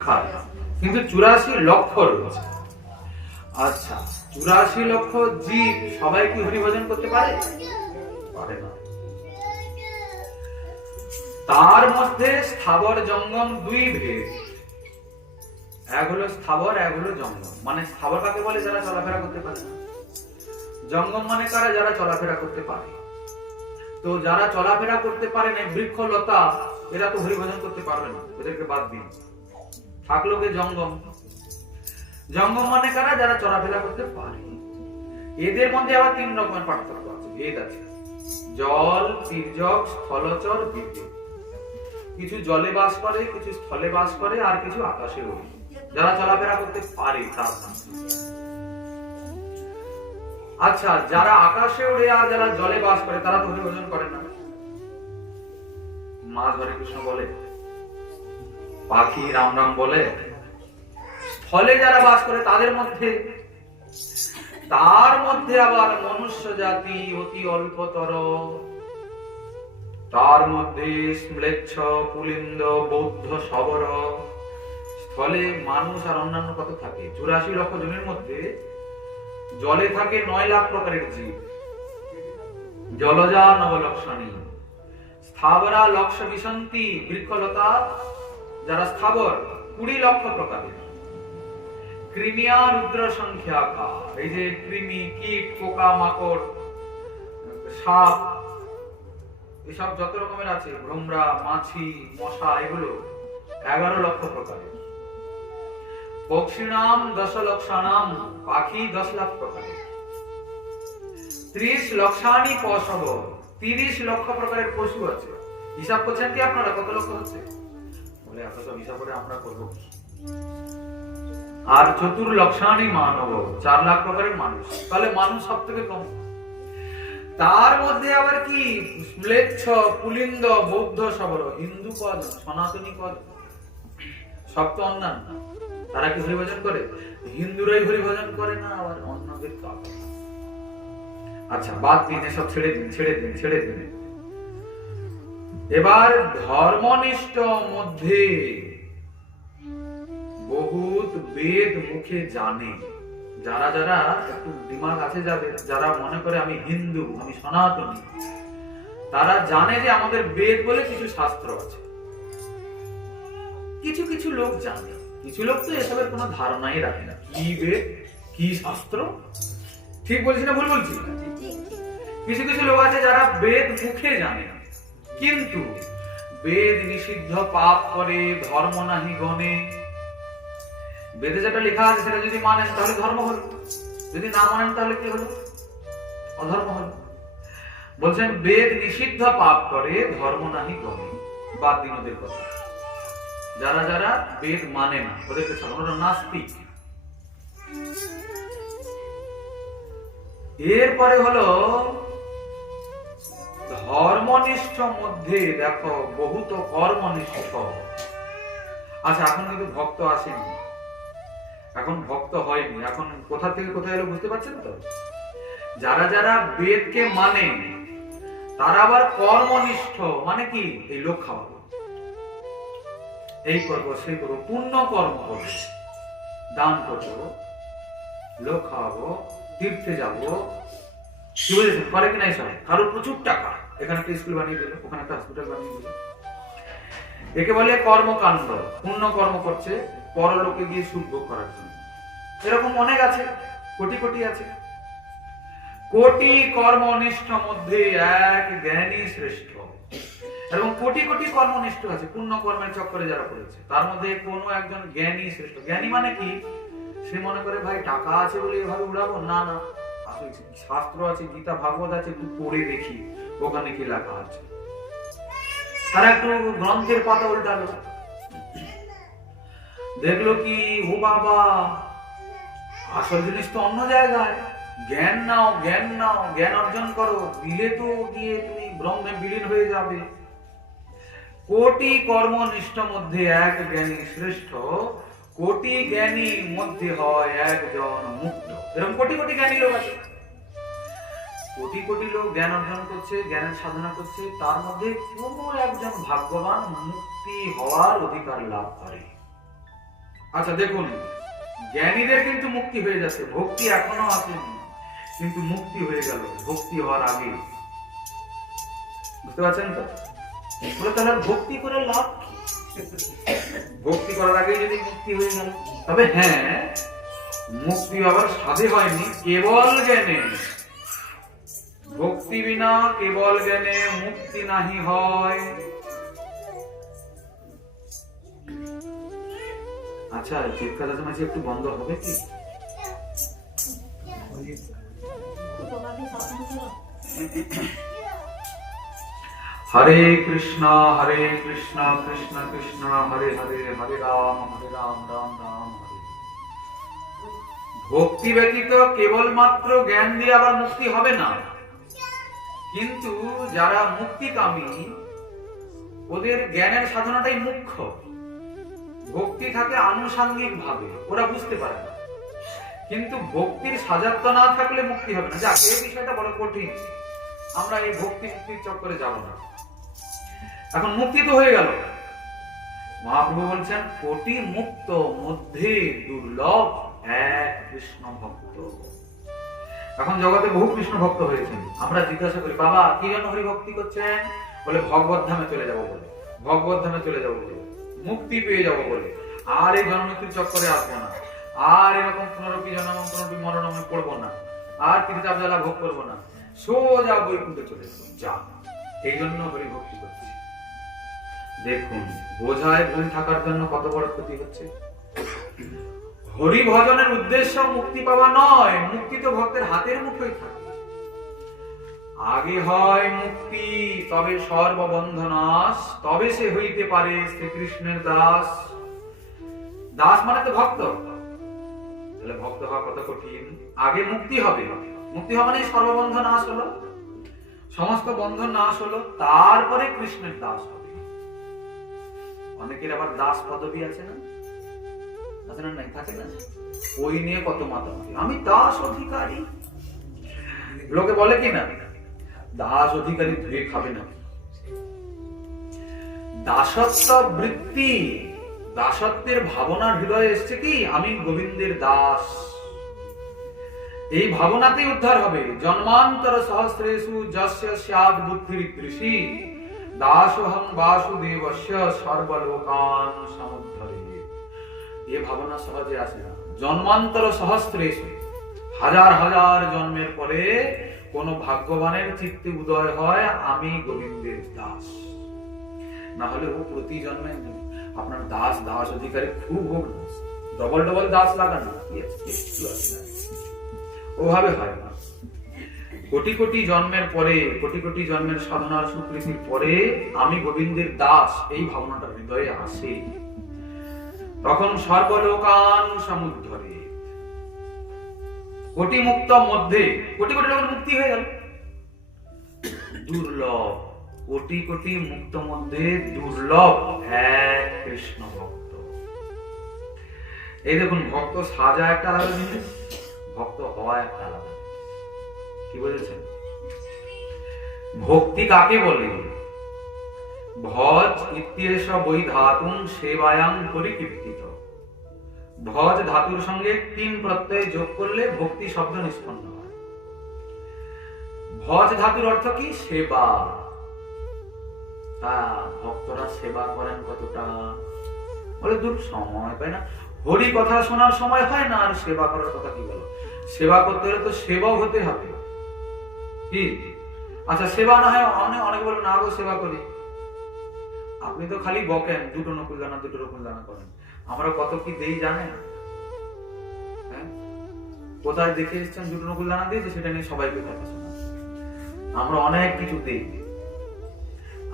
খায়, কিন্তু 84 লক্ষ রয়েছে। আচ্ছা, 84 লক্ষ জীব সবাই কি হরিভজন করতে পারে? পারে না। তার মধ্যে স্থাবর জঙ্গম দুই ভেদ, এক হলো স্থাবর, এক হলো জঙ্গম। মানে স্থাবর কাকে বলে? যারা চলাফেরা করতে পারে না। জঙ্গম মানে কারা? যারা চলাফেরা করতে পারে। তো যারা চলাফেরা করতে পারে না, বৃক্ষ লতা, এরা তো হরিভজন করতে পারবে না, এদেরকে বাদ দিন। থাকলো কে? জঙ্গম। জঙ্গম মানে কারা? যারা চলাফেরা করতে পারে। এদের মধ্যে আবার তিন রকমের পার্থক্য আছে, ভেদ আছে। জল, তির্যক, স্থলচর, বিদ্যুৎ। কিছু জলে বাস করে, কিছু স্থলে বাস করে, আর কিছু আকাশে ওড়ে। যারা চলাফেরা করতে পারে তার নাম। আচ্ছা, যারা আকাশে ওড়ে আর যারা জলে বাস করে তারা তো হরিভজন করে না। মাছ হরে কৃষ্ণ বলে, পাখি রাম রাম বলে। স্থলে যারা বাস করে তাদের মধ্যে, তার মধ্যে আবার মনুষ্য জাতি অতি অল্পতর। তার মধ্যে ম্লেচ্ছ, পুলিন্দ, বৌদ্ধ, শবর। স্থলে মানুষ আর অন্যান্য কত থাকে? 84 লক্ষ জনের মধ্যে জলে থাকে 9 লাখ প্রকারের জীব। জলজা নবলক্ষণী, স্থাবরা লক্ষ বিশন্তি, বৃক্ষলতা যারা স্থাবর 20 লক্ষ প্রকারের। কৃমিয়া রুদ্র সংখ্যাকা, এই যে কৃমি, কীট, পোকা মাকড়, সাপ, এসব যত রকমের আছে, ভ্রমরা, মাছি, মশা, এগুলো 11 লক্ষ প্রকারের। পক্ষিণাম 10 লক্ষানাম, পাখি 10 লাখ প্রকারের। 30 লক্ষানি পশব, 30 লক্ষ প্রকারের পশু আছে। হিসাব করছেন কি আপনারা কত লক্ষ হচ্ছে? বলে এত সব হিসাব করে আমরা করবো। আর 4 লক্ষানি মানব, 4 লাখ প্রকারের মানুষ। তাহলে মানুষ সব থেকে কম। তার মধ্যে আবার কি? ম্লেচ্ছ, পুলিন্দ, বৌদ্ধ, শবর। হিন্দু পদ, সনাতনী পদ, সব তো অন্যান্য। তারা কি হরিভজন করে? হিন্দুরাই হরিভজন করে না, আবার অন্যদের তো। আচ্ছা, বাদ দিন, এসব ছেড়ে দিন, ছেড়ে দিন, ছেড়ে দিন। এবার ধর্মনিষ্ঠ মধ্যে বহুত বেদ মুখে জানে। যারা যারা একটু দিমাগ আছে, যাদের, যারা মনে করে আমি হিন্দু, আমি সনাতনী, তারা জানে যে আমাদের বেদ বলে কিছু শাস্ত্র আছে। কিছু কিছু লোক জানে, কিছু লোক তো এসবের কোনো ধারণাই রাখে না। কি বেদ, কি শাস্ত্র? ঠিক বলছি না ভুল বলছি? কিছু কিছু লোক আছে যারা বেদ মুখে জানে, কিন্তু বেদ নিষিদ্ধ পাপ করে, ধর্ম নাহি গণে। বেদে যেটা লেখা আছে সেটা যদি মানেন তাহলে ধর্ম হলো, যদি না মানেন তাহলে কি হলো? অধর্ম হলো। বলছেন বেদ নিষিদ্ধ পাপ করে, ধর্ম নাহি গণে। বাদ দিন ওদের কথা। যারা যারা বেদ মানে না ওদেরকে ছাড়ো, ওরা নাস্তিক। এরপরে হলো ধর্মনিষ্ঠ মধ্যে দেখো বহুত কর্মনিষ্ঠ। আচ্ছা, এখন কিন্তু ভক্ত আসেনি, এখন ভক্ত হয়নি। এখন কোথা থেকে কোথায় এলো বুঝতে পারছেন তো? যারা যারা বেদকে মানে তারা আবার কর্মনিষ্ঠ। মানে কি? এই লোক খাওয়াবো, এই করবো, সেই করবো, পুণ্য কর্ম করবো, দান করবো, লোক খাওয়াবো, তীর্থে যাবো। কি বুঝেছেন? করে কিনা এইসব? কারো প্রচুর টাকা, এখানে একটা স্কুল বানিয়ে দিল, ওখানে একটা হসপিটাল বানিয়ে দিল। একে বলে কর্মকাণ্ড। পুণ্য কর্ম করছে পরলোকে গিয়ে সুখ ভোগ করার জন্য। এরকম অনেক আছে, কোটি কোটি আছে। কোটি কর্মনিষ্ঠ মধ্যে এক জ্ঞানী শ্রেষ্ঠ। এরকম কোটি কোটি কর্মনিষ্ঠ আছে, পুণ্য কর্মের চক্করে যারা পড়েছে। তার মধ্যে কোনো একজন জ্ঞানী শ্রেষ্ঠ। জ্ঞানী মানে কি? সে মনে করে ভাই টাকা আছে বলে এভাবে উড়াবো না, না, শাস্ত্র আছে, গীতা ভাগবত আছে, একটু পড়ে দেখি ওখানে কি লেখা আছে। তারা একটু গ্রন্থের পাতা উল্টালো, দেখলো কি, ও বাবা, আসল জিনিস তো অন্য জায়গায়। জ্ঞান নাও, জ্ঞান নাও, জ্ঞান অর্জন করো, দিলে তো গিয়ে তুমি ব্রহ্মে বিলীন হয়ে যাবে। কোটি কর্মনিষ্ঠ মধ্যে এক জ্ঞানী শ্রেষ্ঠ। কোটি জ্ঞানী মধ্যে হয় একজন মুক্ত। এরকম কোটি কোটি জ্ঞানী লোক আছে, কোটি কোটি লোক জ্ঞান অর্জন করছে, জ্ঞানের সাধনা করছে। তার মধ্যে কোনো একজন ভাগ্যবান মুক্তি হওয়ার অধিকার লাভ করে। আচ্ছা দেখুন, জ্ঞানীদের কিন্তু মুক্তি হয়ে যাচ্ছে, ভক্তি এখনো আসেনি, কিন্তু মুক্তি হয়ে গেল ভক্তি হওয়ার আগে। বুঝতে পারছেন তো? বলে তাহলে ভক্তি করে লাভ কি? ভক্তি করার আগে যদি মুক্তি হয়ে গেল, তবে হ্যাঁ, মুক্তি আবার সাধে হয়নি, কেবল জ্ঞানে। ভক্তি বিনা কেবল জ্ঞানে মুক্তি নাহি হয়। আচ্ছা, চিৎকার মাঝে একটু বন্ধ হবে কি? হরে কৃষ্ণ কৃষ্ণ কৃষ্ণ হরে হরে, হরে রাম রাম রাম হরে। ভক্তি ব্যতীত কেবলমাত্র জ্ঞান দিয়ে আবার মুক্তি হবে না। কিন্তু যারা মুক্তিকামী, ওদের জ্ঞানের সাধনাটাই মুখ্য। ভক্তি থাকে আনুষাঙ্গিক ভাবে, ওরা বুঝতে পারে না। কিন্তু ভক্তির সাজাত্য না থাকলে মুক্তি হবে না। যাক, এই বিষয়টা বড় কঠিন, আমরা এই ভক্তি মুক্তির চক্করে যাব না। এখন মুক্তি তো হয়ে গেল, মহাপ্রভু বলছেন কোটি মুক্ত মধ্যে দুর্লভ এক কৃষ্ণ ভক্ত। এখন জগতে বহু কৃষ্ণ ভক্ত হয়েছেন। আমরা জিজ্ঞাসা করি, বাবা কি জন্য হরি ভক্তি করছেন? বলে ভগবত ধামে চলে যাব বলে, ভগবত ধামে চলে যাব বলে, মুক্তি পেয়ে যাব বলে, আর এই জন্মমৃত্যুর চক্করে আসবো না, আর এরকম পুনরপি জন্ম পুনরপি মরণ আমি পড়বো না, আর তীর্থাপ জ্বালা ভোগ করবো না, সোজা বৈকুণ্ঠে চলে যাবো, যা। এই জন্য হরি ভক্তি করছি। দেখুন, বোঝায় ভুল থাকার জন্য কত বড় ক্ষতি হচ্ছে। হরি ভজনের উদ্দেশ্য মুক্তি পাওয়া নয়, মুক্তি তো ভক্তের হাতের মুঠোয় থাকে। আগে হয় মুক্তি, তবে সর্ববন্ধনাশ, তবে সে হইতে পারে শ্রীকৃষ্ণের দাস। দাস মানে তো ভক্ত। তাহলে ভক্ত হওয়া কত কঠিন। আগে মুক্তি হবে, মুক্তি হওয়া মানে সর্ববন্ধন নাশ হলো, সমস্ত বন্ধন নাশ হলো, তারপরে কৃষ্ণের দাস হবে। অনেকের আবার দাস পদবী আছে না, আছে না? নাই, থাকে না? ওই নিয়ে কত মাতামাতি, আমি দাস অধিকারী। লোকে বলে কি না, দাস অধিকারী ধুয়ে খাবে না। দাসত্ব বৃত্তি, দাসত্বের ভাবনার হৃদয়ে এসছে কি, আমি গোবিন্দের দাস। এই ভাবনাতেই উদ্ধার হবে। জন্মান্তর সহস্রেষু যস্য স্যাদ বুদ্ধিরিদৃশি দাসোহং বাসুদেবস্য সর্বলোকান সমুদ্ধরে। এই ভাবনা সহজে আসে না। জন্মান্তর সহস্রেষু, হাজার হাজার জন্মের পরে কোন ভাগ্যবানের চিত্তে উদয় হয় আমি গোবিন্দের দাস। না হলে ও প্রতি জন্মে আপনার দাস দাস অধিকারী খুব হোক না, ডবল ডবল দাস লাগান না, ওভাবে হয় না। কোটি কোটি জন্মের পরে, কোটি কোটি জন্মের সাধনার স্বীকৃতির পরে আমি গোবিন্দের দাস, এই ভাবনাটা হৃদয়ে আসে, তখন সর্বলোকান সমুদ্ধরে। কোটি মুক্ত মধ্যে, কোটি কোটি লোকের মুক্তি হয়ে গেল, দুর্লভ, কোটি কোটি মুক্ত মধ্যে দুর্লভ এক কৃষ্ণ ভক্ত। এই দেখুন, ভক্ত সাজা একটা আলাদা জিনিস, ভক্ত হওয়া একটা আলাদা। কি বলেছেন? ভক্তি কাকে বলে? ভজ ইত্যেষ বৈ ধাতুং সেবায়াং পরিকীর্তিত। ভজ ধাতুর সঙ্গে ৩ প্রত্যয় যোগ করলে ভক্তি শব্দ নিষ্পন্ন হয়। ভজ ধাতুর অর্থ কি? সেবা। ভক্তরা সেবা করেন কতটা? বলে দূর সময় পায় না, হরি কথা শোনার সময় হয় না, আর সেবা করার কথা কি বলো? সেবা করতে হলে তো সেবা হতে হবে কি? আচ্ছা, সেবা না হয় অনেকে বলে না গো সেবা করি। আপনি তো খালি বকেন, 2টো নকুল দানা 2টো নকুল দানা করেন। আমরা কত কি দেই জানেন? হ্যাঁ, কোথায় দেখে এসছেন 2টো নকুল দানা দিয়েছে, সেটা নিয়ে সবাইকে কথা শোনা। আমরা অনেক কিছু দিই,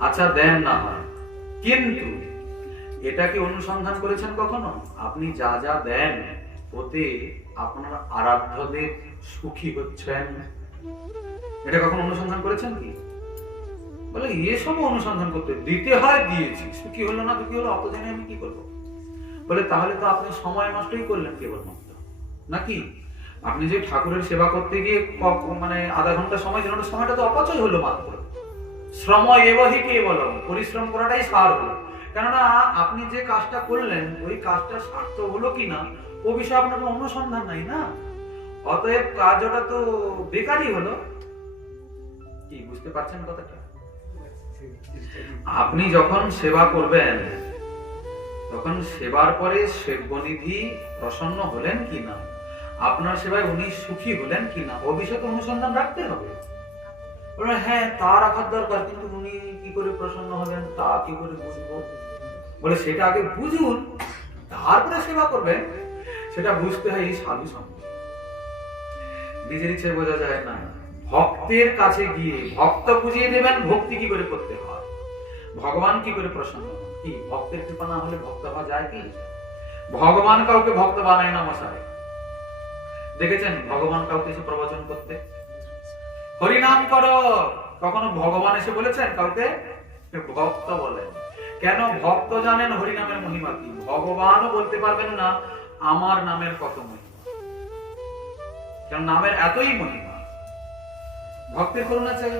আচ্ছা দেন না হয়, কিন্তু এটা কি অনুসন্ধান করেছেন কখনো? আপনি যা যা দেন ওতে আপনার আরাধ্যদের সুখী হচ্ছেন, এটা কখনো অনুসন্ধান করেছেন কি? বলে এসব অনুসন্ধান করতে, দিতে হয় দিয়েছি, সুখী হলো না দুঃখী হলো, অত জেনে আমি কি করবো? বলে তাহলে তো আপনি সময় নষ্টই করলেন কেবলমাত্র, নাকি? আপনি যে ঠাকুরের সেবা করতে গিয়ে মানে আধা ঘন্টা সময় দিলেন, সময়টা তো অপচয় হলো মাত্র। শ্রম এবহি কেবলম, পরিশ্রম করাটাই সার হলো। কেননা আপনি যে কাজটা করলেন ওই কাজটা সার্থক হলো কিনা ও বিষয়ে আপনার কোনো অনুসন্ধান নাই না, অতএব কাজ ওটা তো বেকারই হলো। কি বুঝতে পারছেন কথাটা? আপনি যখন সেবা করবেন তখন সেবার পরে সেবনিধি প্রসন্ন হলেন কিনা, আপনার সেবায় উনি সুখী হলেন কিনা ও বিষয়ে তো অনুসন্ধান রাখতে হবে। হ্যাঁ তা রাখার দরকার, কিন্তু উনি কি করে প্রসন্ন হবেন তা কি করে বুঝবো? বলে সেটা আগে বুঝুন, তারপরে সেবা করবেন। সেটা বুঝতে হয় এই সাধু সঙ্গে। নিজের ইচ্ছে বোঝা যায় না। ভক্তের কাছে গিয়ে ভক্ত বুঝিয়ে দেবেন ভক্তি কি করে করতে হয়, ভগবান কি করে প্রসন্ন হন। কি ভক্তের কৃপা না হলে ভক্ত হওয়া যায় কি? ভগবান কাউকে ভক্ত বানায় না মশাই। দেখেছেন ভগবান কাউকে এসে প্রবচন করতে, হরিনাম করো, কখনো ভগবান এসে বলেছেন কাউকে? ভক্ত বলেন। কেন? ভক্ত জানেন হরিনামের মহিমা কি। ভগবানও বলতে পারবেন না আমার নামের কত মহিমা, কেন নামের এতই মহিমা। ভক্তের করুণা চাই,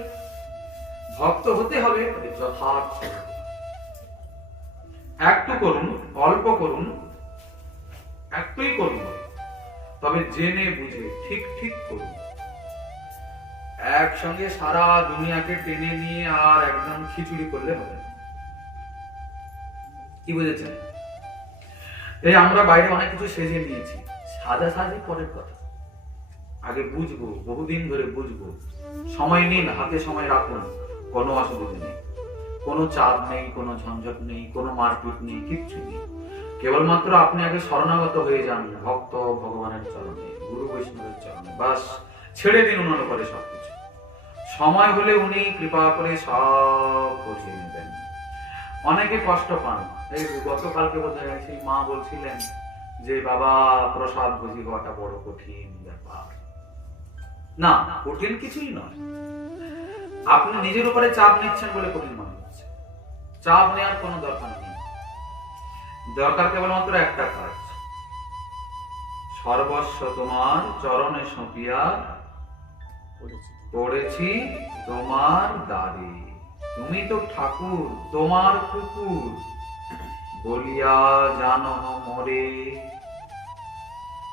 ভক্ত হতে হবে যথার্থ। একটু করুন, অল্প করুন, একটুই করুন, তবে জেনে বুঝে ঠিক ঠিক করুন। একসঙ্গে সারা দুনিয়াকে টেনে নিয়ে আর একদম খিচুড়ি করলে হবে। কি বুঝেছেন? এই আমরা বাইরে অনেক কিছু সেজে নিয়েছি, সাজা সাজি পরের কথা, আগে বুঝবো, বহুদিন ধরে বুঝবো। সময় নিন, হাতে সময় রাখুন, কোনো অসুবিধা নেই, কোনো চাপ নেই, কোনো ঝঞ্ঝট নেই, কোনো মারপিট নেই, কিচ্ছু নেই। কেবলমাত্র আপনি আগে শরণাগত হয়ে যান ভক্ত ভগবানের চরণে, গুরু বৈষ্ণবের চরণে, বাস ছেড়ে দিন ওনার উপরে সবকিছু। সময় হলে উনি কৃপা করে সব বুঝিয়ে নেবেন। অনেকে কষ্ট পান। এই গতকালকে বোধহয় সেই মা বলছিলেন যে বাবা প্রসাদ ভোজি হওয়াটা বড় কঠিন ব্যাপার। না, কঠিন কিছুই নয়। আপনি নিজের উপরে চাপ নিচ্ছেন বলে কঠিন মনে হচ্ছে। চাপ নেওয়ার কোনো দরকার নেই। দরকার কেবলমাত্র একটা কাজ, সর্বস্ব তোমার চরণে সঁপিয়া পড়েছি তোমার দ্বারে। তুমি তো ঠাকুর, তোমার কুকুর বলিয়া জানো মোরে।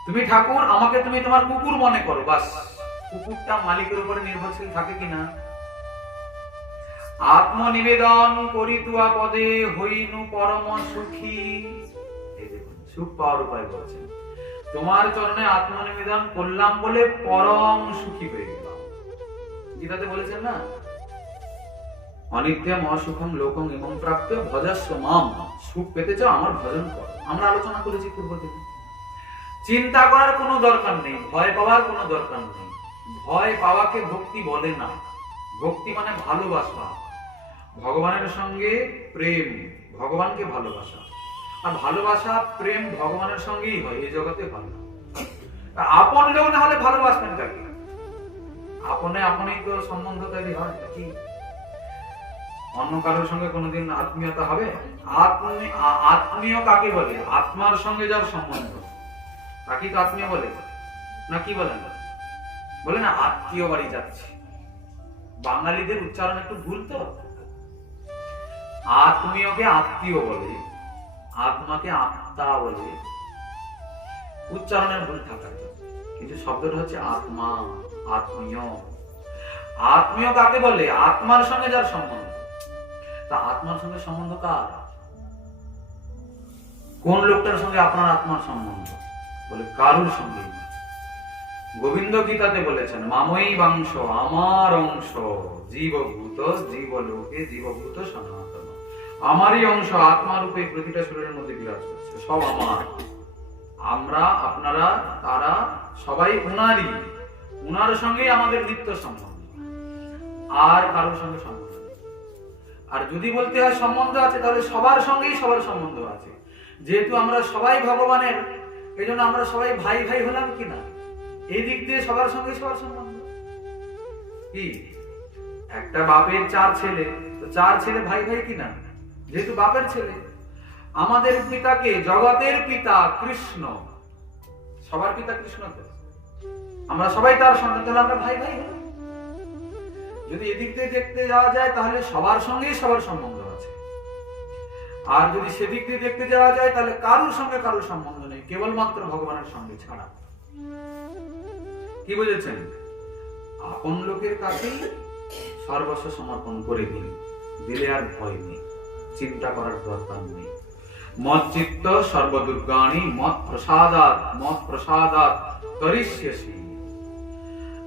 তুমি ঠাকুর, আমাকে তুমি তোমার কুকুর মনে করো, বাস। কুকুরটা মালিকের উপরে নির্ভরশীল থাকে কিনা। আত্মনিবেদন করি তুয়া পদে হইনু পরম সুখী। এই দেখুন সুখ পাওয়ার উপায় বলছেন। তোমার চরণে আত্মনিবেদন করলাম বলে পরম সুখী হয়ে গেলাম। গীতাতে বলেছেন না, অনিত্যম অসুখম লোকং এবং প্রাপ্ত ভজস্ব মাম। সুখ পেতে চাও আমার ভজন করো। আমরা আলোচনা করেছি পূর্বদিনে। চিন্তা করার কোনো দরকার নেই, ভয় পাওয়ার কোনো দরকার নেই। ভয় পাওয়াকে ভক্তি বলে না। ভক্তি মানে ভালোবাসা, ভগবানের সঙ্গে প্রেম, ভগবানকে ভালোবাসা। আর ভালোবাসা প্রেম ভগবানের সঙ্গেই হয় এই জগতে, ভালো। আপন লোক না হলে ভালোবাসবেন কাকে? আপনে আপনেই তো সম্বন্ধ তৈরি হয়। কি অন্য কারোর সঙ্গে কোনোদিন আত্মীয়তা হবে? আত্মীয় কাকে বলে? আত্মার সঙ্গে যার সম্বন্ধ তাকেই তো আত্মীয় বলে। না কি বলেন? বলে না আত্মীয় বাড়ি যাচ্ছে। বাঙালিদের উচ্চারণ একটু ভুল তো। আত্মীয়কে আত্মীয় বলে, আত্মাকে আত্মা বলে। উচ্চারণের ভুল থাকার কিন্তু শব্দটা হচ্ছে আত্মা, আত্মীয়। আত্মীয় কাকে বলে? আত্মার সঙ্গে যার সম্বন্ধ। তা আত্মার সঙ্গে সম্বন্ধ কার? কোন লোকটার সঙ্গে আপনার আত্মার সম্বন্ধ? বলে কারুর সঙ্গে। গোবিন্দ গীতাতে বলেছেন মাময়ী বাংশ, আমার অংশ, জীবভূত জীবলোকে জীবভূত সনাতন। আমারই অংশ আত্মা রূপে প্রতিটা শরীরের মধ্যে বিরাজ করছে, সব আমার। আমরা, আপনারা, তারা সবাই উনারই। উনার সঙ্গেই আমাদের নিত্য সম্বন্ধ, আর কারোর সঙ্গে সম্বন্ধ। আর যদি বলতে হয় সম্বন্ধ আছে, তাহলে সবার সঙ্গেই সবার সম্বন্ধ আছে। যেহেতু আমরা সবাই ভগবানের, এই জন্য আমরা সবাই ভাই ভাই হলাম কিনা, এই দিক দিয়ে সবার সঙ্গে সবার সম্বন্ধ। কি একটা বাপের 4 ছেলে, তো 4 ছেলে ভাই ভাই কিনা, যেহেতু বাপের ছেলে। আমাদের পিতাকে, জগতের পিতা কৃষ্ণ, সবার পিতা কৃষ্ণ, তো আমরা সবাই তার সন্তান, তাহলে আমরা ভাই ভাই হলাম। যদি এদিক দিয়ে দেখতে যাওয়া যায় তাহলে সবার সঙ্গেই সবার সম্বন্ধ আছে। আর যদি সেদিক দিয়ে দেখতে যাওয়া যায় তাহলে কারোর সঙ্গে কারোর সম্বন্ধ নেই, কেবলমাত্র ভগবানের সঙ্গে ছাড়া। কি বুঝেছেন? আপন লোকের কাছেই সর্বস্ব সমর্পণ করে দিন, দিলে আর ভয় নেই, চিন্তা করার দরকার নেই। মচ্চিত্ত সর্বদুর্গাণি মৎ প্রসাদাৎ করিষ্যসি।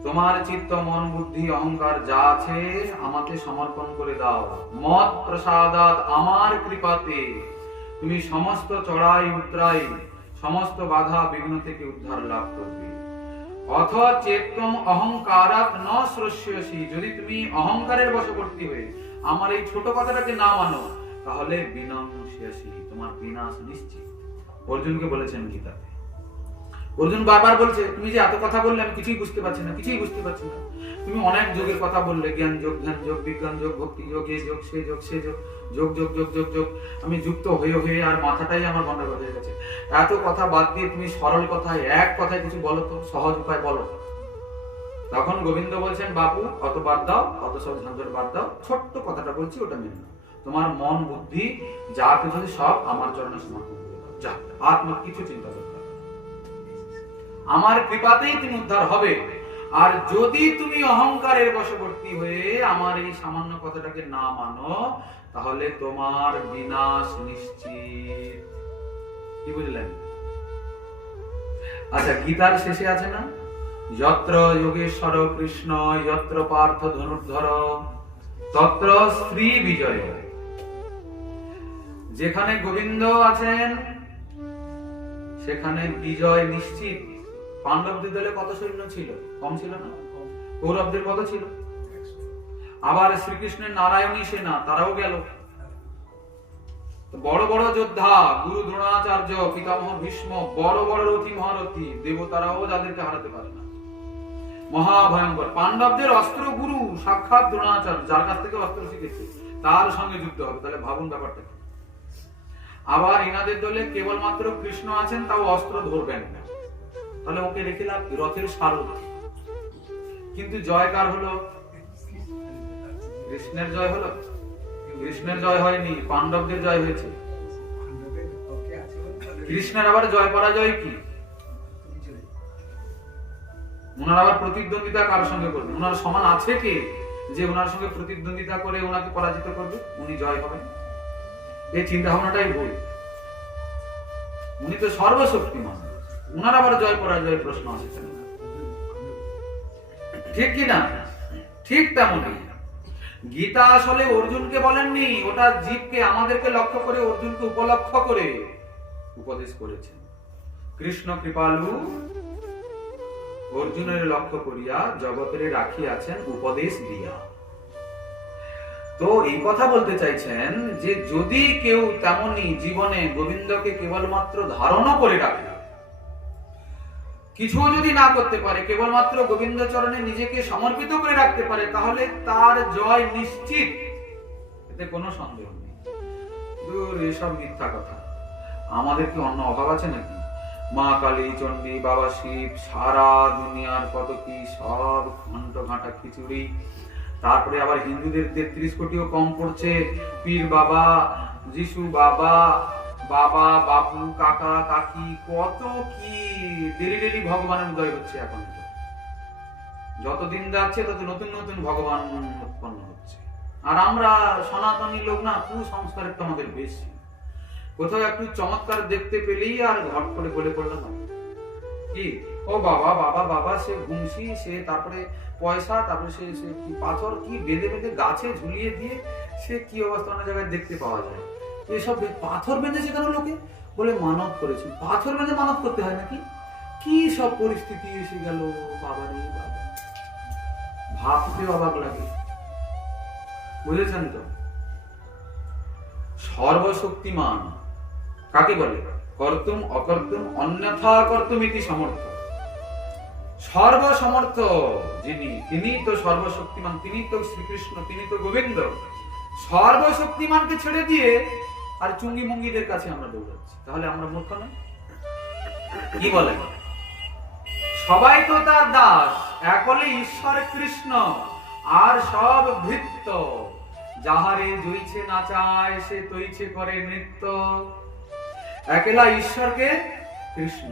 তোমার চিত্ত মন বুদ্ধি অহংকার যা আছে আমাকে সমর্পণ করে দাও। মৎ প্রসাদাৎ, আমার কৃপাতে তুমি সমস্ত চড়াই উতরাই, সমস্ত বাধা বিঘ্ন থেকে উদ্ধার লাভ করবে। অথ চেত্তম অহংকারাৎ ন শ্রস্যসি, যদি তুমি অহংকারের বশবর্তী হয়ে আমার এই ছোট কথাটাকে না মানো তাহলে বিনশ্যসি, তোমার বিনাশ নিশ্চিত। অর্জুনকে বলেছেন গীতাতে। অর্জুন বারবার বলছে, তুমি যে এত কথা বললে আমি কিছুই বুঝতে পারছি না, কিছুই বুঝতে পারছি না। তুমি অনেক যোগের কথা বললে, জ্ঞান যোগ, ধ্যান যোগ, বিজ্ঞান যোগ, ভক্তি যোগ, এ যোগ, সে যোগ, সে যোগ, যোগ যোগ যোগ যোগ যোগ। আমি যুক্ত হয়ে হয়ে আর মাথাটাই আমার গন্ডগোল হয়ে গেছে। এত কথা বাদ দিয়ে তুমি সরল কথায়, এক কথায় কিছু বলো তো, সহজ উপায় বলো। তখন গোবিন্দ বলছেন, বাপু অত বাদ দাও, অত সব ঝঞ্ঝট বাদ দাও, ছোট্ট কথাটা বলছি ওটা মেনে নাও। তোমার মন বুদ্ধি যা কিছু সব আমার চরণে সমর্পণ করে দাও, যা, আর তোমার কিছু চিন্তা করতে হবে না। আমার কৃপাতেই তুমি উদ্ধার হবে। আর যদি তুমি অহংকারের বশবর্তী হয়ে আমার এই সামান্য কথাটাকে না মানো তাহলে তোমার বিনাশ নিশ্চিত। কি বুঝলেন? আচ্ছা, গীতার শেষে আছে না, যত্র যোগেশ্বর কৃষ্ণ যত্র পার্থ ধনুর্ধর তত্র শ্রী বিজয়। যেখানে গোবিন্দ আছেন সেখানে বিজয় নিশ্চিত। পাণ্ডবদের দলে কত সৈন্য ছিল? কম ছিল না? কৌরবদের কত ছিল? আবার শ্রীকৃষ্ণের নারায়ণী সেনা, তারাও গেল। বড় বড় যোদ্ধা, গুরু দ্রোণাচার্য, পিতামহ ভীষ্ম, বড় বড় রথী মহারথী, দেবতারাও যাদেরকে হারাতে পারে না, মহাভয়ঙ্কর। পাণ্ডবদের অস্ত্র গুরু সাক্ষাৎ দ্রোণাচার্য, যার কাছ থেকে অস্ত্র শিখেছে, তার সঙ্গে যুদ্ধ হবে। তাহলে ভাবুন ব্যাপারটা। আবার ইনাদের দলে কেবলমাত্র কৃষ্ণ আছেন, তাও অস্ত্র ধরবেন না, তাহলে ওকে রেখে লাভ, রথের সারথ। কিন্তু জয় কার হলো? কৃষ্ণের জয় হলো? কৃষ্ণের জয় হয়নি, পাণ্ডবদের জয় হয়েছে। কৃষ্ণের আবার জয় পরাজয় কি? ওনার আবার প্রতিদ্বন্দ্বিতা কার সঙ্গে করবেন? ওনার সমান আছে কে যে ওনার সঙ্গে প্রতিদ্বন্দ্বিতা করে ওনাকে পরাজিত করবে, উনি জয় হবেন? এই চিন্তা ভাবনাটাই ভুল। উনি তো সর্বশক্তিমান, উনার আবার জয় পরাজয়ের প্রশ্ন আসছে না। ঠিক কি না? ঠিক তেমনই গীতা আসলে অর্জুনকে বলেননি, ওটা জীবকে, আমাদেরকে লক্ষ্য করে, অর্জুনকে উপলক্ষ করে উপদেশ করেছেন। কৃষ্ণ কৃপালু অর্জুনের লক্ষ্য করিয়া জগতের রাখিয়াছেন উপদেশ দিয়া। তো এই কথা বলতে চাইছেন যে যদি কেউ তেমনি জীবনে গোবিন্দকে কেবলমাত্র ধারণা করে রাখে, কিছু যদি না করতে পারে, কেবলমাত্র গোবিন্দ চরণে নিজেকে সমর্পিত করে রাখতে পারে, তাহলে তার জয় নিশ্চিত, এতে কোনো সন্দেহ নেই। দূর, এসব মিথ্যা কথা। আমাদের কি অন্য অভাব আছে নাকি? মা কালী, চণ্ডী, বাবা শিব, সারা দুনিয়ার কত কি সব ঘন্ট ঘাটা খিচুড়ি। তারপরে আবার হিন্দুদের 33 কোটিও কম পড়ছে, পীর বাবা, যিশু বাবা, বাবা, বাপু, কাকা, কাকি, কত কি ডেলি ডেলি ভগবানের উদয় হচ্ছে। এখন যতদিন যাচ্ছে তত নতুন নতুন ভগবান উৎপন্ন হচ্ছে। আর আমরা সনাতনী লোক না, কুসংস্কারের তো আমাদের বেশি। কোথাও একটু চমৎকার দেখতে পেলেই আর ঘট করে বলে পড়লাম কি, ও বাবা বাবা বাবা, সে ঘুমসি, সে তারপরে পয়সা, তারপরে সে কি পাথর কি বেঁধে বেঁধে গাছে ঝুলিয়ে দিয়ে সে কি অবস্থা অন্য জায়গায় দেখতে পাওয়া যায়। এসব পাথর বেঁধেছে কেন লোকে? বলে মানত করেছে। পাথর বেঁধে মানত করতে হয় নাকি? কি সব পরিস্থিতি এসে গেল বাবারে বাবা, ভাবতে অবাক লাগে। বুঝেছেন তো? সর্বশক্তিমান কাকে বলে? কর্তুম অকর্তুম অন্যথা কর্তুম ইতি সমর্থ। সর্বসমর্থ যিনি, তিনি তো সর্বশক্তিমান, তিনি তো শ্রীকৃষ্ণ, তিনি তো গোবিন্দ। সর্বশক্তিমানকে ছেড়ে দিয়ে আর চুঙ্গি মুঙ্গিদের কাছে আমরা দৌড়াচ্ছি, তাহলে আমরা মূর্খ নই? কি বলে? সবাই তো তার দাস, একলে ঈশ্বর কৃষ্ণ, আর সব ভৃত্য। যাহারে জইছে নাচায় সে তৈছে করে নৃত্য। একলা ঈশ্বরকে কৃষ্ণ,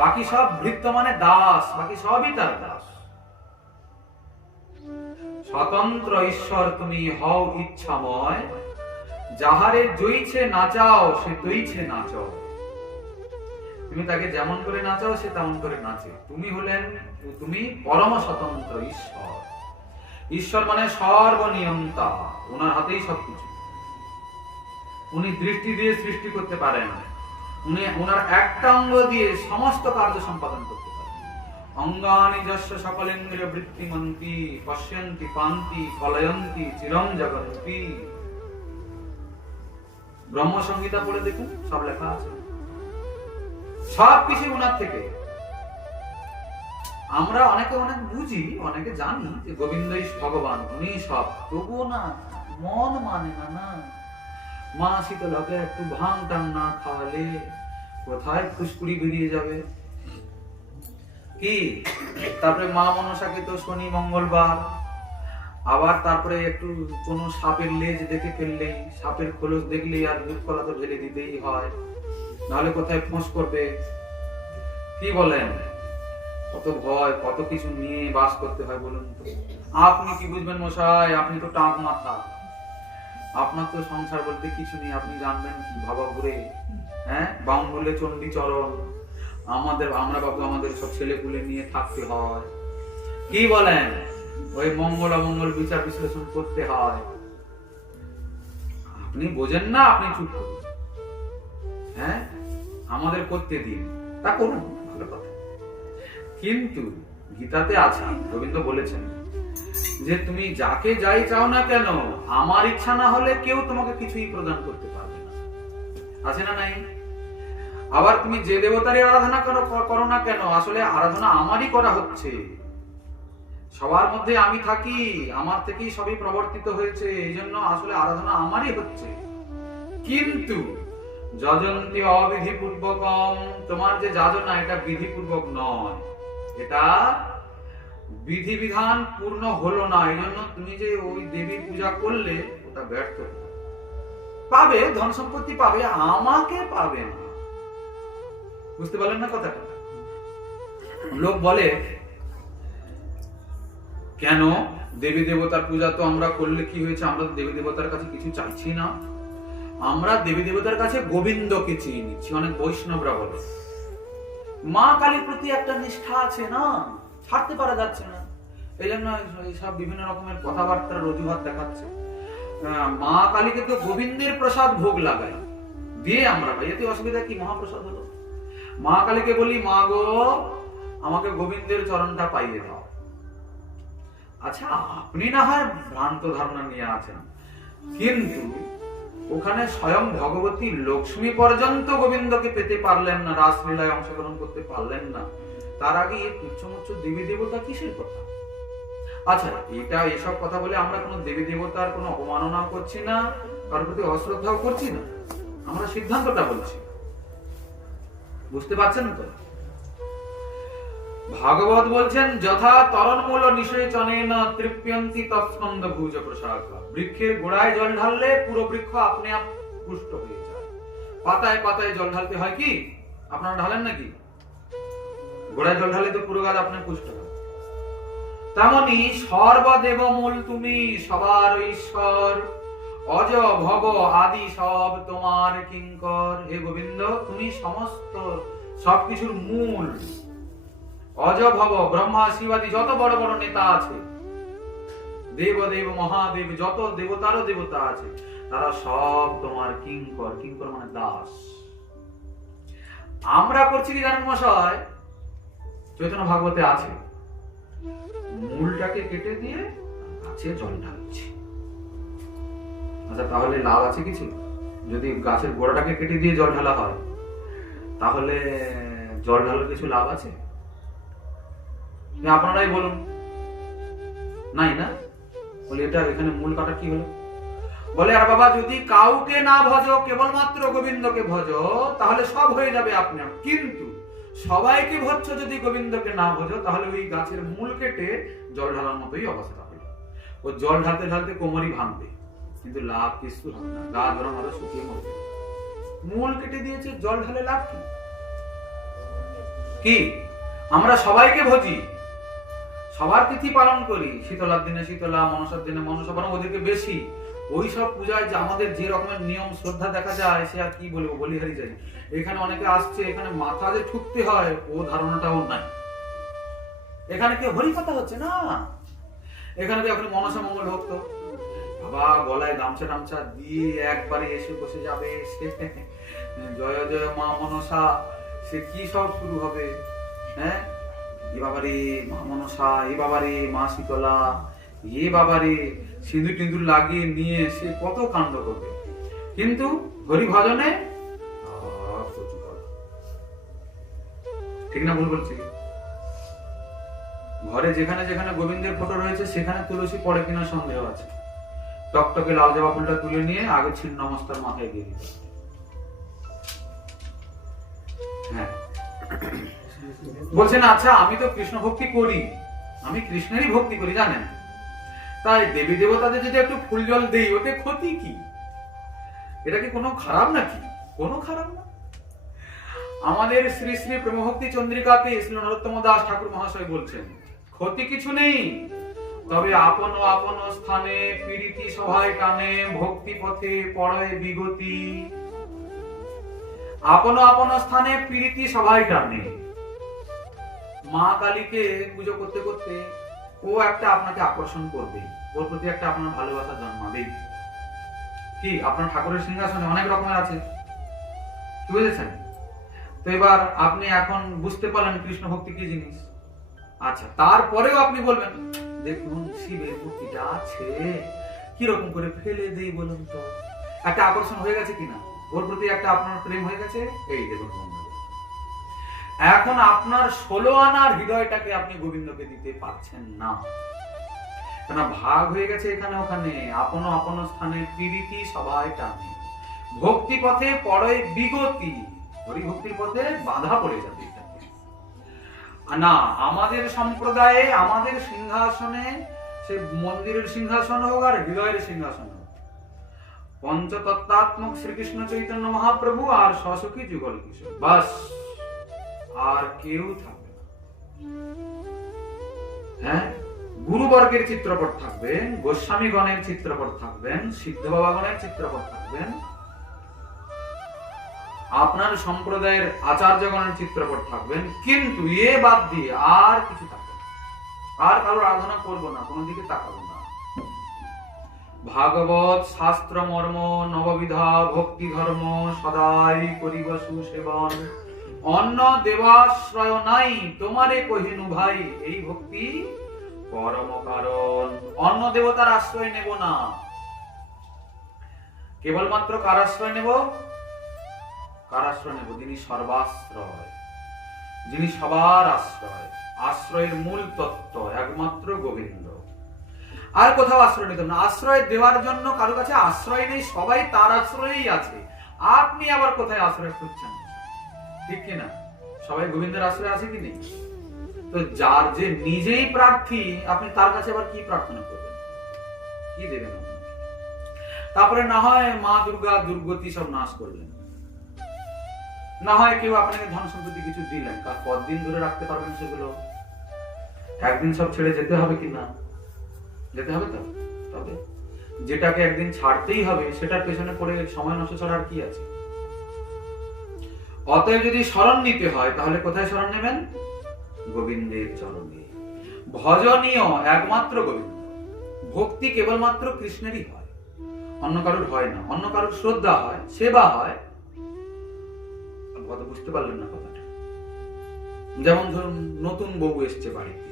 বাকি সব ভৃত্য মানে দাস, বাকি সবই তার দাস। স্বতন্ত্র ঈশ্বর তুমি হও ইচ্ছাময়, যাহারে জইছে নাচাও সে তৈছে নাচাও। তুমি তাকে যেমন করে নাচাও সে তেমন করে নাচে। তুমি পরম স্বতন্ত্র ঈশ্বর। ঈশ্বর মানে সর্বনিয়ন্তা, ওনার হাতেই সবকিছু। উনি দৃষ্টি দিয়ে সৃষ্টি করতে পারেন, উনি ওনার একটা অঙ্গ দিয়ে সমস্ত কার্য সম্পাদন করতে পারেন। অঙ্গানি যস্য সকলেন্দ্রিয় বৃত্তিমন্তি পশ্যন্তি পান্তি ফলয়ন্তি চিরং জগন্তি। ব্রহ্মসংহিতা পড়ে দেখুন, সব লেখা আছে। সব কিছু ওনার থেকে। আমরা অনেকে অনেক বুঝি, অনেকে জানি যে গোবিন্দই ভগবান, উনি সব, তবুও না মন মানে না। মা শীতলাকে একটু ভাঙ টান না খাওয়ালে কোথায় ফুসকুড়ি বেরিয়ে যাবে কি। তারপরে মা মনসাকে তো শনি মঙ্গলবার, আবার তারপরে একটু কোন সাপের লেজ দেখে ফেললেই, সাপের খোলস দেখলেই আর দুধ কলা তো ঢেলে দিতেই হয়, নাহলে কোথায় ফোঁস করবে। কি বলেন, কত ভয়, কত কিছু নিয়ে বাস করতে হয় বলুন তো। আপনি কি বুঝবেন মশাই, আপনি তো টাক মাথা, আপনার তো সংসার বলতে কিছু নেই, আপনি জানবেন কি ভাবা ঘুরে। হ্যাঁ, বাম বলে চণ্ডী চরণ, আমরা বাবু আমাদের সব ছেলেপুলে নিয়ে থাকতে হয়। কি বলেন, ওই মঙ্গল অমঙ্গল বিচার বিশ্লেষণ করতে হয়। আপনি বোঝেন না, আপনি চুপ করুন। হ্যাঁ, আমাদের করতে দিন, তা করুন, ভালো কথা। কিন্তু গীতাতে আছে, গোবিন্দ বলেছেন যে তুমি যাকে যাই চাও না কেন, আমার ইচ্ছা না হলে কেউ তোমাকে কিছুই প্রদান করতে পারবে না। আছে না নাই? আবার তুমি যে দেবতারই আরাধনা করো না কেন, আসলে আরাধনা আমারই করা হচ্ছে। সবার মধ্যে আমি থাকি, আমার থেকেই সবই প্রবর্তিত হয়েছে, এই জন্য আসলে আরাধনা আমারই হচ্ছে। কিন্তু যজন্তি অবিধিপূর্বকম, তোমার যে যাজনা এটা বিধিপূর্বক নয়, এটা বিধিবিধান পূর্ণ হলো না, এই জন্য তুমি যে ওই দেবী পূজা করলে ওটা ব্যর্থ পাবে, ধন সম্পত্তি পাবে, আমাকে পাবে না। বুঝতে পারলেন না কথাটা? লোক বলে কেন দেবী দেবতার পূজা তো আমরা করলে কি হয়েছে, আমরা দেবী দেবতার কাছে কিছু চাইছি না, আমরা দেবী দেবতার কাছে গোবিন্দকে চেয়ে নিচ্ছি। অনেক বৈষ্ণবরা বলে মা কালীর প্রতি একটা নিষ্ঠা আছে না, ছাড়তে পারা যাচ্ছে না, এই জন্য এইসব বিভিন্ন রকমের কথাবার্তার অজুহাত দেখাচ্ছে। মা কালীকে তো গোবিন্দের প্রসাদ ভোগ লাগাই দিয়ে আমরা পাই, এতে অসুবিধা কি? মহাপ্রসাদ হলো। মা কালীকে বলি, মা গো আমাকে গোবিন্দের চরণটা পাইয়ে দাও। আচ্ছা, আপনি না হয় ভ্রান্ত ধারণা নিয়ে আছেন, কিন্তু ওখানে স্বয়ং ভগবতী লক্ষ্মী পর্যন্ত গোবিন্দকে পেতে পারলেন না, রাসলীলায় অংশগ্রহণ করতে পারলেন না, তার আগে এই তুচ্ছ দেবী দেবতা কিসের কথা? আচ্ছা, এসব কথা বলে আমরা কোনো দেবী দেবতার কোনো অবমাননা করছি না, কারোর প্রতি অশ্রদ্ধাও করছি না, আমরা সিদ্ধান্তটা বলছি। বুঝতে পারছেন তো? ভাগবত বলছেন যথা তরণমূল নিষেচনেন তৃপ্যন্তি তৎস্কন্দ ভুজ প্রশাখা। বৃক্ষের গোড়ায় জল ঢাললে পুরো বৃক্ষ আপনি আপ পুষ্ট হয়ে যায়। পাতায় পাতায় জল ঢালতে হয় কি? আপনারা ঢালেন নাকি? গোড়ায় জল ঢালে তো পুরো গাছ আপনি পুষ্ট হয়। তেমনি সর্বদেব মূল তুমি, সবার ঈশ্বর, অজ ভব আদি সব তোমার কিঙ্কর। হে গোবিন্দ, তুমি সমস্ত সবকিছুর মূল। অজ ভব, ব্রহ্মা শিবাদি যত বড় বড় নেতা আছে, দেবদেব মহাদেব যত দেবতারও দেবতা আছে, তারা সব তোমার কিঙ্কর। কিঙ্কর মানে দাস। আমরা করছি কি জানেন মশাই? চৈতন্য ভাগবতে আছে, মূলটাকে কেটে দিয়ে গাছে জল ঢালছি। আচ্ছা, তাহলে লাভ আছে কিছু? যদি গাছের গোড়াটাকে কেটে দিয়ে জল ঢালা হয়, তাহলে জল ঢালার কিছু লাভ আছে? আপনারাই বলুন। নাই না? বলে এটা এখানে মূল কাটা কি হলো? বলে আর বাবা, যদি কাউকে না ভজো, কেবলমাত্র গোবিন্দকে ভজো, তাহলে সব হয়ে যাবে আপনি। কিন্তু সবাইকে ভজছো যদি গোবিন্দকে না ভজো, তাহলে ওই গাছের মূল কেটে জল ঢালার মতোই অবস্থা হবে। ও জল ঢালতে ঢালতে কোমরই ভাঙবে, কিন্তু লাভ কিছু হবে না, গা ধরম আরো শুকিয়ে মরবে। মূল কেটে দিয়েছে, জল ঢালে লাভ কি? কি আমরা সবাইকে ভজি, সবার তিথি পালন করি, শীতলার দিনে শীতলা, মনসার দিনে মনসা, বরং ওদেরকে বেশি। ওই সব পূজায় যে আমাদের যে রকমের নিয়ম শ্রদ্ধা দেখা যায়, সে আর কি বলবো, বলিহারি যায়। এখানে অনেকে আসছে, এখানে মাথা যে ঠুকতে হয় ও ধারণাটাও নাই। এখানে কেউ হরি কথা হচ্ছে না, এখানে তো এখন মনসা মঙ্গল ভক্ত বাবা গলায় গামছা টামছা দিয়ে একবারে এসে বসে যাবে, সে জয় জয় মা মনসা, সে কি সব শুরু হবে। হ্যাঁ, এ বাবারে মা মনসা, এ বাবারে মা শীতলা, এ বাবারে সিঁদুর টিঁদুর লাগিয়ে নিয়ে সে কত কাণ্ড করবে। কিন্তু হরি ভজনে ঠিক না ভুল বলছি? ঘরে যেখানে যেখানে গোবিন্দের ফটো রয়েছে সেখানে তুলসী পড়ে কিনা সন্দেহ আছে। টকটকে লাল জবা ফুলটা তুলে নিয়ে আগে ছিন্ন নমস্কার মাথায় দিয়ে দিতে। হ্যাঁ, বলছেন আচ্ছা আমি তো কৃষ্ণ ভক্তি করি, আমি কৃষ্ণেরই ভক্তি করি জানেন, তাই দেবী দেবতাদের যদি একটু ফুল জল দেই ওতে ক্ষতি কি? এটা কি কোনো খারাপ নাকি? কোনো খারাপ না। আমাদের শ্রী শ্রী প্রেমভক্তি চন্দ্রিকাতে শ্রী নরোত্তম দাস ঠাকুর মহাশয় বলছেন ক্ষতি কিছু নেই, তবে আপন আপন স্থানে পীড়িতি সভায় টানে ভক্তি পথে পড়ে বিগতি। আপন আপন স্থানে পীড়িতি সভায় টানে। মা কালীকে পুজো করতে করতে ও একটা আপনাকে আকর্ষণ করবে, ওর প্রতি একটা আপনার ভালোবাসা জন্মাবে। কি আপনার ঠাকুরের সিংহাসনে অনেক রকমের আছে, বুঝেছেন? তো এবার আপনি এখন বুঝতে পারলেন কৃষ্ণ ভক্তি কি জিনিস। আচ্ছা, তারপরেও আপনি বলবেন দেখুন শিবের মূর্তিটা আছে, কিরকম করে ফেলে দেই বলুন তো? একটা আকর্ষণ হয়ে গেছে কিনা, ওর প্রতি একটা আপনার প্রেম হয়ে গেছে। এই দেখুন এখন আপনার 16 আনার হৃদয়টাকে আপনি গোবিন্দকে দিতে পারছেন না, কেন ভাগ হয়ে গেছে এখানে ওখানে। আপন আপন স্থানে পীড়িতি সবাই টানে ভক্তি পথে পড়ে বিগতি। হরি ভক্তির পথে বাধা পড়ে যাবে না। আমাদের সম্প্রদায়ে আমাদের সিংহাসনে, সে মন্দিরের সিংহাসন হোক আর হৃদয়ের সিংহাসন হোক, পঞ্চতত্ত্বাত্মক শ্রীকৃষ্ণ চৈতন্য মহাপ্রভু আর সসখী যুগল কিশোর, বাস আর কেউ থাকবে না। হ্যাঁ, গুরুবর্গের চিত্রপট থাকবেন, গোস্বামীগণের চিত্রপট থাকবেন, সিদ্ধ বাবাগণের চিত্রপট থাকবেন, আপনার সম্প্রদায়ের আচার্যগণের চিত্রপট থাকবেন, কিন্তু এ বাদ দিয়ে আর কিছু থাকবে না। আর কারোর আরাধনা করবো না, কোনো দিকে তাকাবো না। ভাগবত শাস্ত্র মর্ম নববিধা ভক্তি ধর্ম সদাই করিব সুসেবন। অন্য দেবাশ্রয় নাই তোমারে কহিনু ভাই, এই ভক্তি পরম কারণ। অন্য দেবতার আশ্রয় নেব না, কেবলমাত্র কার আশ্রয় নেব? কার আশ্রয় নেব? যিনি সর্বাশ্রয়, যিনি সবার আশ্রয়। আশ্রয়ের মূল তত্ত্ব একমাত্র গোবিন্দ, আর কোথাও আশ্রয় নিতে না। আশ্রয় দেওয়ার জন্য কারো কাছে আশ্রয় নেই, সবাই তার আশ্রয়েই আছে। আপনি আবার কোথায় আশ্রয় খুঁজছেন? ঠিক কিনা? সবাই গোবিন্দের আশ্রয় আছে কি নেই? তো যার যে নিজেই প্রার্থী, আপনি তার কাছে আবার কি প্রার্থনা করবেন, কি দেবেন? তারপরে না হয় মা দুর্গা দুর্গতি সব নাশ করলেন, না হয় কেউ আপনাকে ধন সম্পত্তি কিছু দিলেন, কার কতদিন ধরে রাখতে পারবেন সেগুলো? একদিন সব ছেড়ে যেতে হবে কি না? যেতে হবে তো। তবে যেটাকে একদিন ছাড়তেই হবে সেটার পেছনে পড়ে সময় নষ্ট ছাড়া আর কি আছে? অতএব যদি শরণ নিতে হয় তাহলে কোথায় শরণ নেবেন? গোবিন্দের চরণে। ভজনীয় একমাত্র গোবিন্দ। ভক্তি কেবলমাত্র কৃষ্ণেরই হয়, অন্য কারোর হয় না। অন্য কারোর শ্রদ্ধা হয়, সেবা হয়, কথা বুঝতে পারলেন না কথাটা? যেমন ধরুন নতুন বউ এসছে বাড়িতে,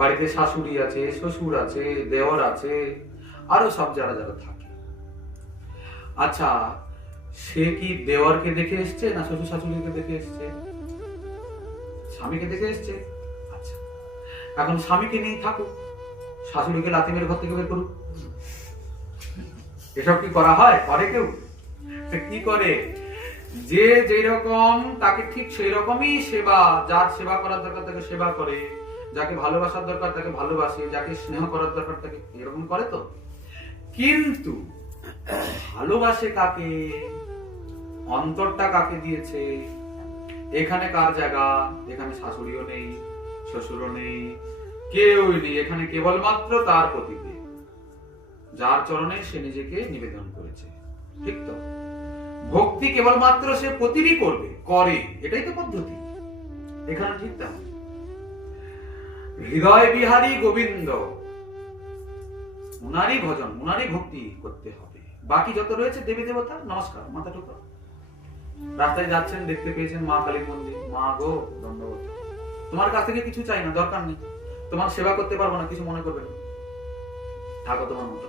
বাড়িতে শাশুড়ি আছে, শ্বশুর আছে, দেওর আছে, আরো সব যারা যারা থাকে। আচ্ছা, সে কি দেওরকে দেখে এসছে না শ্বশুর শাশুড়িকে দেখে এসছে? স্বামীকে দেখে এসছে। আচ্ছা, এখন স্বামীকে নিয়ে থাকুক, শাশুড়িকে লাথি মেরে ঘর থেকে বের করুক। এসব কি করা হয়? করে কেউ? কি করে? যে যেই রকম তাকে ঠিক সেই রকমই সেবা, যার সেবা করার দরকার তাকে সেবা করে, যাকে ভালোবাসার দরকার তাকে ভালোবাসে, যাকে স্নেহ করার দরকার তাকে এরকম করে। তো কিন্তু ভালোবাসে কাকে, অন্তরটা কাকে দিয়েছে, এখানে কার জায়গা? এখানে শাশুড়িও নেই, শ্বশুরও নেই, কেউই নেই, এখানে কেবলমাত্র তার প্রতিদেব, যার চরণে সে নিজেকে নিবেদন করেছে। ঠিক তো? ভক্তি কেবলমাত্র সে প্রতিটি করবে, করে, এটাই তো পদ্ধতি। এখানে ঠিক তেমন হৃদয় বিহারী গোবিন্দ, উনারই ভজন, উনারই ভক্তি করতে হবে। বাকি যত রয়েছে দেবী দেবতা, নমস্কার, মাথা টুকরো। রাস্তায় যাচ্ছেন, দেখতে পেয়েছেন মা কালীর মন্দির, মা গো দণ্ডবোধ, তোমার কাছ থেকে কিছু চাই না, দরকার নেই, তোমার সেবা করতে পারবো না, কিছু মনে করবেন না, থাকো তোমার মতো,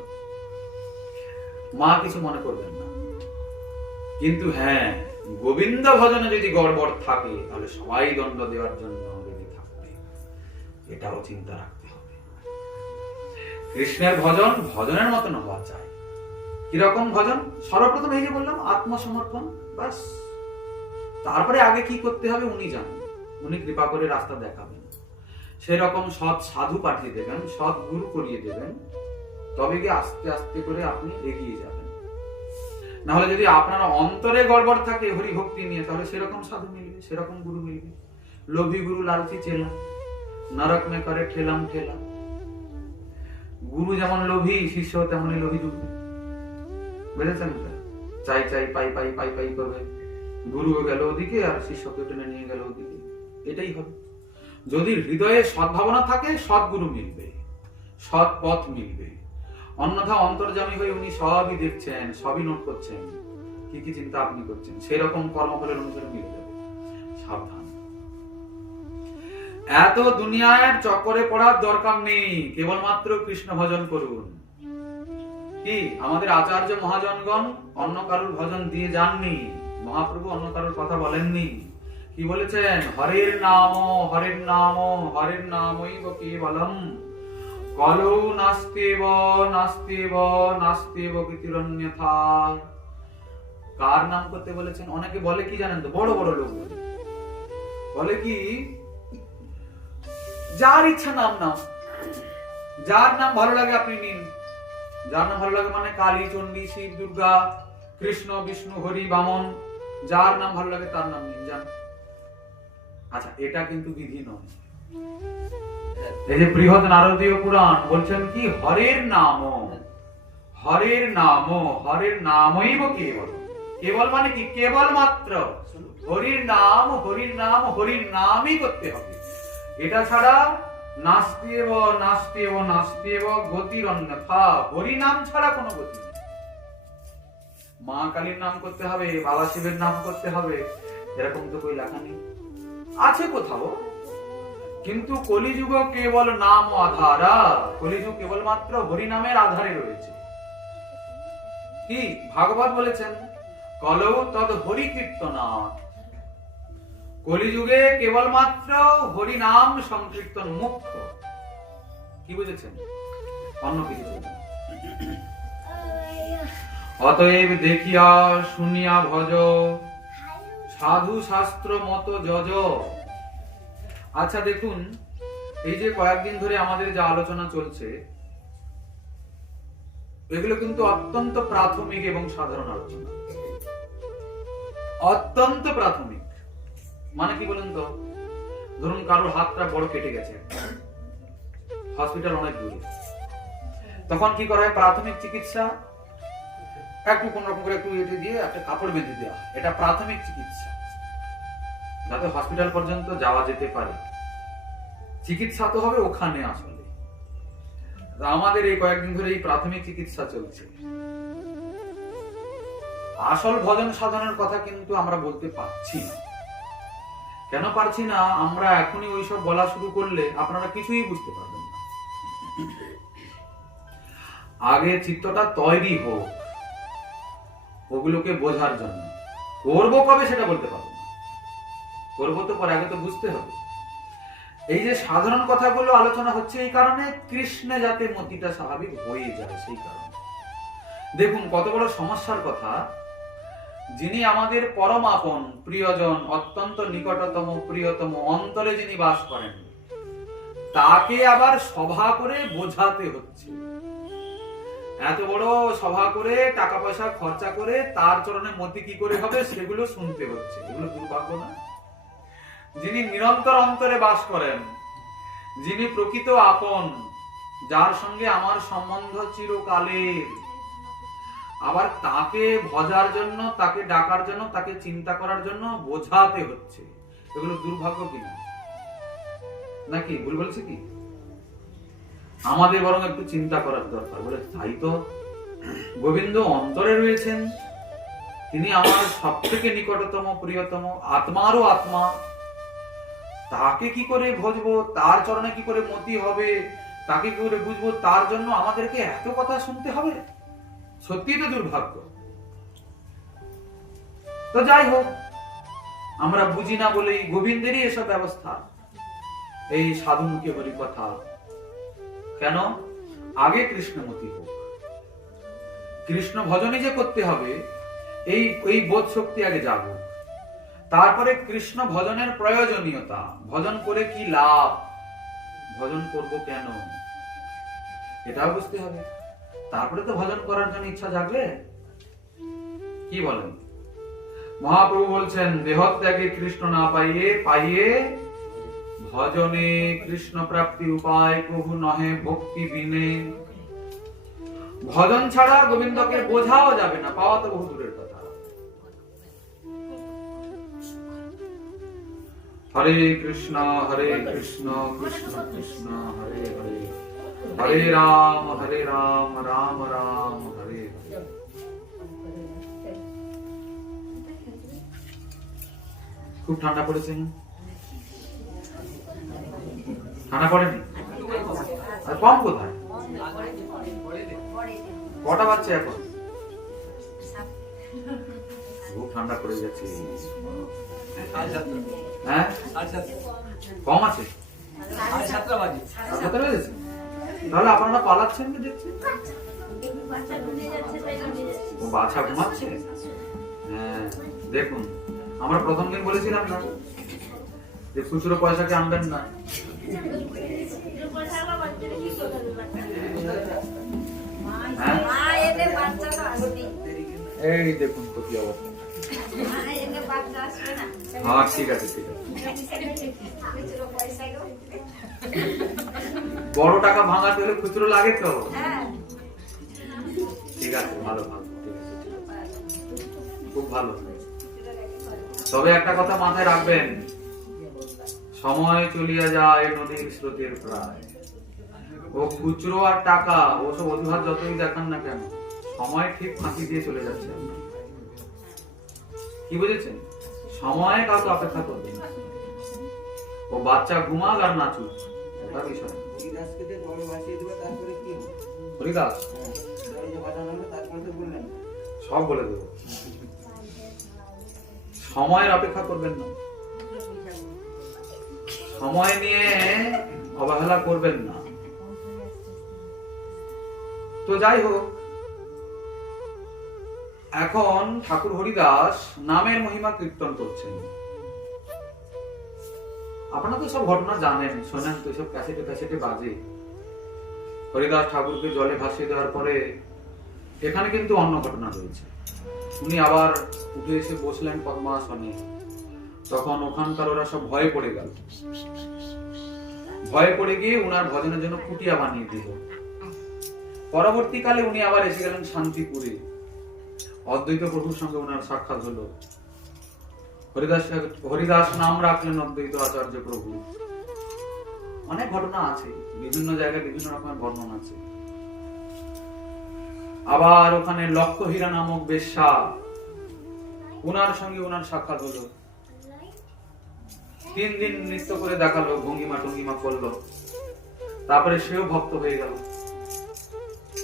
মা কিছু মনে করবেন না। কিন্তু হ্যাঁ, গোবিন্দ ভজনে যদি গড়বড় থাকে তাহলে সবাই দণ্ড দেওয়ার জন্য রেডি থাকবে, এটাও চিন্তা রাখতে হবে। কৃষ্ণের ভজন ভজনের মতন হওয়া চাই। কিরকম ভজন? সর্বপ্রথম এই যে বললাম, আত্মসমর্পণ, বাস। তারপরে আগে কি করতে হবে উনি জানেন, উনি কৃপা করে রাস্তা দেখাবেন। সেরকম সৎ সাধু পাঠিয়ে দেবেন, সৎ গুরু করিয়ে দেবেন, তবে কি আস্তে আস্তে করে আপনি এগিয়ে যাবেন। না হলে যদি আপনার অন্তরে গড়বড় থাকে হরি ভক্তি নিয়ে, তাহলে সেরকম সাধু মিলবে, সেরকম গুরু মিলবে। লোভী গুরু লালচি চেলা, নরক মে করে ঠেলাম ঠেলা। গুরু যেমন লোভী, শিষ্য তেমনই লোভী ঢুকবে, বুঝেছেন? চাই চাই পাই পাই পাই পাই করবে, গুরু গেল ওদিকে আর শিষ্যকে টেনে নিয়ে গেল ওদিকে, এটাই হবে। যদি হৃদয়ে সদ্ভাবনা থাকে, সৎ গুরু মিলবে, সৎ পথ মিলবে। অন্যথা অন্তর্যামী হয়ে উনি সবই দেখছেন, সবই নোট করছেন, কি কি চিন্তা আপনি করছেন, সেরকম কর্মফলের অনুসারে মিলে যাবে। সাবধান। এত দুনিয়ার চক্করে পড়ার দরকার নেই, কেবলমাত্র কৃষ্ণ ভজন করুন। কি আমাদের আচার্য মহাজনগণ অন্য কারুর ভজন দিয়ে যাননি, মহাপ্রভু অন্য কারুর কথা বলেননি। কি বলেছেন? হরের নাম, হরের নাম, হরের নামৈব কেবলম, কলৌ নাস্তেব নাস্তেব নাস্তেব গতিরন্যথা। কার নাম করতে বলেছেন? অনেকে বলে কি জানেন তো, বড় বড় লোক বলে কি, যার ইচ্ছা নাম নাম, যার নাম ভালো লাগে আপনি নিন। যার নাম ভালো লাগে মানে কালী, চণ্ডী, শিব, দুর্গা, কৃষ্ণ, বিষ্ণু, হরি, বামন, যার নাম ভালো লাগে তার নাম নিন, যান। আচ্ছা, এটা কিন্তু বিধি নয়। এই যে বৃহৎ নারদীয় পুরাণ বলছেন কি, হরের নাম, হরের নাম, হরের নামৈব কেবল। কেবল মানে কি? কেবল মাত্র হরির নাম, হরির নাম, হরির নামই করতে হবে। এটা ছাড়া নাস্তেব নাস্তেব নাস্তেব গতিরন্যথা, হরি নাম ছাড়া কোনো গতি নেই। মা কালীর নাম করতে হবে, বাবা শিবের নাম করতে হবে, এরকম তো কই লেখা নেই। আছে কোথাও, কিন্তু কলিযুগ কেবল নাম আধারা, কলিযুগ কেবলমাত্র হরি নামের আধারে রয়েছে। কি ভাগবত বলেছেন? কলৌ তদ হরি কীর্তনা। কলিযুগে কেবলমাত্র হরি নাম সংকীর্তন মুখ্য। কি বুঝেছেন? অন্য কিছু। অতএব দেখিয়া শুনিয়া ভজ, সাধু শাস্ত্র মত যজ। আচ্ছা দেখুন, এই যে কয়েকদিন ধরে আমাদের যে আলোচনা চলছে, এগুলো কিন্তু অত্যন্ত প্রাথমিক এবং সাধারণ আলোচনা। অত্যন্ত প্রাথমিক মানে কি বলেন তো? ধরুন কারোর হাতটা বড় কেটে গেছে, হসপিটাল অনেক দূরে, তখন কি করা হয়? প্রাথমিক চিকিৎসা, একটু কোন রকম করে একটু এটি দিয়ে একটা কাপড় বেঁধে দেওয়া, এটা প্রাথমিক চিকিৎসা, যাতে হসপিটাল পর্যন্ত যাওয়া যেতে পারে। চিকিৎসা তো হবে ওখানে। আসলে আমাদের এই কয়েকদিন ধরে এই প্রাথমিক চিকিৎসা চলছে। আসল ভজন সাধনের কথা কিন্তু আমরা বলতে পারছি না। কেন পারছি না? আমরা এখনই ওইসব বলা শুরু করলে আপনারা কিছুই বুঝতে পারবেন না। আগে চিত্তটা তৈরি হোক ওগুলোকে বোঝার জন্য। করবো কবে সেটা বলতে পারবো না, করবো তো পরে, আগে তো বুঝতে হবে। এই যে সাধারণ কথাগুলো আলোচনা হচ্ছে এই কারণে, কৃষ্ণে যাতে মতিটা স্বাভাবিক হয়ে যায় সেই কারণে। দেখুন কত বড় সমস্যার কথা। যিনি আমাদের পরম আপন, প্রিয়জন, অত্যন্ত নিকটতম, প্রিয়তম, অন্তরে যিনি বাস করেন, তাকে আবার সভা করে বোঝাতে হচ্ছে। এত বড় সভা করে টাকা পয়সা খরচা করে তার চরণে মতি কি করে হবে সেগুলো শুনতে হচ্ছে। এগুলো দুর্ভাগ্য না? যিনি নিরন্তর অন্তরে বাস করেন, যিনি প্রকৃত আপন, যার সঙ্গে আমার সম্বন্ধ চিরকালের, আবার তাকে ভজার জন্য, তাকে ডাকার জন্য, তাকে চিন্তা করার জন্য বোঝাতে হচ্ছে। এগুলো দুর্ভাগ্য কিনা? নাকি ভুল বলছি কি? আমাদের বরং একটু চিন্তা করার দরকার। বলে তাই তো, গোবিন্দ অন্তরে রয়েছেন, তিনি আমার সব থেকে নিকটতম প্রিয়তম, আত্মারও আত্মা, তাকে কি করে ভজবো, তার চরণে কি করে মতি হবে, তাকে কি করে বুঝবো, তার জন্য আমাদেরকে এত কথা শুনতে হবে? সত্যি তো দুর্ভাগ্য। তো যাই হোক, আমরা বুঝি না বলেই গোবিন্দেরই এসব ব্যবস্থা, এই সাধুমুখী হরি কথা। কেন? আগে কৃষ্ণমতি হোক, কৃষ্ণ ভজনই যে করতে হবে এই বোধ শক্তি আগে জাগুক, তারপরে কৃষ্ণ ভজনের প্রয়োজনীয়তা, ভজন করে কি লাভ, ভজন করব কেন, এটাও বুঝতে হবে। তারপরে তো ভজন করার জন্য ইচ্ছা জাগবে। কি বলেন? মহাপ্রভু বলছেন, দেহত্যাগে কৃষ্ণ না পাইয়ে ভজনে কৃষ্ণ প্রাপ্তি উপায় প্রভু নহে ভক্তি বিনে। ভজন ছাড়া গোবিন্দকে বোঝাও যাবে না, পাওয়া তো বহু দূরের কথা। হরে কৃষ্ণ কৃষ্ণ কৃষ্ণ হরে হরে, হরে রাম রাম রাম হরে হরে। খুব ঠান্ডা পড়েছে? ঠান্ডা পড়েনি? আর কম কোথায়? কটা বাজছে এখন? খুব ঠান্ডা পড়ে যাচ্ছে। হ্যাঁ, কম আছে? তাহলে আপনারা পালাচ্ছেন কি দেখছি? ও বাচ্চা ঘুমাচ্ছে। হ্যাঁ, দেখুন, আমরা প্রথম দিন বলেছিলাম না যে খুচরো পয়সাকে আনবেন না। এই দেখুন তো কি অবস্থা। হ্যাঁ, ঠিক আছে ঠিক আছে। বড় টাকা ভাঙাতে হলে খুচরো লাগে তো। ঠিক আছে, ভালো ভালো, খুব ভালো। তবে একটা কথা মাথায় রাখবেন, সময় চলিয়া যায় নদীর স্রোতের প্রায়। ও খুচরো আর টাকা ওসব অজুহাত যতই দেখান না কেন, সময় ঠিক ফাঁকি দিয়ে চলে যাচ্ছে। কি বুঝেছেন? সময় কাউকে অপেক্ষা করবে না। ও বাচ্চা ঘুমাক আর নাচুক, ওটা বিষয়। হরিদাস সব বলে দেব, সময়ের অপেক্ষা করবেন না, সময় নিয়ে অবহেলা করবেন না। তো যাই হোক, এখন ঠাকুর হরিদাস নামের মহিমা কীর্তন করছেন। আপনারা তো সব ঘটনা জানেন, শোনেন তো, সব ক্যাসেটে বাজে। হরিদাস ঠাকুরকে জলে ভাসিয়ে দেওয়ার পরে এখানে কিন্তু অন্য ঘটনা রয়েছে। উনি আবার উঠে এসে বসলেন পদ্মাসনে, তখন ওখানকার ওরা সব ভয়ে পড়ে গেল। ভয়ে পড়ে গিয়ে উনার ভজনের জন্য কুটিয়া বানিয়ে দিল। পরবর্তীকালে উনি আবার এসে গেলেন শান্তিপুরে, অদ্বৈত প্রভুর সঙ্গে উনার সাক্ষাৎ হলো। হরিদাস নাম রাখলেন অদ্বৈত আচার্য প্রভু। অনেক ঘটনা আছে, বিভিন্ন জায়গায় বিভিন্ন রকমের বর্ণনা আছে। আবার ওখানে লক্ষহীরা নামক বেশ্যা, উনার সঙ্গে উনার সাক্ষাৎ হলো। 3 দিন নৃত্য করে দেখালো, ভঙ্গিমা টঙ্গিমা করলো, তারপরে সেও ভক্ত হয়ে গেল।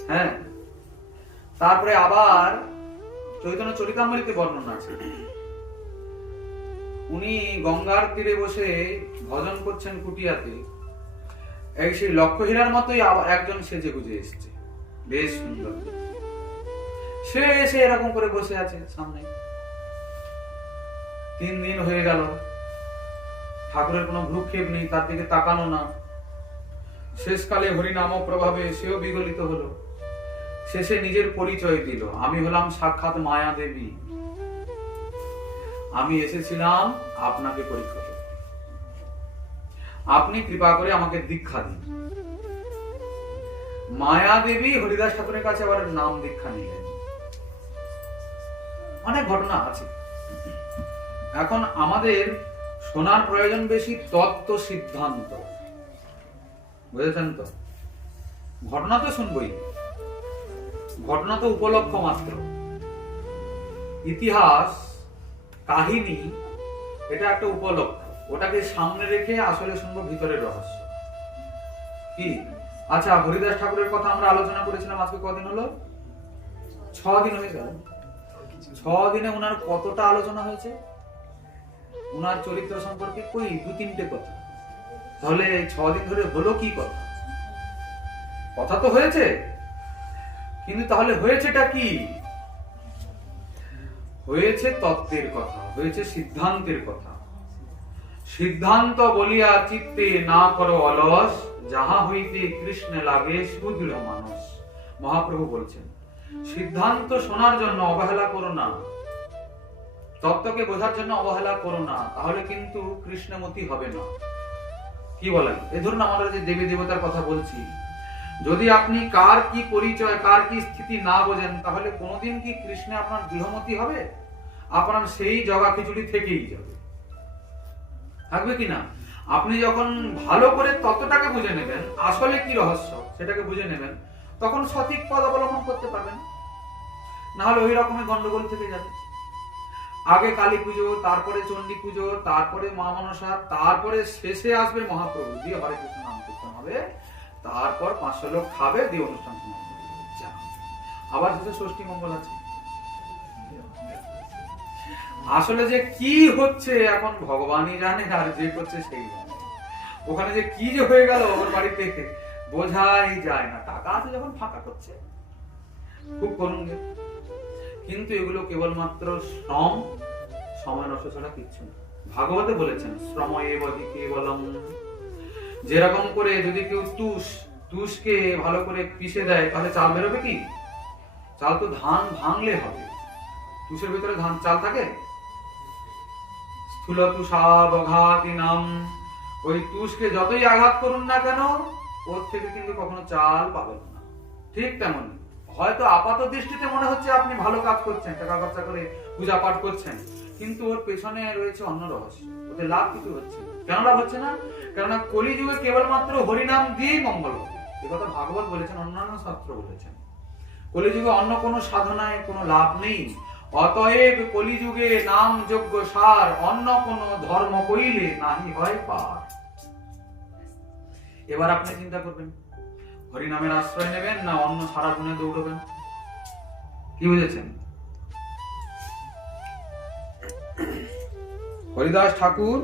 হ্যাঁ, তারপরে আবার চৈতন্য চরিতামৃতে বর্ণনা আছে, উনি গঙ্গার তীরে বসে ভজন করছেন কুটিয়াতে। এই সেই লক্ষহীরার মতোই একজন সেজে গুজে এসছে, বেশ সুন্দর। সে এসে এরকম করে বসে আছে সামনে। 3 দিন হয়ে গেল, ঠাকুরের কোনো ভ্রুক্ষেপ নেই, তার দিকে তাকানো না। শেষকালে হরিনাম প্রভাবে সেও বিগলিত হলো। শেষে নিজের পরিচয় দিল, আমি হলাম সাক্ষাৎ মায়া দেবী, আমি এসেছিলাম আপনাকে পরীক্ষা করতে, আপনি কৃপা করে আমাকে দীক্ষা দিন। মায়া দেবী হরিদাস ঠাকুরের কাছে আবার নাম দীক্ষা নিলেন। অনেক ঘটনা আছে। এখন আমাদের শোনার প্রয়োজন বেশি তত্ত্ব সিদ্ধান্ত, বুঝেছেন তো? ঘটনা তো শুনবই, ঘটনা তো উপলক্ষ মাত্র। ইতিহাস কাহিনী এটা একটা উপলক্ষ, ওটাকে সামনে রেখে আসলে শুনবো ভিতরের রহস্য কি। আচ্ছা, হরিদাস ঠাকুরের কথা আমরা আলোচনা করেছিলাম, আজকে কদিন হলো? 6 দিন হয়ে গেল। 6 দিনে উনার কতটা আলোচনা হয়েছে? উনার চরিত্র সম্পর্কে কই 2-3টে কথা। তাহলে 6 দিন ধরে হলো কি কথা? কথা তো হয়েছে, কিন্তু তাহলে হয়েছেটা কি? হয়েছে তত্ত্বের কথা, হয়েছে সিদ্ধান্তের কথা। সিদ্ধান্ত বলিয়া চিত্তে না করো অলস, যাহা হইতে কৃষ্ণ লাগে সুদৃঢ় মানুষ। মহাপ্রভু বলছেন সিদ্ধান্ত শোনার জন্য অবহেলা করো না, তত্ত্বকে বোঝার জন্য অবহেলা করো না, তাহলে কিন্তু কৃষ্ণমতি হবে না। কি বলেন? এই ধরুন আমরা যে দেবী দেবতার কথা বলছি, যদি আপনি কার কি পরিচয়, কার কি স্থিতি না বোঝেন, তাহলে কোনোদিন কি কৃষ্ণে আপনার গৃহমতি হবে? আপনার সেই জগা খিচুড়ি থেকেই যাবে, থাকবে কিনা? আপনি যখন ভালো করে তত্ত্বটাকে বুঝে নেবেন, আসলে কি রহস্য সেটাকে বুঝে নেবেন, তখন সঠিক পথ অবলম্বন করতে পারবেন। না হলে ওই রকমের গন্ডগোল থেকে যাবে। আগে কালী পুজো, তারপরে চণ্ডী পুজো, তারপরে মা মনসা, তারপরে শেষে আসবে মহাপ্রভু, দিয়ে হরে কৃষ্ণ নাম কীর্তন হবে, তারপর 500 লোক খাবে, দিয়ে অনুষ্ঠান সমাপ্ত। আবার শেষে ষষ্ঠী মঙ্গল আছে। আসলে যে কি হচ্ছে এখন ভগবানই জানে, আর যে করছে সেই জানে। ওখানে যে কি যে হয়ে গেল ওর বাড়িতে বোঝাই যায় না। টাকা আছে যখন ফাঁকা করছে, খুব করুন। কিন্তু এগুলো কেবলমাত্র শ্রম, সময় নষ্ট ছাড়া কিচ্ছু না। ভাগবতে বলেছেন শ্রম এবধি কেবলম। যেরকম করে যদি কেউ তুষকে ভালো করে পিষে দেয়, তাহলে চাল বেরোবে কি? চাল তো ধান ভাঙলে হবে। তুষের ভিতরে ধান চাল থাকে? স্থূল তুষাবঘাতিনাম, ওই তুষকে যতই আঘাত করুন না কেন, ওর থেকে কিন্তু কখনো চাল পাবেন না। ঠিক তেমন হয়তো আপাত দৃষ্টিতে মনে হচ্ছে আপনি ভালো কাজ করছেন, টাকা খরচা করে পূজা পাঠ করছেন, কিন্তু ওর পেছনে রয়েছে অন্য রহস্য। ওতে লাভ কিছু হচ্ছে না। কেন লাভ হচ্ছে না? কেননা কলিযুগে কেবলমাত্র হরিনাম দিয়েই মঙ্গল হবে। এ কথা ভাগবত বলেছেন, অন্যান্য শাস্ত্র বলেছেন। কলিযুগে অন্য কোনো সাধনায় কোনো লাভ নেই। অতএব কলিযুগে নাম যজ্ঞ সার, অন্য কোনো ধর্ম কইলে নাহি হয় পার। এবার আপনি চিন্তা করবেন, হরিনামের আশ্রয় নেবেন না অন্য সারা গুণে দৌড়বেন? কি বুঝেছেন? হরিদাস ঠাকুর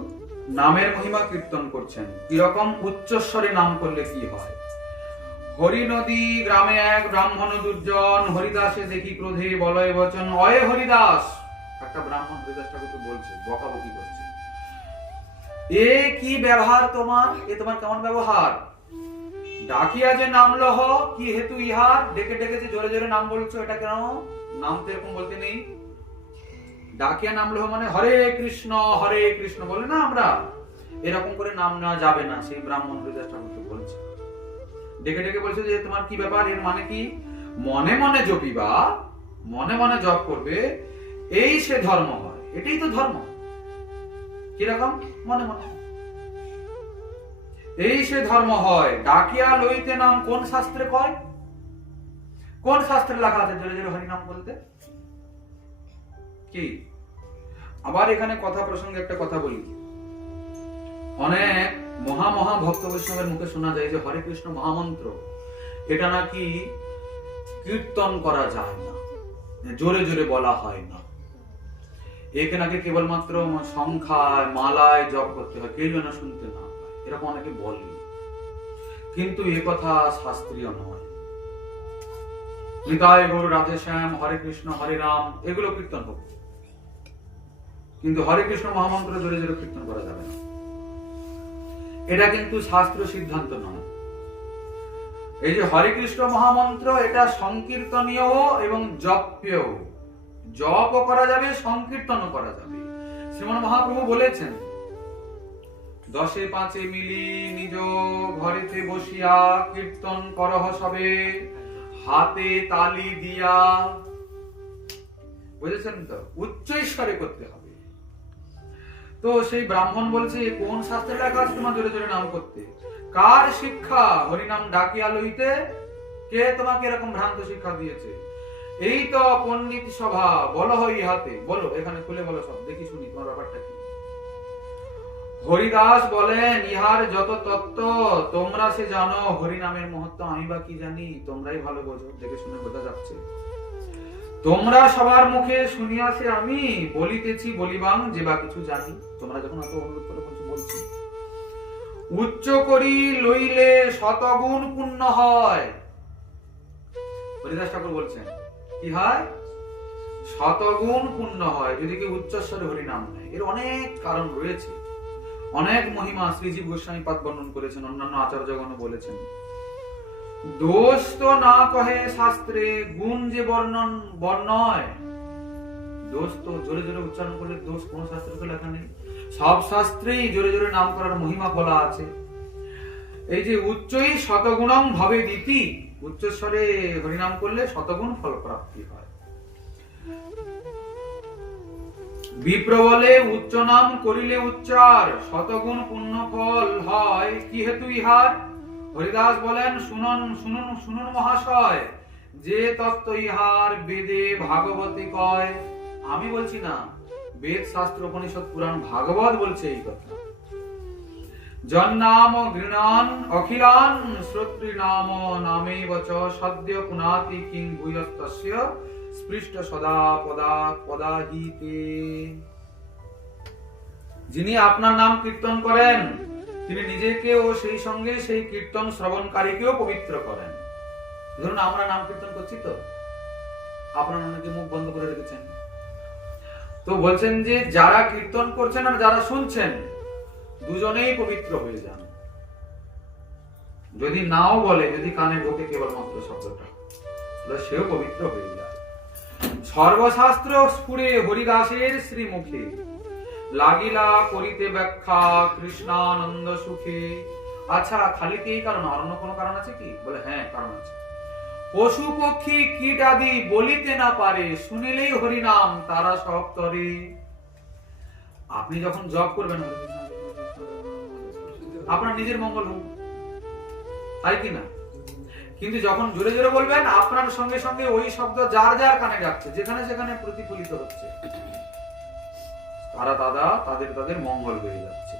নামের মহিমা কীর্তন করছেন। কিরকম উচ্চস্বরে নাম করলে কি হয়? হরি নদী গ্রামে এক ব্রাহ্মণ দুর্জন, হরিদাসে দেখি ক্রোধে বলয় বচন, অয়ে হরিদাস। একটা ব্রাহ্মণ হরিদাস ঠাকুরকে বলছে, বকাবকি করছে, এ কি ব্যবহার তোমার? এ তোমার কেমন ব্যবহার? ডাকিয়া যে নাম লহ, কি হেতু ইহার? ডেকে ডেকে যে জোরে জোরে নাম বলছো, এটা কেন? নাম তো এরকম বলতে নেই। ডাকিয়া নাম লহ মানে হরে কৃষ্ণ বলে না আমরা, এরকম করে নাম নেওয়া যাবে না। সেই ব্রাহ্মণ হরিদাস ঠাকুরকে বলছে, ডেকে ডেকে বলছে যে তোমার কি ব্যাপার? এর মানে কি? মনে মনে জপিবা, মনে মনে জপ করবে, এই সে ধর্ম হয়। এটাই তো ধর্ম। কিরকম? মনে মনে, এই সে ধর্ম হয়। ডাকিয়া লইতে নাম কোন শাস্ত্রে কয়? কোন শাস্ত্রে লেখা আছে জোরে জোরে হরি নাম বলতে? কি? আবার এখানে কথা প্রসঙ্গে একটা কথা বলি। অনেক মহা ভক্ত বৈষ্ণবের মুখে শোনা যায় যে হরে কৃষ্ণ মহামন্ত্র, এটা নাকি কীর্তন করা যায় না, জোরে জোরে বলা হয় না, একে নাকি কেবলমাত্র সংখ্যায় মালায় জপ করতে হয়, কেউ যেন শুনতে না পায়, এরকম অনেকে বলে। কিন্তু এ কথা শাস্ত্রীয় নয়। নিতাই গৌর রাধে শ্যাম, হরে কৃষ্ণ হরে রাম, এগুলো কীর্তন হোক, কিন্তু হরে কৃষ্ণ মহামন্ত্র জোরে জোরে কীর্তন করা যাবে না। এটা কিন্তু শাস্ত্র সিদ্ধান্ত নয়। এই যে হরে কৃষ্ণ মহামন্ত্র, এটা সংকীর্তনীয় এবং জপ্যও। জপও করা যাবে, সংকীর্তনও করা যাবে। শ্রীমন মহাপ্রভু বলেছেন, 10-5 মিলি নিজ ঘরেতে বসিয়া কীর্তন করহ সবে, হাতে তালি দিয়া। বুঝেছেন তো? উচ্চ ঈশ্বরে করতে হবে। তো সেই ব্রাহ্মণ বলছে, কোন শাস্ত্রে লেখা আছে তোমার জোরে জোরে নাম করতে? কার শিক্ষা হরিনাম ডাকিয়া লইতে? কে তোমাকে এরকম ভ্রান্ত শিক্ষা দিয়েছে? এই তো পণ্ডিত সভা, বলো ইহাতে। বলো, এখানে খুলে বলো সব, দেখি শুনি তোমার ব্যাপারটা কি। হরিদাস বলেন, ইহার যত তত্ত্ব তোমরা সে জানো, হরিনামের মহত্ব আমি বা কি জানি, তোমরাই ভালো বোঝো। দেখে শুনে বোঝা যাচ্ছে। তোমরা সবার মুখে শুনিয়াছে, আমি বলিতেছি বলিবাং যে বা কিছু জানি। তোমরা যখন অত অনুরোধ করে বলছি, উচ্চ করি লইলে শতগুণ পুণ্য হয়। হরিদাস ঠাকুর বলছেন, কি হয়? শতগুণ পুণ্য হয় যদি কেউ উচ্চস্বরে হরিনাম নেয়। এর অনেক কারণ রয়েছে, অনেক মহিমা শ্রীজীব গোস্বামী পাদ বর্ণন করেছেন, অন্যান্য আচার্যগণ বলেছেন। দোষ তো না কহে শাস্ত্রে, গুণ যে বর্ণয়। দোষ তো জোরে জোরে উচ্চারণ করলে দোষ কোন শাস্ত্রে লেখা নেই। সব শাস্ত্রেই জোরে জোরে নাম করার মহিমা বলা আছে। এই যে উচ্চই শতগুণং ভবে দিতি, উচ্চস্বরে হরিনাম করলে শতগুণ ফল প্রাপ্তি হয়। বিপ্র বলে, উচ্চ নাম করিলে উচ্চার, শতগুণ পুণ্য ফল হয়। কি হেতু ইহার? হরিদাস বলেন, শুনুন শুনুন শুনুন মহাশয়, যে তত্ত্ব ইহার বেদে ভাগবতে কয়। আমি বলছি না, বেদ শাস্ত্র উপনিষদ পুরাণ ভাগবত বলছে এই কথা। জন্নাম গৃণান অখিলান শ্রোত্রী নাম নামে বচ, সদ্য পুনাতি কিং ভূয়স্তস্য স্পৃষ্ট সদা পদা পদাহিতে। যিনি আপনার নাম কীর্তন করেন, তিনি নিজেকে ও সেই সঙ্গে সেই কীর্তন শ্রবণকারীকেও পবিত্র করেন। ধরুন আমরা নাম কীর্তন করছি, তো আপনারা অনেকে মুখ বন্ধ করে রেখেছেন, তো বলছেন যে যারা কীর্তন করছেন আর যারা শুনছেন দুজনেই পবিত্র হয়ে যান। যদি নাও বলে, যদি কানে ঢোকে কেবলমাত্র শব্দটা, তাহলে সেও পবিত্র হয়ে যায়। সর্বশাস্ত্র স্ফুরে হরিদাসের শ্রীমুখে, লাগিলা করিতে ব্যাখ্যা কৃষ্ণানন্দ সুখে। আচ্ছা, খালি কি এই কারণ, অন্য কোনো কারণ আছে কি? বলে হ্যাঁ, কারণ আছে। পশু পক্ষী কীট আদি বলিতে না পারে, শুনিলেই হরিনাম তারা সব তরে। আপনি যখন জপ করবেন, আপনার নিজের মঙ্গল হোক, তাই কি না? কিন্তু যখন জোরে জোরে বলবেন, আপনার সঙ্গে সঙ্গে ওই শব্দ যার যার কানে যাচ্ছে, যেখানে সেখানে প্রতিফলিত হচ্ছে, তারা তাদের মঙ্গল হয়ে যাচ্ছে।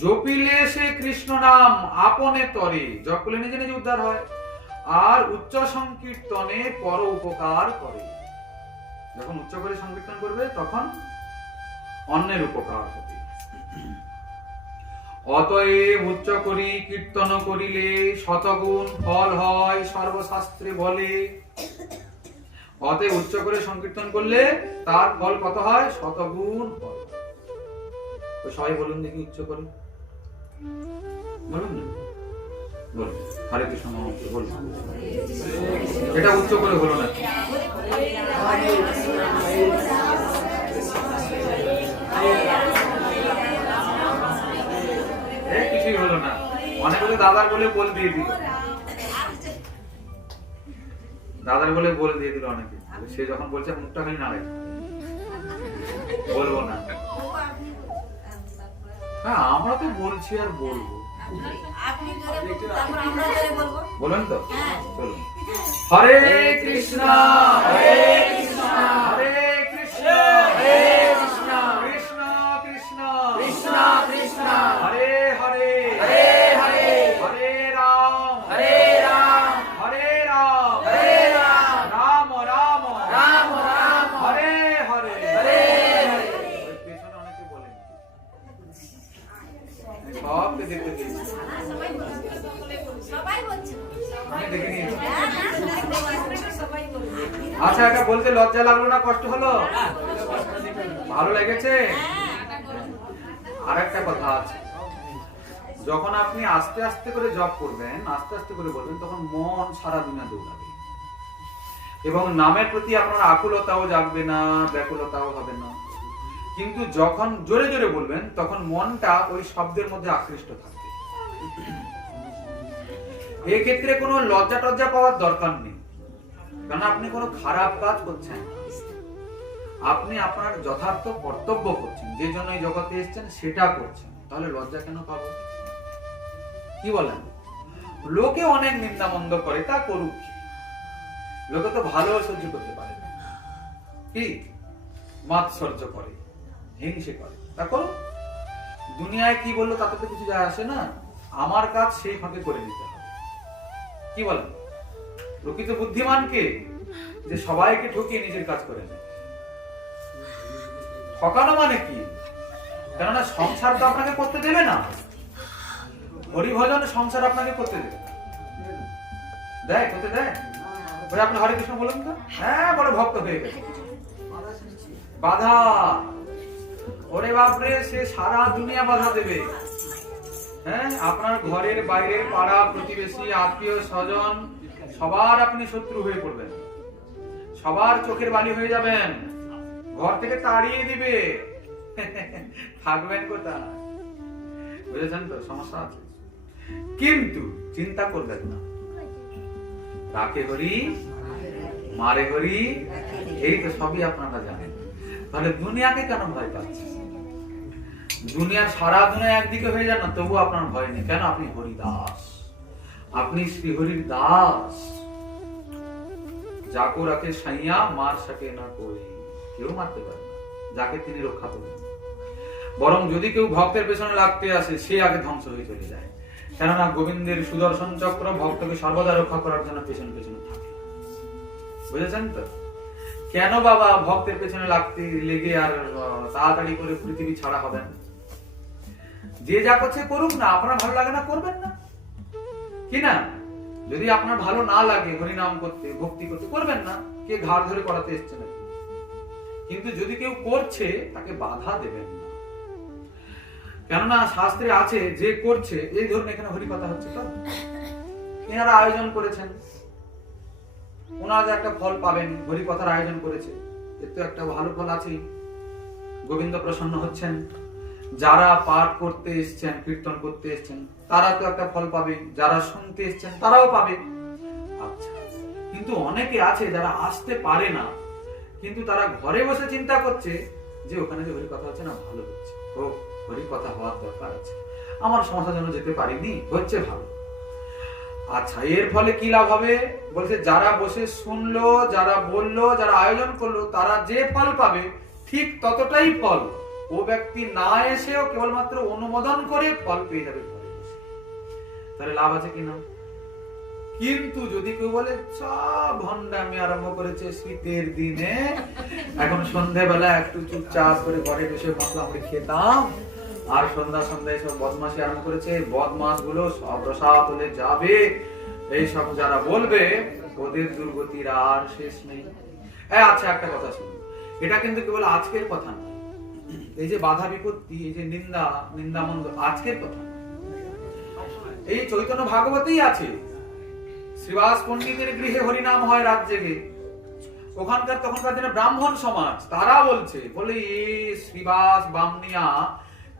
জপিলে সে কৃষ্ণ নাম আপনে তরে, জপ করলে নিজে নিজে উদ্ধার হয়। আর উচ্চ সংকীর্তনে পর উপকার করে। যখন উচ্চ করে সংকীর্তন করবে, তখন অন্যের উপকার হবে। অতএব উচ্চ করি কীর্তন করিলে শতগুণ ফল হয়, সর্বশাস্ত্রে বলে। অতএব উচ্চ করে সংকীর্তন করলে তার ফল কত হয়? শতগুণ ফল। তো সবাই বলুন দেখি উচ্চ করে, বলুন না, বলুন হরে কৃষ্ণ মহামন্ত্র বলুন। এটা উচ্চ করে হলো না, কিছুই হলো না। অনেকে দাদার বলে বল দিয়ে দিল, দাদার বলে বল দিয়ে দিল অনেকে। সে যখন বলছে মুখটা খালি নাড়ে, বলবো না। হ্যাঁ, আমরা তো বলছি আর বলবো, বলুন তো, বলুন। হরে কৃষ্ণ হরে কৃষ্ণ হরে কৃষ্ণ হরে কৃষ্ণ কৃষ্ণ কৃষ্ণ কৃষ্ণ কৃষ্ণ হরে হরে হরে হরে হরে রাম হরে রাম হরে রাম হরে রাম রাম রাম রাম রাম হরে হরে হরে হরে। পেছনে অনেকে বলেন, সবকে দেখতে দিয়েছি, আমি দেখে নিয়েছি। আচ্ছা, এটা বলতে লজ্জা লাগলো না? কষ্ট হলো? ভালো লেগেছে? আর একটা কথা আছে, যখন আপনি আস্তে আস্তে করে জপ করবেন, আস্তে আস্তে করে বলবেন, তখন মন সারা দুনিয়া দৌড়াবে এবং নামের প্রতি আপনার আকুলতাও জাগবে না, ব্যাকুলতাও হবে না। কিন্তু যখন জোরে জোরে বলবেন তখন মনটা ওই শব্দের মধ্যে আকৃষ্ট থাকবে। এক্ষেত্রে কোনো লজ্জা টজ্জা পাওয়ার দরকার নেই, কারণ আপনি কোনো খারাপ কাজ করছেন না। আপনি আপনার যথার্থ কর্তব্য করছেন, যে জন্য এই জগতে এসেছেন সেটা করছেন, তাহলে লজ্জা কেন পাবো? কি বলেন? লোকে অনেক নিন্দা মন্দ করে, তা করুক, লোকে তো ভালো সহ্য করতে পারে না, কি মাৎসর্য করে, হিংসে করে, তা করুক। দুনিয়ায় কি বললো তাতে তো কিছু যায় আসে না, আমার কাজ সেই ফাঁকে করে নিতে হবে। কি বলেন? প্রকৃত বুদ্ধিমান কে? যে সবাইকে ঠকিয়ে নিজের কাজ করে নেয়। ঠকানো মানে কি? কেননা সংসার তো আপনাকে করতে দেবে না, হরিভজন সংসার আপনাকে করতে দেবে না। দেয়? করতে দেয়? ওই আপনি হরে কৃষ্ণ বলুন তো, হ্যাঁ বড় ভক্ত হয়ে গেছে, বাধা, ওরে বাপরে, সে সারা দুনিয়া বাধা দেবে। হ্যাঁ, আপনার ঘরের বাইরের পাড়া প্রতিবেশী আত্মীয় স্বজন সবার আপনি শত্রু হয়ে পড়বেন, সবার চোখের বালি হয়ে যাবেন, ঘর থেকে তাড়িয়ে দিবে, থাকবেন কোথায়? বুঝেছেন তো? সমস্যা আছে। কিন্তু চিন্তা করবেন না, রাখে হরি মারে হরি, এই তো সবই আপনারা জানেন। তাহলে দুনিয়াকে কেন ভয় পাচ্ছেন? দুনিয়ার সারা দুনিয়া একদিকে হয়ে যান না, তবু আপনার ভয় নেই। কেন? আপনি হরিদাস, আপনি শ্রীহরির দাস। যাকো রাখে সাইয়া মার সাকে না কই, কেউ মারতে পারে না যাকে তিনি রক্ষা করবেন। বরং যদি কেউ ভক্তের পেছনে লাগতে আসে, সে আগে ধ্বংস হয়ে চলে যায়। কেননা গোবিন্দের সুদর্শন চক্র ভক্তকে সর্বদা রক্ষা করার জন্য পেছনে পেছনে থাকে। বুঝেছেন তো? কেন বাবা ভক্তের পেছনে লাগতে লেগে আর তাড়াতাড়ি করে পৃথিবী ছাড়া হবেন? যে যা করছে করুক না, আপনার ভালো লাগে না করবেন না, কি না? যদি আপনার ভালো না লাগে হরিনাম করতে, ভক্তি করতে, করবেন না, কে ঘাড় ধরে করাতে এসছে নাকি? কিন্তু যদি কেউ করছে তাকে বাধা দেবেন না, কেননা শাস্ত্রে আছে যে করছে, এই ধরুন এখানে হরি কথা হচ্ছে, তো এনারা আয়োজন করেছেন, ওনারা একটা ফল পাবেন, হরি কথার আয়োজন করেছে, এর তো একটা ভালো ফল আছেই, গোবিন্দ প্রসন্ন হচ্ছেন। যারা পাঠ করতে এসছেন, কীর্তন করতে এসছেন, তারা তো একটা ফল পাবে, যারা শুনতে এসছেন তারাও পাবে। আচ্ছা, কিন্তু অনেকে আছে যারা আসতে পারে না, কিন্তু তারা ঘরে বসে চিন্তা করছে যে ওখানে যে হরি কথা হচ্ছে না, ভালো হচ্ছে, ও হরি কথা হওয়ার দরকার আছে, আমার সংসার জন্য যেতে পারিনি, হচ্ছে ভালো। আচ্ছা, এর ফলে কি লাভ হবে? বলছে যারা বসে শুনলো, যারা বললো, যারা আয়োজন করলো, তারা যে ফল পাবে ঠিক ততটাই ফল ও ব্যক্তি না এসেও কেবলমাত্র অনুমোদন করে ফল পেয়ে যাবে ঘরে বসে। তাহলে লাভ আছে কিনা? কিন্তু যদি কেউ বলে সব ভণ্ডামি আরম্ভ করেছে শীতের দিনে, এখন সন্ধ্যাবেলা একটু চুপচাপ করে ঘরে বসে মশলা মুড়ি খেতাম, আর সন্ধ্যায় সব বদমাশি আরম্ভ করেছে, বদমাশ গুলো সব রসাত হলে যাবে, এই সব যারা বলবে, ওদের দুর্গতির আর শেষ নেই। আচ্ছা, একটা কথা শুনুন, এটা কিন্তু কেবল আজকের কথা না, এই যে বাধা বিপত্তি, এই যে নিন্দা মন্দ, আজকের কথা, এই চৈতন্য ভাগবতেই আছে। শ্রীবাস পণ্ডিতের গৃহে হরিনাম হয় রাত জেগে, ওখানকার তখনকার দিনে ব্রাহ্মণ সমাজ, তারা বলছে, বলে এই শ্রীবাস বামনিয়া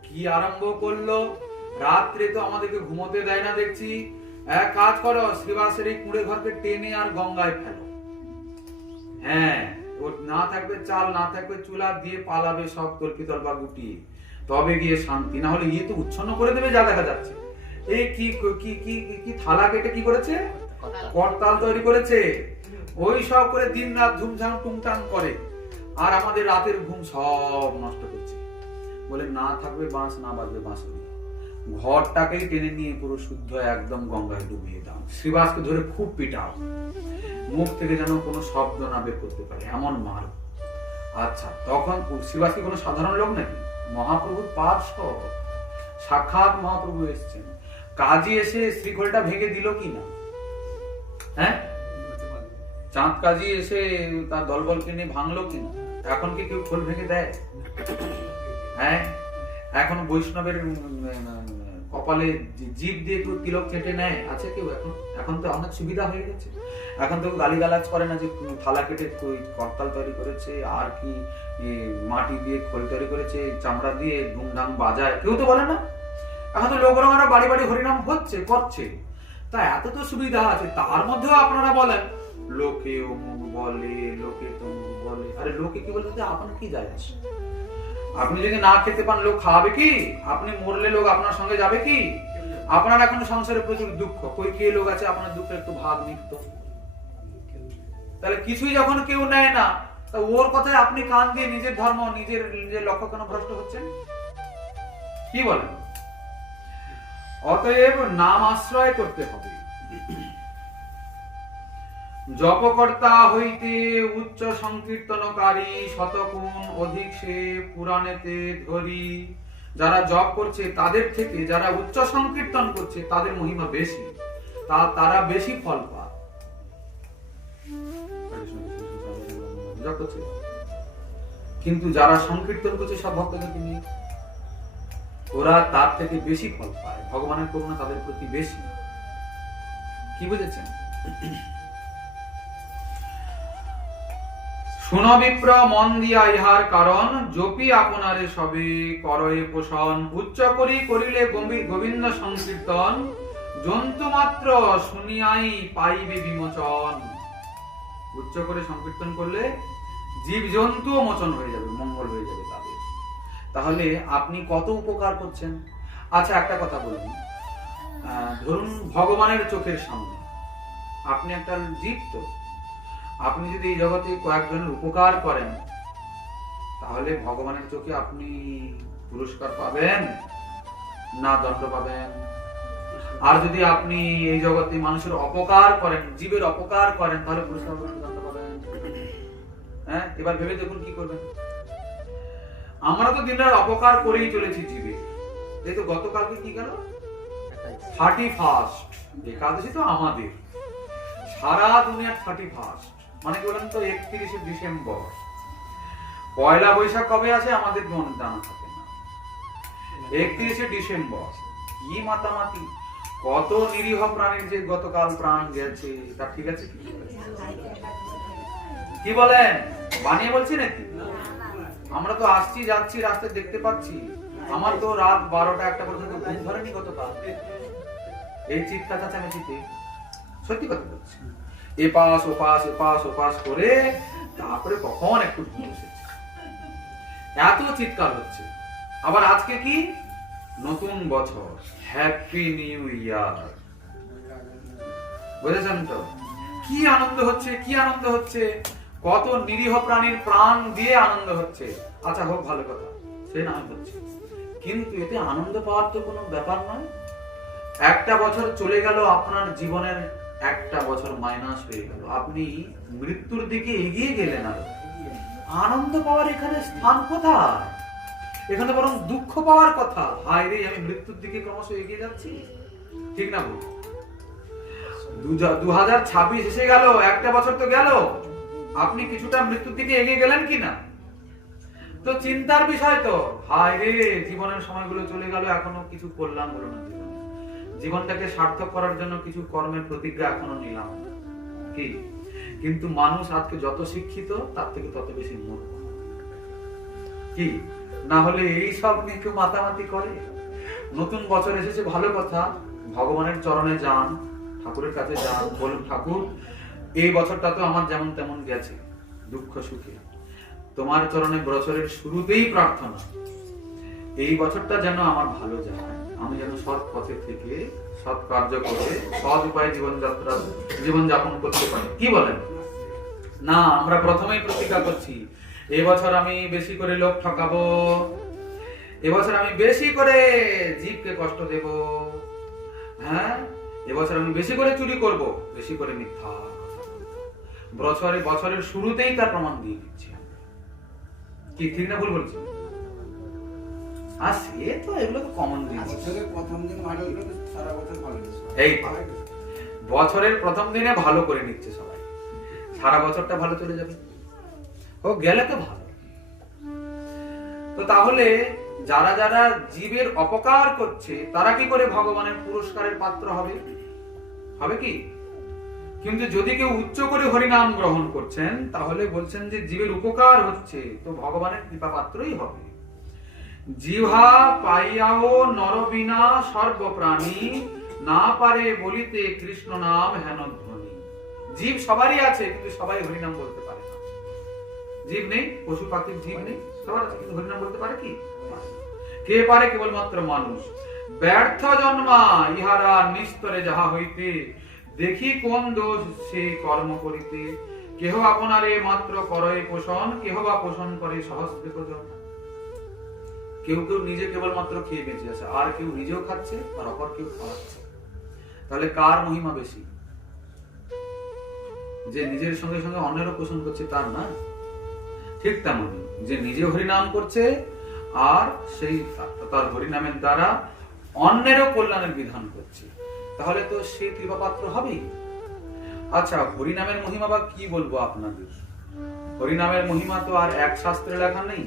কি আরম্ভ করলো, রাত্রে তো আমাদেরকে ঘুমোতে দেয় না দেখছি, এক কাজ করো, শ্রীবাসের এই কুঁড়ে ঘরকে টেনে আর গঙ্গায় ফেলো, হ্যাঁ, ওর না থাকবে চাল, না থাকবে চুলা, দিয়ে পালাবে সব তল্পিতল বা গুটিয়ে, তবে গিয়ে শান্তি, না হলে ইয়ে তো উচ্ছন্ন করে দেবে যা দেখা যাচ্ছে। এই কি কি কি কি থালা কেটে কি করেছে, করতাল তৈরি করেছে, ওই সব করে দিন রাত ঝুমঝাম টুংটাং করে, আর আমাদের রাতের ঘুম সব নষ্ট করছে। বলে না থাকবে বাঁশ, না বাজবে বাঁশি, ঘরটাকেই টেনে নিয়ে পুরো শুদ্ধ একদম গঙ্গায় ডুবিয়ে দাও, শ্রীবাসকে ধরে খুব পিটাও, মুখ থেকে যেন কোনো শব্দ না বের করতে পারে, এমন মার। আচ্ছা, তখন শ্রীবাস কি কোনো সাধারণ লোক নাকি? মহাপ্রভুর পার্শ্ব, সাক্ষাৎ মহাপ্রভু এসেছেন, কাজী এসে শ্রীখোলটা ভেঙে দিল কিনা? হ্যাঁ, চাঁদ কাজী এসে তার দলবলকে নিয়ে ভাঙলো কিনা? এখন কি কেউ খোল ভেঙে দেয়? হ্যাঁ, এখন বৈষ্ণবের কপালে জিভ দিয়ে কেউ তিলক কেটে নেয়? আছে কেউ? এখন এখন তো অনেক সুবিধা হয়ে গেছে। এখন তো গালিগালাজ করে না যে থালা কেটে করতাল তৈরি করেছে, আর কি মাটি দিয়ে খোল তৈরি করেছে, চামড়া দিয়ে ধুমধাম বাজায়, কেউ তো বলে না। এখন তো লোকরঙারা বাড়ি বাড়ি হরিনাম হচ্ছে, করছে। তা এত তো সুবিধা আছে, তার মধ্যেও আপনারা বলেন লোকে অমুক বলে, লোকে তমুক বলে। আরে লোকে কি বলতে আপনার কি যায় আসে? আপনি যদি না খেতে পান লোক খাওয়াবে কি? আপনি মরলে লোক আপনার সঙ্গে যাবে কি? আপনার এখন সংসারে প্রচুর দুঃখ, কই কে লোক আছে আপনার দুঃখে একটু ভাগ নিত? তাহলে কিছুই যখন কেউ নেয় না, তা ওর কথায় আপনি কান দিয়ে নিজের ধর্ম, নিজের নিজের লক্ষ্য কেন ভ্রষ্ট হচ্ছেন? কি বলেন? অতএব নাম আশ্রয় করতে হবে। জপকর্তা হইতে উচ্চ সংকীর্তনকারী শতগুণ অধিক সে পুরাণেতে ধরি। যারা জপ করছে তাদের থেকে যারা উচ্চ সংকীর্তন করছে তাদের মহিমা বেশি, তারা বেশি ফল পায়। কিন্তু যারা সংকীর্তন করছে সব ভক্তদেরকে নিয়ে, ওরা তার থেকে বেশি ফল পায়। ভগবানের করুণা তাদের প্রতি বেশি। কি বুঝেছেন? শুনো বিপ্র মন দিয়া ইহার কারণ, জপি আপনারে সবে করয়ে পোষণ। উচ্চ করি করিলে গোবিন্দ সংকীর্তন, জন্তু মাত্র শুনিয়াই পাইবে বিমোচন। উচ্চ করে সংকীর্তন করলে জীব জন্তু মোচন হয়ে যাবে, মঙ্গল হয়ে যাবে তাদের। তাহলে আপনি কত উপকার করছেন। আচ্ছা একটা কথা বলুন, ধরুন ভগবানের চোখের সামনে আপনি একটা জীব, তো আপনি যদি এই জগতে কয়েকজনের উপকার করেন তাহলে ভগবানের চোখে আপনি পুরস্কার পাবেন না দণ্ড পাবেন? আর যদি আপনি এই জগতে মানুষের অপকার করেন, জীবের অপকার করেন, তাহলে পুরস্কার পাবেন, দণ্ড পাবেন? হ্যাঁ, এবার ভেবে দেখুন কি করবেন। আমরা তো দিনের অপকার করেই চলেছি জীবে। এই তো গতকালকে কি গেল 31 একাদশী, তো আমাদের সারা দুনিয়ার 31 মানে কি বলেন তো 31শে ডিসেম্বর। পয়লা বৈশাখ কবে আছে আমাদের মনে জানা থাকে না। 31শে ডিসেম্বর কি মাতামাতি, কত নিরীহ প্রাণীর যে গতকাল প্রাণ গেছে, তা ঠিক আছে কি বলেন? বানিয়ে বলছি নাকি? আমরা তো আসছি যাচ্ছি, রাস্তায় দেখতে পাচ্ছি। আমার তো রাত 12টা 1টা পর্যন্ত ঘুম ধরেনি গতকাল, এই চিৎকার চেঁচামেচিতে। সত্যি কথা বলছি, এপাশ ওপাশ এপাশ ওপাশ করে তারপরে কখন একটু ঘুম এসেছে, এত চিৎকার হচ্ছে। আবার আজকে কি নতুন বছর, হ্যাপি নিউ ইয়ার। বুঝেছেন তো? কি আনন্দ হচ্ছে, কি আনন্দ হচ্ছে, কত নিরীহ প্রাণীর প্রাণ দিয়ে আনন্দ হচ্ছে। আচ্ছা হোক, ভালো কথা, সে না হচ্ছে, কিন্তু এতে আনন্দ পাওয়ার তো কোনো ব্যাপার নয়। একটা বছর চলে গেল, আপনার জীবনের একটা বছর মাইনাস হয়ে গেল, আপনি মৃত্যুর দিকে এগিয়ে গেলেন। আর আনন্দ পাওয়ার এখানে স্থান কোথায়? এখানে বরং দুঃখ পাওয়ার কথা। হায় রে, আমি মৃত্যুর দিকে ক্রমশ এগিয়ে যাচ্ছি। ঠিক না বল? 2026 এসে গেল, একটা বছর তো গেল, আপনি কিছুটা মৃত্যুর দিকে এগিয়ে গেলেন কিনা? তো চিন্তার বিষয় তো। হায় রে, জীবনের সময়গুলো চলে গেল, এখনো কিছু করলাম হলো না। জীবনটাকে সার্থক করার জন্য কিছু কর্মের প্রতিজ্ঞা এখনো নিলাম কি? কিন্তু মানুষ আজকে যত শিক্ষিত তার থেকে তত বেশি মূর্খ। কি না হলে এই সব নিয়ে কেউ মাতামাতি করে? নতুন বছর এসেছে, ভালো কথা, ভগবানের চরণে যান, ঠাকুরের কাছে যান, বলুন ঠাকুর এই বছরটা তো আমার যেমন তেমন গেছে, দুঃখ সুখে, তোমার চরণে বছরের শুরুতেই প্রার্থনা এই বছরটা যেন আমার ভালো যায়, আমি যেন সৎ পথে থেকে সৎ কার্য করে সৎ উপায়ে জীবনযাপন করতে পারি। কি বলেন? না, আমরা প্রথমেই প্রতিজ্ঞা করছি এবছর আমি বেশি করে লোক ঠকাবো, এবছর আমি বেশি করে জীবকে কষ্ট দেব, হ্যাঁ এবছর আমি বেশি করে চুরি করব, বেশি করে মিথ্যা বছরের শুরুতেই তার প্রমাণ দিয়ে দিচ্ছি। কি ঠিক না ভুল বলছি? আর সে তো এগুলো তো কমন জিনিস। এই বছরের প্রথম দিনে ভালো করে নিচ্ছে সবাই, সারা বছরটা ভালো চলে যাবে। ও গেলে তো ভালো। তো তাহলে যারা যারা জীবের অপকার করছে তারা কি করে ভগবানের পুরস্কারের পাত্র হবে? হবে কি? কিন্তু যদি কেউ উচ্চ করে হরিনাম গ্রহণ করছেন তাহলে বলছেন যে জীবের উপকার হচ্ছে, তো ভগবানের কৃপা পাত্রই হবে। জিহ্বা পাইয়াও নরবিনা সর্বপ্রাণী, না পারে বলিতে কৃষ্ণ নাম হেন ধ্বনি। জীব সবারই আছে কিন্তু সবাই হরিনাম বলতে পারে না। জীব নেই, পশু পাখির জীব নেই, সবার আছে কিন্তু হরিনাম বলতে পারে কি? কে পারে? কেবলমাত্র মানুষ। ব্যর্থ জন্মা ইহারা নিস্তরে যাহা হইতে, দেখি কোন দোষ সে কর্ম করিতে। কেহ আপনারে মাত্র করে পোষণ, কেহ বা পোষণ করে সহস্রে প্রজন। কেউ কেউ নিজে কেবলমাত্র খেয়ে বেঁচে আছে, আর কেউ নিজেও খাচ্ছে আর অপর কেউ খাওয়াচ্ছে। তাহলে কার মহিমা বেশি? যে নিজের সঙ্গে সঙ্গে অন্যেরও পোষণ করছে তার না? ঠিক তেমনই যে নিজে হরিনাম করছে আর সেই তার হরিনামের দ্বারা অন্যেরও কল্যাণের বিধান করছে, তাহলে তো সে কৃপাপাত্র হবেই। আচ্ছা, হরিনামের মহিমা বা কি বলবো আপনাদের? হরিনামের মহিমা তো আর এক শাস্ত্রে লেখা নেই,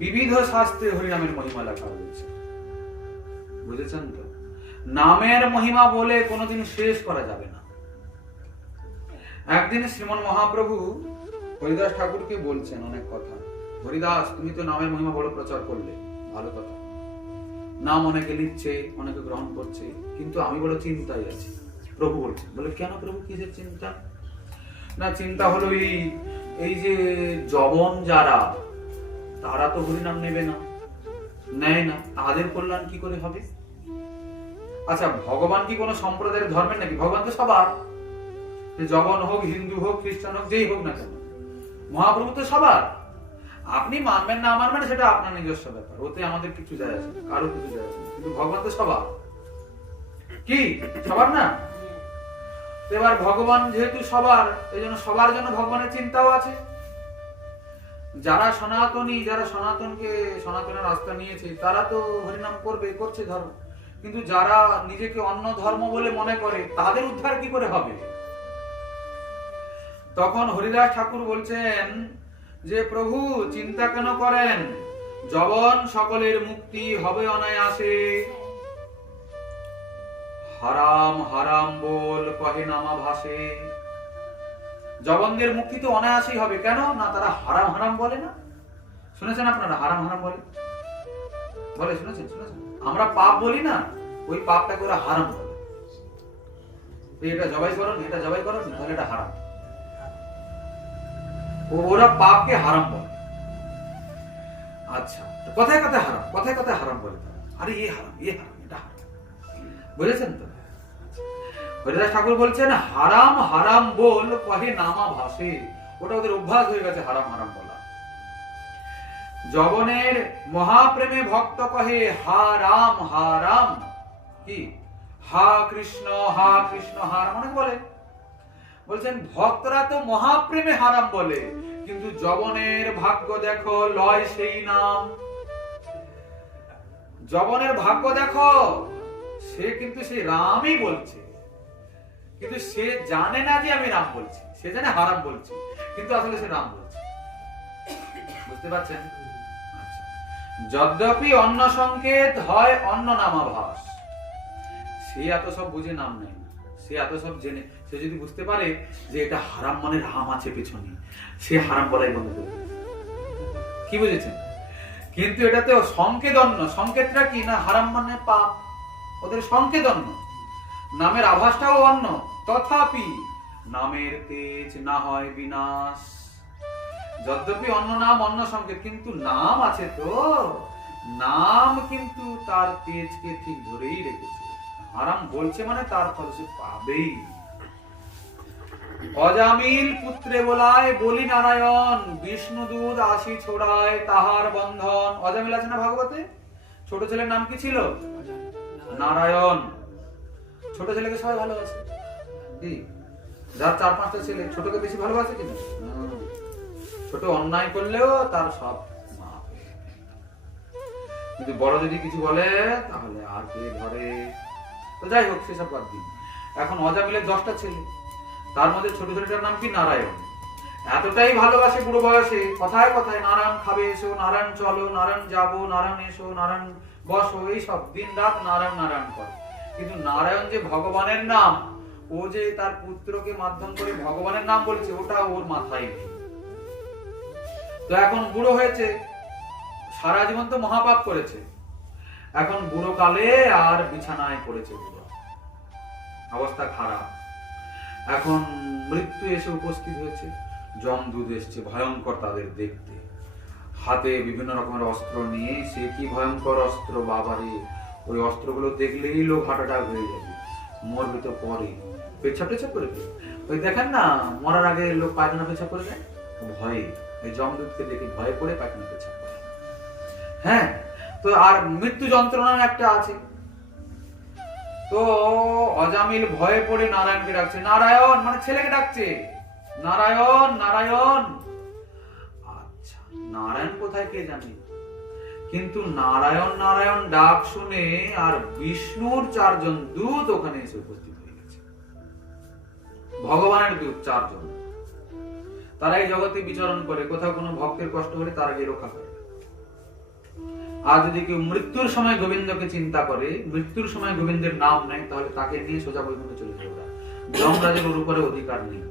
বিবিধ শাস্ত্রে হরিনামের মহিমা লেখা রয়েছে। বুঝেছেন তো? নামের মহিমা বলে কোনোদিন শেষ করা যাবে না। একদিন শ্রীমন মহাপ্রভু হরিদাস ঠাকুরকে বলছেন অনেক কথা, হরিদাস তুমি তো নামের মহিমা বড় প্রচার করলে, ভালো কথা, নাম অনেকে নিচ্ছে অনেকে গ্রহণ করছে, কিন্তু আমি বড় চিন্তায় আছি। প্রভু বলছেন, বলে কেন প্রভু, কিসের চিন্তা? না, চিন্তা হলো এই যে যবন যারা, তারা তো হরিনাম নেবে না, নেয় না, তাদের কল্যাণ কি করে হবে? আচ্ছা, ভগবান কি কোনো সম্প্রদায়ের ধর্মের নাকি? ভগবান তো সবার, যবন হোক, হিন্দু হোক, খ্রিস্টান হোক, যেই হোক না কেন, মহাপ্রভু তো সবার। আপনি মানবেন না মানবেন সেটা আপনার নিজস্ব ব্যাপার, ওতে আমাদের কিছু যায় আসে না, কারো কিছু যায় আসে না, কিন্তু ভগবান তো সবার। কি সবার না? এবার ভগবান যেহেতু সবার, এই জন্য সবার জন্য ভগবানের চিন্তাও আছে। যারা সনাতনী, যারা সনাতনের রাস্তা নিয়েছে, তারা তো হরিনাম করবে, করছে ধর্ম, কিন্তু যারা নিজেকে অন্য ধর্ম বলে মনে করে তাদের উদ্ধার কি করে হবে? তখন হরিদাস ঠাকুর বলছেন যে প্রভু চিন্তা কেন করেন, যবন সকলের মুক্তি হবে অনায়াসে। হারাম হারাম বল কহে নামা ভাসে। যবনদের মুক্তি তো অনায়াসেই হবে, কেন না? তারা হারাম হারাম বলে না। শুনেছেন আপনারা হারাম হারাম বলে? বলে শুনেছেন? আমরা পাপ বলি না, ওই পাপটাকে ওরা হারাম বলে। এটা জবাই করুন, এটা জবাই করুন, তাহলে এটা হারাম। ওরা পাপকে হারাম বলে। আচ্ছা, কথায় কথায় হারাম, কথায় কথায় হারাম বলে, আরে এ হারাম, এ হারাম, এটা হারাম। বুঝেছেন তো? হরিদাস ঠাকুর বলছেন হারাম হারাম বল কহে নামা ভাসে। ওটা ওদের অভ্যাস হয়ে গেছে হারাম হারাম বলা। যবনের মহাপ্রেমে ভক্ত কহে হা রাম হা রাম, কি হা কৃষ্ণ হা কৃষ্ণ, হার অনেক বলে। বলছেন ভক্তরা তো মহাপ্রেমে হারাম বলে, কিন্তু যবনের ভাগ্য দেখো লয় সেই নাম। যবনের ভাগ্য দেখো, সে কিন্তু সেই রামই বলছে, কিন্তু সে জানে না যে আমি রাম বলছি, সে জানে হারাম বলছি, কিন্তু আসলে সে রাম বলছে। বুঝতে পারছেন? আচ্ছা, যদ্যপি অন্য সংকেত হয় অন্য নামাভাস, সে এত সব বুঝে নাম নেয় না, সে এত সব জেনে, সে যদি বুঝতে পারে যে এটা হারাম মানে রাম আছে পেছনে, সে হারাম বলাই বন্ধ করবে। কি বুঝেছেন? কিন্তু এটাতে সংকেত অন্য। সংকেতটা কি না? হারাম মানে পাপ, ওদের সংকেত অন্য, নামের আভাসটাও অন্য। তথাপি নামের তেজ না হয় বিনাশ। যদ্যপি অন্য নাম অন্য সংকেত, কিন্তু নাম আছে তো, নাম কিন্তু তার তেজকে ঠিক ধরেই রেখেছে। হারাম বলছে মানে তার ফল সে পাবেই। অজামিল পুত্রে বলায় বলি নারায়ণ, বিষ্ণু দুধ আসি ছোড়ায় তাহার বন্ধন। অজামিল আছে না ভাগবতে? ছোট ছেলের নাম কি ছিল? নারায়ণ। ছোট ছেলেকে সবাই ভালোবাসে, কি যার 4-5টা ছেলে, ছোটকে বেশি ভালোবাসে কিনা? ছোট অন্যায় করলেও তার সব মাপ, কিন্তু বড় যদি কিছু বলে তাহলে আর কে ধরে? তো যাই হোক, সেসব বাদ দিন। এখন অজামিলের 10টা ছেলে, তার মধ্যে ছোট ছেলেটার নাম কি? নারায়ণ। এতটাই ভালোবাসে বুড়ো বয়সে, কথায় কথায় নারায়ণ খাবে এসো, নারায়ণ চলো, নারায়ণ যাবো, নারায়ণ এসো, নারায়ণ বসো, এইসব দিন রাত নারায়ণ নারায়ণ করে। কিন্তু নারায়ণ যে ভগবানের নাম, ও যে তার পুত্রকে মাধ্যম করে ভগবানের নাম বলেছে, ওটা ওর মাথায় নেই। তো এখন বুড়ো হয়েছে, সারা জীবন তো মহাপাপ করেছে, এখন বুড়ো কালে আর বিছানায় পড়েছে, বুড়ো অবস্থা খারাপ। এখন মৃত্যু এসে উপস্থিত হয়েছে, যমদূত এসছে ভয়ঙ্কর তাদের দেখতে, হাতে বিভিন্ন রকমের অস্ত্র নিয়ে। সে কি ভয়ঙ্কর অস্ত্র বাবারে, ওই অস্ত্রগুলো দেখলেই লোক হার্ট অ্যাটাক হয়ে যাবে, মরবে তো পরে, পেছাপ টেছাপ করে দেবে। ওই দেখেন না মরার আগে লোক পায়খানা পেছাপ করে দেয়, ভয়ে, এই যমদূতকে দেখে ভয়ে পড়ে পায়খানা পেছাপ করে। হ্যাঁ, তো আর মৃত্যু যন্ত্রণা একটা আছে। তো অজামিল ভয়ে পড়ে নারায়ণকে ডাকছে, নারায়ণ মানে ছেলেকে ডাকছে, নারায়ণ নারায়ণ। আচ্ছা, নারায়ণ কোথায় কে জানে, কিন্তু নারায়ণ নারায়ণ ডাক শুনে আর বিষ্ণুর 4 জন দূত ওখানে এসে উপস্থিত হয়ে গেছে, ভগবানের দূত 4 জন। তারা এই জগতে বিচরণ করে, কোথাও কোনো ভক্তের কষ্ট হলে তারা গিয়ে রক্ষা করে। আর যদি কেউ মৃত্যুর সময় গোবিন্দকে চিন্তা করে, মৃত্যুর সময় গোবিন্দের নাম নেয়, তাহলে তাকে নিয়ে সোজা বৈকুণ্ঠে চলে যাবে। যমরাজের ওর উপরে অধিকার নেই,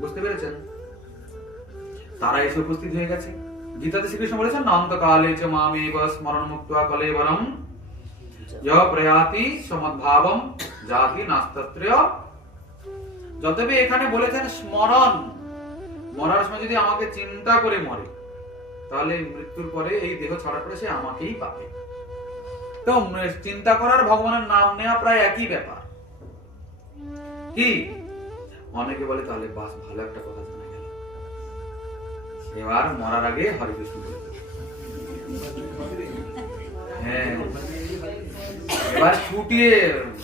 বুঝতে পেরেছেন? তারা এসে উপস্থিত হয়ে গেছে। গীতাতে শ্রীকৃষ্ণ বলেছেন, অন্তকালে চ মামেব স্মরণ মুক্ত্বা কলেবরম ইহ প্রয়াতি সমদ্ভাবম জাতি নাস্তত্র। যতবে এখানে বলেছেন স্মরণ, মরার সময় যদি আমাকে চিন্তা করে মরে, তাহলে মৃত্যুর পরে এই দেহ ছাড়ার পরে সে আমাকেই পাবে। তো চিন্তা করার ভগবানের নাম নেওয়া প্রায় একই ব্যাপার। কি অনেকে বলে, তাহলে বাস ভালো একটা কথা জানা গেল, এবার মরার আগে হরে কৃষ্ণ বলে। হ্যাঁ, এবার ছুটিয়ে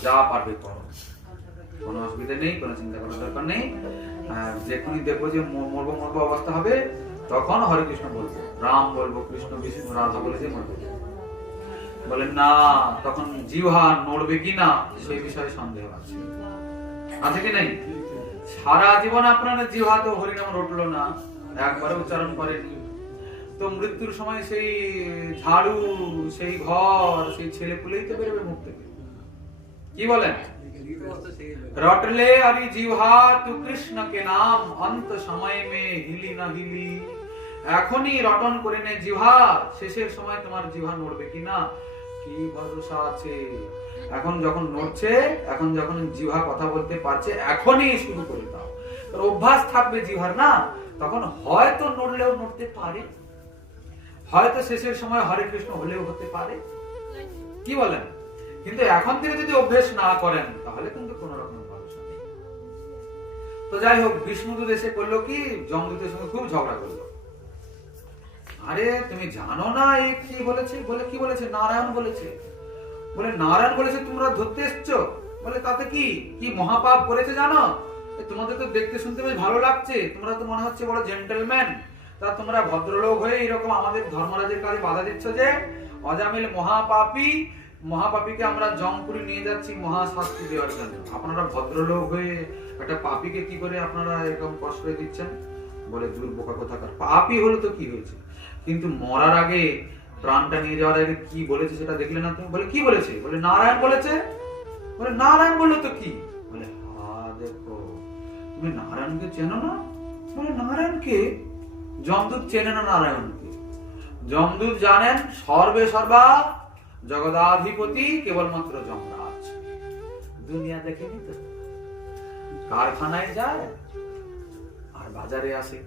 যা পারবে করো, কোনো অসুবিধা নেই, কোনো চিন্তা করার দরকার নেই। যেখানে দেখবো যে মরবো মরবো অবস্থা হবে, তখন হরে কৃষ্ণ বলবো, রাম বলবো, কৃষ্ণ বিষ্ণু রাধা বলে যে মরবো। বলেন না, তখন জিহ্বা নড়বে কিনা সেই বিষয়ে সন্দেহ আছে, আছে কি নাই? সারা জীবন আপনার জিহ্বা তো হরিনাম রটলো না, একবারে উচ্চারণ করেনি, তো মৃত্যুর সময় সেই ঝাড়ু, সেই ঘর, সেই ছেলে পুলেই তো বেরোবে মুখ থেকে। কি বলেন? রটলে আরি জিহ্বা তু কৃষ্ণ কে নাম, অন্ত সময় মে হিলি না হিলি। এখনই রটন করে নে জিহ্বা, শেষের সময় তোমার জিহ্বা নড়বে কিনা কি ভরসা আছে? এখন যখন নড়ছে, এখন যখন জিহ্বা কথা বলতে পারছে, এখনই শুরু করে দাও। তোর অভ্যাস থাকবে জিহ্বার না, তখন হয়তো নড়লেও নড়তে পারে, হয়তো শেষের সময় হরে কৃষ্ণ হলেও হতে পারে। কি বলেন? কিন্তু এখন থেকে যদি অভ্যাস না করেন, তাহলে কিন্তু কোন রকম ভরসা নেই। তো যাই হোক, বিষ্ণুদূত এসে করলো কি, যমদূতের সঙ্গে খুব ঝগড়া করলো। আরে তুমি জানো না এ কি বলেছে? বলে কি বলেছে? নারায়ণ বলেছে। বলে নারায়ণ বলেছে তোমরা ধরতে এসছো? বলে তাতে কি, কি মহাপাপ করেছে জানো? তোমাদের তো দেখতে শুনতে বেশ ভালো লাগছে, তোমরা তো মনে হচ্ছে বড় জেন্টলম্যান, তা তোমরা ভদ্রলোক হয়ে এরকম আমাদের ধর্মরাজের কাজে বাধা দিচ্ছ যে? অজামিল মহাপাপী, মহাপাপীকে আমরা জমপুরি নিয়ে যাচ্ছি মহাশাস্তি দেওয়ার জন্য, আপনারা ভদ্রলোক হয়ে একটা পাপীকে কি করে আপনারা এরকম কষ্ট দিচ্ছেন? বলে দূর বোকা কোথাকার, পাপী হলো তো কি হয়েছে, কিন্তু মরার আগে, প্রাণটা নিয়ে যাওয়ার আগে কি বলেছে সেটা দেখলে না তুমি? বলে কি বলেছে? বলে নারায়ণ বলেছে। বলে নারায়ণ বললো তো কি? বলে হ্যাঁ দেখো, তুমি নারায়ণকে চেনো না? বলে নারায়ণকে? যমদূত চেনে না নারায়ণকে। যমদূত জানেন সর্বে সর্বা জগদাধিপতি কেবলমাত্র যমরাজ। দুনিয়া দেখেনি তো, কারখানায় যায় আর বাজারে আসে,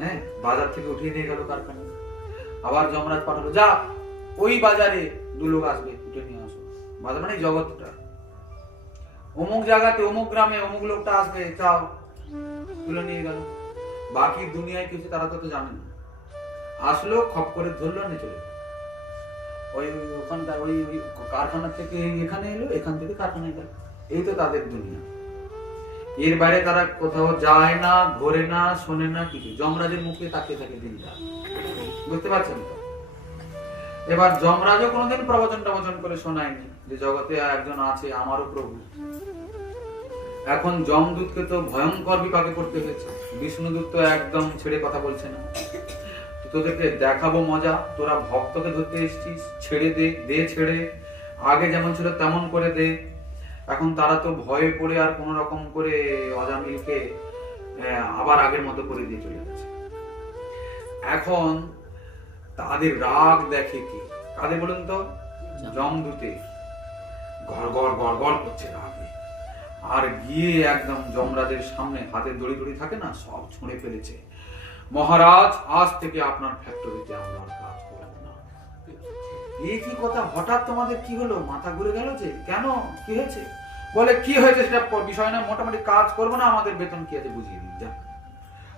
হ্যাঁ বাজার থেকে উঠিয়ে নিয়ে গেল কারখানায়, আবার যমরাজ পাঠালো, যা ওই বাজারে 2 লোক আসবে, উঠে নিয়ে আসো। বাজার মানে জগৎটা, অমুক জায়গাতে অমুক গ্রামে অমুক লোকটা আসবে, চাও, তুলে নিয়ে গেল। বাকি দুনিয়ায় কিছু তারা তো জানে না, আসলো খপ করে ধরলো, নিয়ে চলে ওই ওখানকার ওই কারখানা থেকে এখানে এলো, এখান থেকে কারখানায় গেল, এই তো তাদের দুনিয়া। এর বাইরে তারা কোথাও যায় না, ঘোরে না, শোনে না কিছু, যমরাজের মুখে তাকিয়ে থাকে দিন রাত। বুঝতে পারছেন তো? এবার যমরাজও কোনোদিন প্রবচন করে শোনায়নি যে জগতে একজন আছে আমারও প্রভু, এখন যমদূতকে তো ভয়ঙ্কর বিপাকে করতে হয়েছে, বিষ্ণুদূত তো একদম ছেড়ে কথা বলছে না। তোদেরকে দেখাবো মজা, তোরা ভক্তকে ধরতে এসেছিস, ছেড়ে দে, দে ছেড়ে, আগে যেমন ছিল তেমন করে দে। এখন তারা তো ভয়ে পড়ে আর কোন রকম করে অজামিলকে আবার আগের মতো করে দিয়ে চলে গেছে। এখন তাদের রাগ দেখে কি, কাদের বলুন তো? যমদূতে গড় গড় গড় গড় করছে রাগে, আর গিয়ে একদম যমরাজের সামনে হাতে দড়ি দড়ি থাকে না, সব ছুঁড়ে ফেলেছে। মহারাজ, আজ থেকে আপনার ফ্যাক্টরিতে আমরা আর কাজ করব না। এই কি কথা, হঠাৎ তোমাদের কি হলো, মাথা ঘুরে গেল যে? কেন, কি হয়েছে? বলে কি হয়েছে সেটা বিষয় না, মোটামুটি কাজ করবো না, আমাদের বেতন কি আছে বুঝিয়ে দিন যা।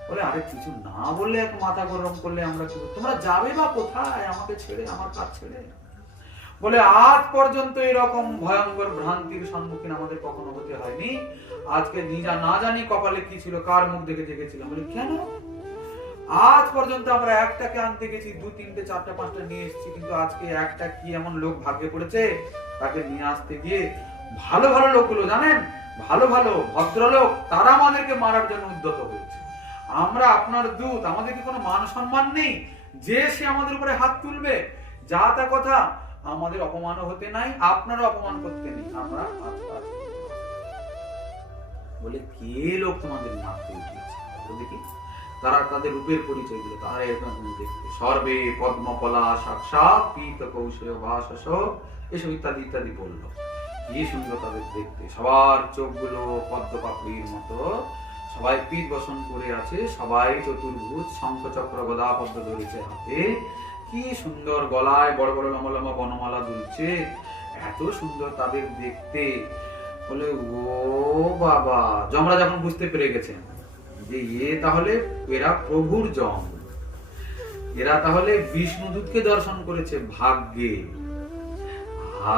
বলে আরে কিছু না বললে এক মাথা গরম করলে আমরা কি, তোমরা যাবে বা কোথায় আমাকে ছেড়ে, আমার কাজ ছেড়ে? বলে আজ পর্যন্ত এরকম ভয়ঙ্কর ভ্রান্তির সম্মুখীন আমাদের কখনো হতে হয়নি। আজকে নিজা না জানি কপালে কি ছিল, কার মুখ দেখে জেগেছিলাম। বলে কেন? আজ পর্যন্ত আমরা একটাকে আনতে গেছি, 2, 3, 4, 5টা নিয়ে এসেছি, কিন্তু আজকে একটা কি এমন লোক ভাগ্যে পড়েছে, তাকে নিয়ে আসতে গিয়ে ভালো ভালো লোকগুলো জানেন, ভালো ভালো ভদ্রলোক, তারা আমাদেরকে মারার জন্য উদ্যত হয়েছে। আমরা আপনার দূত, আমাদের কি কোনো মান সম্মান নেই যে সে আমাদের উপরে হাত তুলবে? যা তা কথা, আমাদের অপমানও হতে নাই, আপনারও অপমান করতে নেই, আমরা বলে কে লোক তোমাদের মারতে উঠিয়েছে দেখি। তারা তাদের রূপের পরিচয় দিল, তারা এরকম দেখতে, সর্বে পদ্মপলা সাক্ষাৎ পীত কৌশল ভাষস, এসব ইত্যাদি ইত্যাদি বললো। কি সুন্দর তাদের দেখতে, সবার চোখগুলো পদ্ম পাপড়ির মতো, সবাই পীত বসন করে আছে, সবাই চতুর্ভুজ, শঙ্খ চক্র গদা পদ্ম ধরেছে হাতে, কি সুন্দর, গলায় বড় বড় লম্বা লম্বা বনমালা দুলছে, এত সুন্দর তাদের দেখতে। বলে ও বাবা, যমরা যখন বুঝতে পেরে গেছেন যে তাহলে এরা প্রভুর যম, এরা তাহলে বিষ্ণুদূতকে দর্শন করেছে ভাগ্যে।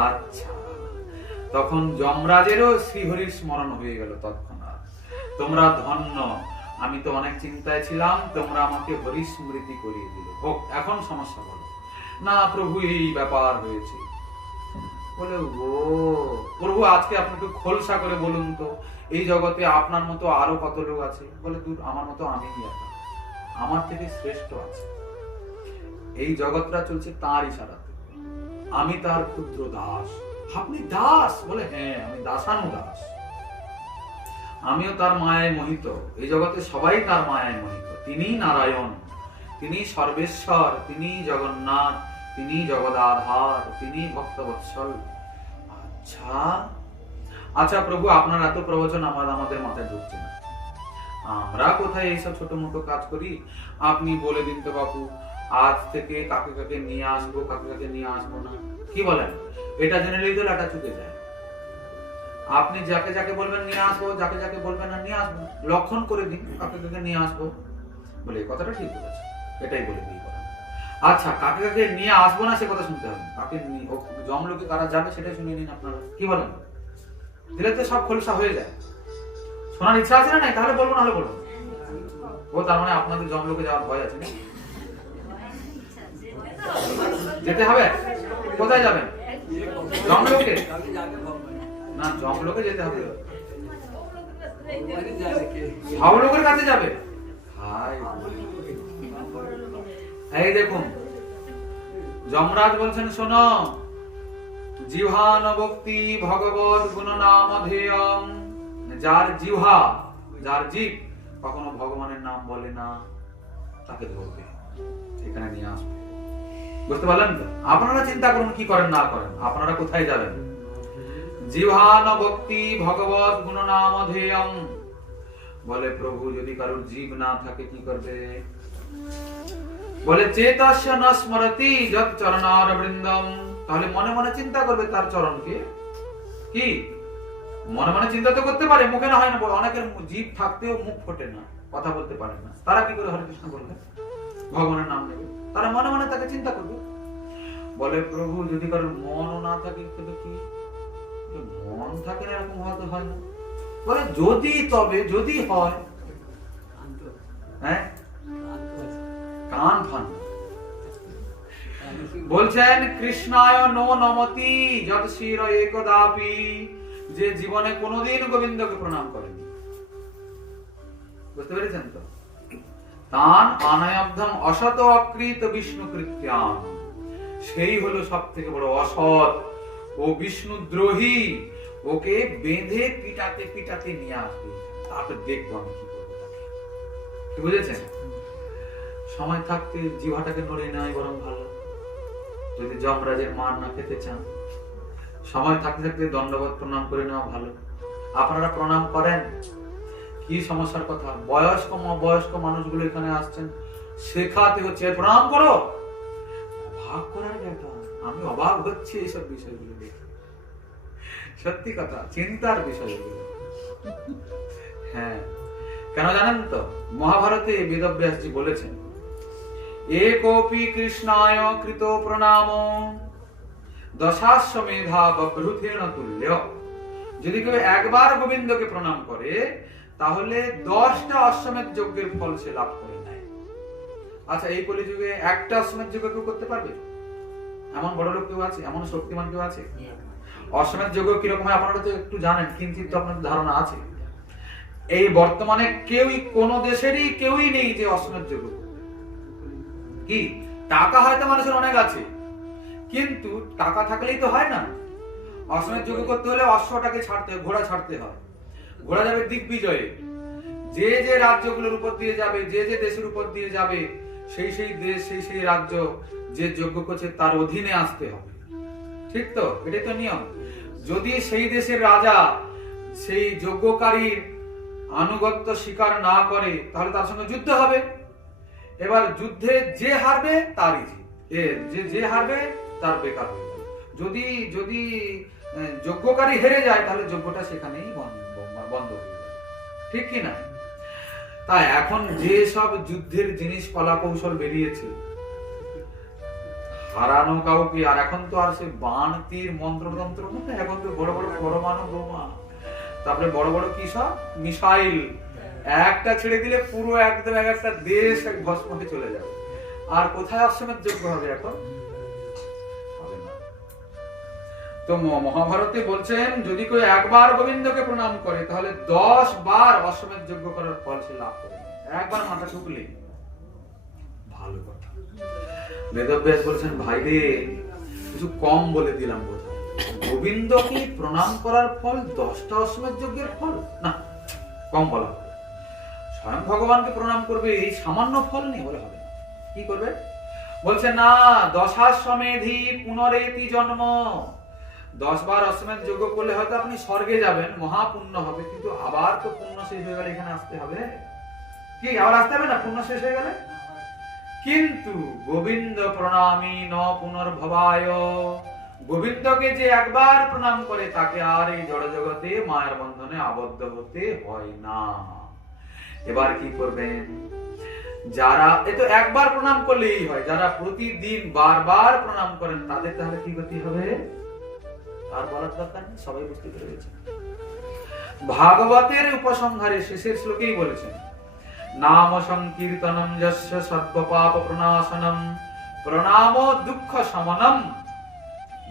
আচ্ছা, তখন যমরাজেরও শ্রীহরির স্মরণ হয়ে গেল তৎক্ষণাৎ। তোমরা ধন্য, আমি তো অনেক চিন্তায় ছিলাম, তোমরা আমাকে হরি স্মৃতি করিয়ে দিল। হোক, এখন সমস্যা বলো। না প্রভু, এই ব্যাপার হয়েছে। বলে ও প্রভু, আজকে আপনাকে খোলসা করে বলুন তো, এই জগতে আপনার মতো আরো কত লোক আছে? বলে দূর, আমার মতো আমি একা, আমার থেকে শ্রেষ্ঠ আছে। এই জগৎটা চলছে তার ইশারাতে, আমি তার ক্ষুদ্র দাস। আপনি দাস? বলে হ্যাঁ, আমি দাসানুদাস, আমিও তার মায়ায় মোহিত। এই জগতে সবাই তার মায়ায় মোহিত। তিনি নারায়ণ, তিনি সর্বেশ্বর, তিনি জগন্নাথ, তিনি জগদাধার, তিনি ভক্তবৎসল। আচ্ছা আচ্ছা প্রভু, আপনার এত প্রবচন আমাদের মাথায় ঢুকছে না। আমরা কোথায় এইসব ছোট মোটো কাজ করি? আপনি বলে দিন তো বাপু, আজ থেকে কাকে কাকে নিয়ে আসবো, কাকে কাকে নিয়ে আসবো না, কি বলেন? এটা জেনে তো লাটা চুকে যায়। আপনি যাকে যাকে বলবেন নিয়ে আসবো, যাকে যাকে বলবেন না নিয়ে আসবো, লক্ষণ করে দিন কাকে কাকে নিয়ে আসবো। বলে কথাটা ঠিক বলেছে, এটাই বলে দিই। আচ্ছা, কাকে কাকে নিয়ে আসবো না সে কথা শুনতে হবে, কাকে যমলোকে কারা যাবে সেটাই শুনে নিন আপনারা, কি বলেন? দিলে তো সব খোলসা হয়ে যায়। শোনার ইচ্ছা আছে না? নাই তাহলে বলবো, নাহলে বলবো। ও তার মানে আপনাদের যমলোকে যাওয়ার ভয় আছে না? যেতে হবে। কোথায় যাবেন? যমলোকে না, যমলোকে যেতে হবে। ভাবলোকের কাছে যাবে। এই দেখুন, যমরাজ বলছেন শোনো, জিহ্বান ভক্তি ভগবত গুণ নাম ধেয়ং। যার জিহ্বা, যার জীব কখনো ভগবানের নাম বলে না, তাকে ধরবে, এখানে নিয়ে আসবে। বুঝতে পারলেন তো? আপনারা চিন্তা করুন কি করেন না করেন, আপনারা কোথায় যাবেন? জিহ্বান ভক্তি ভগবত গুণ নাম ধেয়ং। বলে প্রভু, যদি কারোর জীব না থাকে কি করবে? বলে চেতস্য ন স্মরতি যৎ চরণার বৃন্দম। তাহলে মনে মনে চিন্তা করবে তার চরণকে। কি মনে মনে চিন্তা তো করতে পারে, মুখে না হয় না। অনেকের জীব থাকতেও মুখ ফোটে না, কথা বলতে পারে না, তারা কি করে হরে কৃষ্ণ বলবে, ভগবানের নাম নেবে? তারা মনে মনে তাকে চিন্তা করবে। বলে প্রভু, যদি কারোর মনও না থাকে তবে কি? মন থাকে না, এরকম হয়তো হয় না। বলে যদি, তবে যদি হয়, হ্যাঁ কান ফান। বলছেন কৃষ্ণায় নো নমতি যৎ শির একদাপি যে জীবনে কোনোদিন গোবিন্দকে প্রণাম করেনি। বুঝতে পেরেছেন তো? তান অনায়ব্ধম অসত অকৃত বিষ্ণু কৃত্যাম, সেই হলো সব থেকে বড় অসৎ ও বিষ্ণুদ্রোহী। ওকে বেঁধে পিটাতে পিটাতে নিয়ে আসবে, তারপর দেখবো আমি কি করবো তাকে। কি বুঝেছেন? সময় থাকতে জিভাটাকে নড়ে নেওয়াই বরং ভালো। যদি যমরাজের মার না খেতে চান, সময় থাকতে থাকতে দণ্ডবত প্রণাম করে নেওয়া ভালো। আপনারা প্রণাম করেন? কি সমস্যার কথা? বয়স্ক মানুষগুলো এখানে আসছেন, শেখাতে হচ্ছে প্রণাম করো, ভাগ করার ব্যাপার। আমি অবাক হচ্ছি এইসব বিষয়গুলো দেখে, সত্যি কথা, চিন্তার বিষয়গুলো। হ্যাঁ, কেন জানেন তো? মহাভারতে বেদব্যাসজি বলেছেন, একোপি কৃষ্ণায় কৃত প্রণাম দশাশ্বমেধা বভ্রুতেন তুল্য। যদি কেউ একবার গোবিন্দকে প্রণাম করে তাহলে 10টা অশ্বমেধ যজ্ঞের ফল সে লাভ করে নেয়। আচ্ছা, এই কলিযুগে একটা অশ্বমেধ যজ্ঞ কেউ করতে পারবে? এমন বড় লোক কেউ আছে? এমন শক্তিমান কেউ আছে? অশ্বমেধ যজ্ঞ কিরকম হয় আপনারা তো একটু জানেন, কিঞ্চিত তো আপনাদের ধারণা আছে। এই বর্তমানে কেউই, কোন দেশেরই কেউই নেই যে অশ্বমেধ যজ্ঞ। কি টাকা হয়তো মানুষের অনেক আছে, কিন্তু টাকা থাকলেই তো হয় না। অশ্বমেধ যজ্ঞ করতে হলে অশ্বটাকে ছাড়তে হয়, ঘোড়া ছাড়তে হয়। ঘোড়া যাবে দিগ্বিজয়ে, যে যে রাজ্যগুলোর উপর দিয়ে যাবে, যে যে দেশের উপর দিয়ে যাবে, সেই সেই দেশ, সেই সেই রাজ্য যে যজ্ঞ করছে তার অধীনে আসতে হবে। ঠিক তো? এটাই তো নিয়ম। যদি সেই দেশের রাজা সেই যজ্ঞকারীর আনুগত্য স্বীকার না করে তাহলে তার সঙ্গে যুদ্ধ হবে। এবার যুদ্ধে যে হারবে তারই যে হারবে তার বেকার হয়ে যাবে। যদি যদি যজ্ঞকারী হেরে যায় তাহলে যজ্ঞটা সেখানেই বন্ধ হয়ে যাবে। ঠিক কি না? তাই এখন যে সব যুদ্ধের জিনিস কলা কৌশল বেরিয়েছে, হারানো কাউকে, আর এখন তো আর সে বাণ তীর মন্ত্রতন্ত্র না, এখন তো বড় বড় পরমাণু বোমা, তারপরে বড় বড় কি সব মিসাইল, একটা ছেড়ে দিলে পুরো একদম একটা দেশ ভস্ম হয়ে চলে যাবে। আর কোথায় অশ্বমেধ যজ্ঞ হবে এখন? হবে না। তো মহাভারতে বলছেন, যদি কেউ একবার গোবিন্দকে প্রণাম করে তাহলে 10 বার অশ্বমেধ যজ্ঞ করার ফল সে লাভ করে। একবার মাথা ঠুকলে ভালো কথা। বেদব্যাস বলেছেন, ভাই রে, কিছু কম বলে দিলাম বোধহয়। গোবিন্দকে প্রণাম করার ফল 10টা অশ্বমেধ যজ্ঞের ফল না, কম বলা হবে। স্বয়ং ভগবানকে প্রণাম করবে, এই সামান্য ফল নেই বলে হবে না। কি করবে? বলছে না, দশাশ্বমেধি পুনরেতি জন্ম। 10 বার অশ্বমেধ যজ্ঞ করলে হয়তো আপনি স্বর্গে যাবেন, মহাপুণ্য হবে, কিন্তু আবার তো পুণ্য শেষ হয়ে গেলে এখানে আসতে হবে। কি আবার আসতে হবে না পুণ্য শেষ হয়ে গেলে? কিন্তু গোবিন্দ প্রণামী ন পুনর্ভবায়, গোবিন্দকে যে একবার প্রণাম করে তাকে আর এই জড় জগতে মায়ার বন্ধনে আবদ্ধ হতে হয় না। এবার কি করবেন? যারা এতো একবার প্রণাম করলেই হয়, যারা প্রতিদিন বারবার প্রণাম করেন তাদের তাহলে কি গতি হবে আর বলার দরকার নেই, সবাই বুঝতে পেরেছেন। ভাগবতের উপসংহারে শেষের শ্লোকেই বলেছেন, নাম সংকীর্তনম যস্য সর্ব পাপ প্রণাশনম প্রণাম দুঃখ শমনম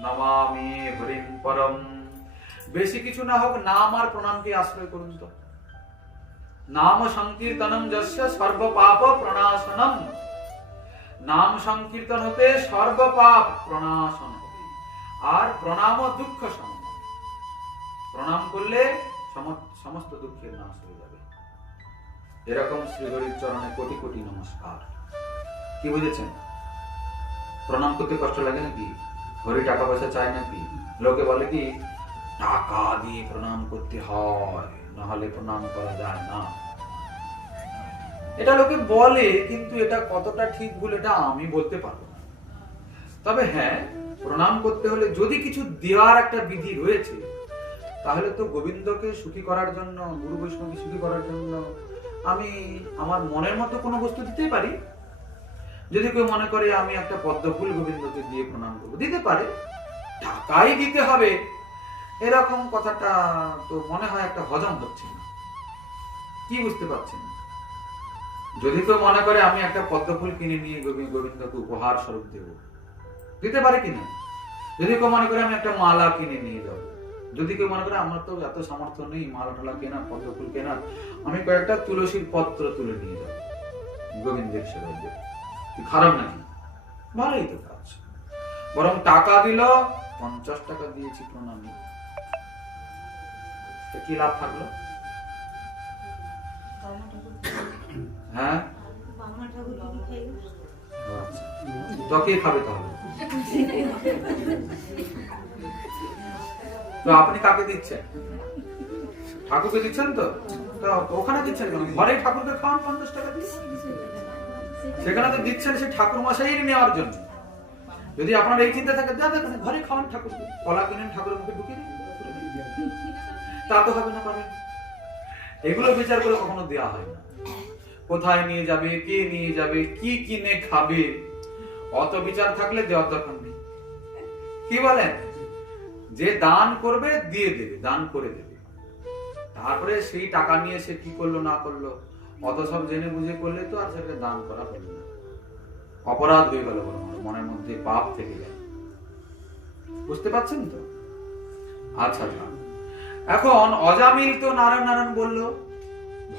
নমামি হরিম পরম। বেশি কিছু না হোক, নাম আর প্রণামকে আশ্রয় করুন তো। নাম সংকীর্তনম যস্য সর্ব পাপ প্রণাশনম, নাম সংকীর্তন হতে সর্ব পাপ প্রণাশন হবে, আর প্রণাম দুঃখ শমন, প্রণাম করলে সমস্ত দুঃখের নাশ হয়ে যাবে। এরকম শ্রীহরির চরণে কোটি কোটি নমস্কার। কি বুঝেছেন? প্রণাম করতে কষ্ট লাগে নাকি? হরি টাকা পয়সা চায় নাকি? লোকে বলে কি টাকা দিয়ে প্রণাম করতে হয়, নাহলে প্রণাম করা যায় না। এটা লোকে বলে, কিন্তু এটা কতটা ঠিক ভুল এটা আমি বলতে পারবো না। তবে হ্যাঁ, প্রণাম করতে হলে যদি কিছু দেওয়ার একটা বিধি রয়েছে, তাহলে তো গোবিন্দকে সুখী করার জন্য, গুরু বৈষ্ণবকে সুখী করার জন্য আমি আমার মনের মতো কোনো বস্তু দিতেই পারি। যদি কেউ মনে করে আমি একটা পদ্মফুল গোবিন্দকে দিয়ে প্রণাম করবো, দিতে পারে। টাকাই দিতে হবে এরকম কথাটা তো মনে হয় একটা হজম হচ্ছে না। কি বুঝতে পারছেন? যদি কেউ মনে করে আমি একটা পদ্মফুল কিনে নিয়ে গোবিন্দকে উপহার স্বরূপ দেব, দিতে পারে কিনা? যদি কেউ মনে করে আমি একটা মালা কিনে নিয়ে যাব, যদি কেউ মনে করে আমার তো এত সামর্থ্য নেই মালা টালা কেনার, পদ্ম ফুল কেনার, আমি কয়েকটা তুলসীর পত্র তুলে নিয়ে যাবো গোবিন্দের সেবায় দেব, খারাপ নাকি? ভালোই তো কাজ। বরং টাকা দিল, 50 টাকা দিয়েছি প্রণামী, কি লাভ থাকলো? হ্যাঁ, তো কে খাবে তাহলে? তো আপনি কাকে দিচ্ছেন? ঠাকুরকে দিচ্ছেন তো? তো ওখানে দিচ্ছেন কেন? ঘরে ঠাকুরকে খাওয়ান 50 টাকা দিয়ে, সেখানে তো দিচ্ছেন সে ঠাকুর মশাই নেওয়ার জন্য। যদি আপনার এই চিন্তা থাকে, ঘরে খাওয়ান ঠাকুরকে, কলা কিনেন ঠাকুরের মুখে ঢুকিয়ে দিন, তা তো হবে না, পাবেন। এগুলো বিচার করে কখনো দেওয়া হয় না। কোথায় নিয়ে যাবে, কে নিয়ে যাবে, কি কিনে খাবে, অত বিচার থাকলে দেওয়ার দরকার নেই। কি বলেন? যে দান করবে দিয়ে দেবে, দান করে দেবে। তারপরে সেই টাকা নিয়ে সে কি করলো না করলো, অত সব জেনে বুঝে করলে তো আর সেটাকে দান করা হলো না, অপরাধ হয়ে গেল, মনের মধ্যে পাপ থেকে গেল। বুঝতে পারছেন তো? আচ্ছা, এখন অজামিল তো নারায়ণ নারায়ণ বললো,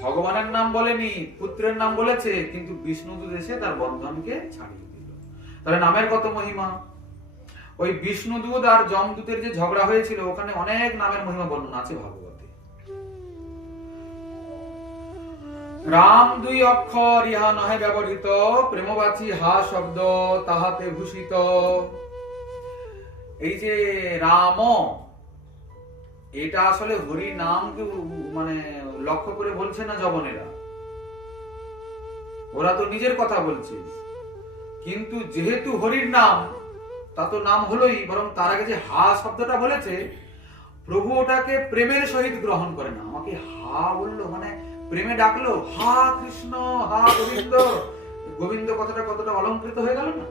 ভগবানের নাম বলেনি, পুত্রের নাম বলেছে, কিন্তু বিষ্ণুদূত এসে তার বন্ধনকে ছাড়িয়ে দিল। তাহলে নামের কত মহিমা! ওই বিষ্ণুদূত আর যমদূতের যে ঝগড়া হয়েছিল, ওখানে অনেক নামের মহিমা বর্ণনা আছে ভাগবতে। রাম 2 অক্ষর, ইহা নহে ব্যবহৃত, প্রেমবাচী হা শব্দ তাহাতে ভূষিত। এই যে রাম, এটা আসলে হরি নামকে মানে লক্ষ্য করে বলছে না জবনেরা, ওরা তো নিজের কথা বলছে। কিন্তু যেহেতু হরির নাম, তা তো নাম হলোই, বরং তার আগে যে হা শব্দটা বলেছে, প্রভু ওটাকে প্রেমের সহিত গ্রহণ করে না। আমাকে হা বললো মানে প্রেমে ডাকলো, হা কৃষ্ণ, হা গোবিন্দ। গোবিন্দ কথাটা কতটা অলংকৃত হয়ে গেল না?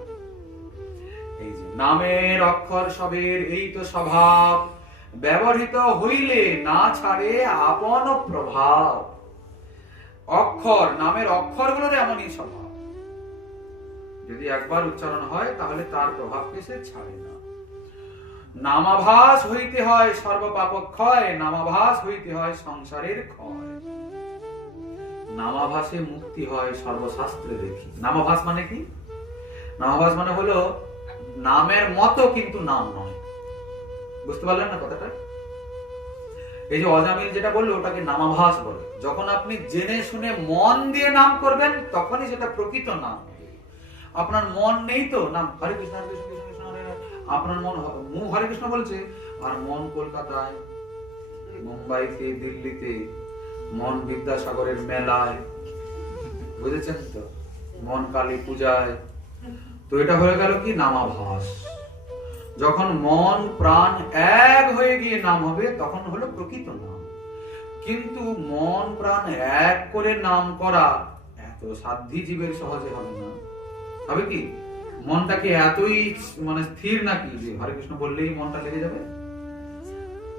এই যে নামের অক্ষর সবের এই তো স্বভাব, ব্যবহৃত হইলে না ছাড়ে আপন প্রভাব। অক্ষর, নামের অক্ষরগুলোর এমনই স্বভাব, যদি একবার উচ্চারণ হয় তাহলে তার প্রভাবকে সে ছাড়ে না। নামাভাস হইতে হয় সর্বপাপক্ষয়, নামাভাস হইতে হয় সংসারের ক্ষয়। নামাভাসে মুক্তি হয় সর্বশাস্ত্রে দেখি। নামাভাস মানে কি? নামাভাস মানে হলো নামের মতো কিন্তু নাম নয়। বুঝতে পারলেন না কথাটা? এই যে অজামিল যেটা বললো, ওটাকে নামাভাস বলে। যখন আপনি জেনে শুনে মন দিয়ে নাম করবেন, তখনই সেটা প্রকৃত নাম। আপনার মন নেই তো, নাম হরে কৃষ্ণ হরে কৃষ্ণ কৃষ্ণ কৃষ্ণ হরে হরে, আপনার মন মুখ হরে কৃষ্ণ বলছে, আর মন কলকাতায়, মুম্বাইতে, দিল্লিতে, মন বিদ্যাসাগরের মেলায়, বুঝেছেন তো, মন কালী পূজায়। তো এটা হয়ে গেল কি? নামাভাস। যখন মন প্রাণ এক হয়ে গিয়ে নাম হবে, তখন হলো প্রকৃত নাম। কিন্তু মন প্রাণ এক করে নাম করা এত সাধ্যি জীবের সহজে হবে না। হবে কি? মনটাকে এতই মানে স্থির নাকি যে হরে কৃষ্ণ বললেই মনটা লেগে যাবে?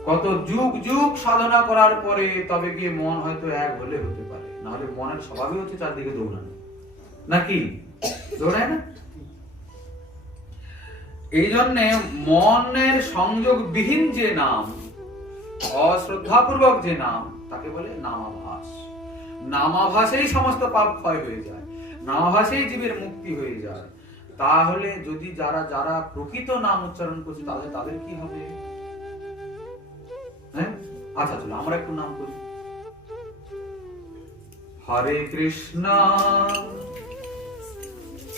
কত যুগ যুগ সাধনা করার পরে তবে গিয়ে মন হয়তো এক হলে হতে পারে, না হলে মনের স্বভাবই হচ্ছে চারদিকে দৌড়ানো, নাকি? দৌড়ায় না? এই জন্যে মনের সংযোগ বিহীন যে নাম, অশ্রদ্ধাপূর্বক যে নাম, তাকে বলে নামাভাস। নামাভাসেই সমস্ত পাপ ক্ষয় হয়ে যায়, নামাভাসেই জীবের মুক্তি হয়ে যায়। তাহলে যদি যারা যারা প্রকৃত নাম উচ্চারণ করছে, তাহলে তাদের কি হবে? হ্যাঁ, আচ্ছা চলো আমরা একটু নাম করি। হরে কৃষ্ণ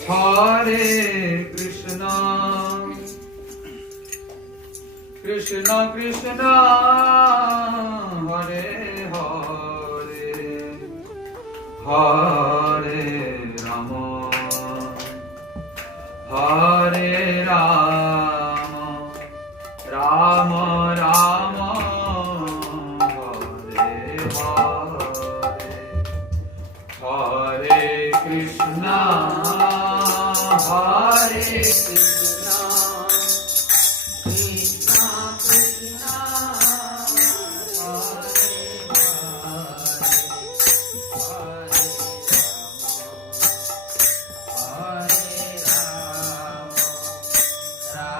হরে কৃষ্ণ কৃষ্ণ কৃষ্ণ হরে হরে, হরে রাম হরে রাম, রাম রাম হরে হরে, হরে কৃষ্ণ হরে কৃষ্ণ কৃষ্ণ কৃষ্ণ হরে হরে, হরে রাম হরে রাম,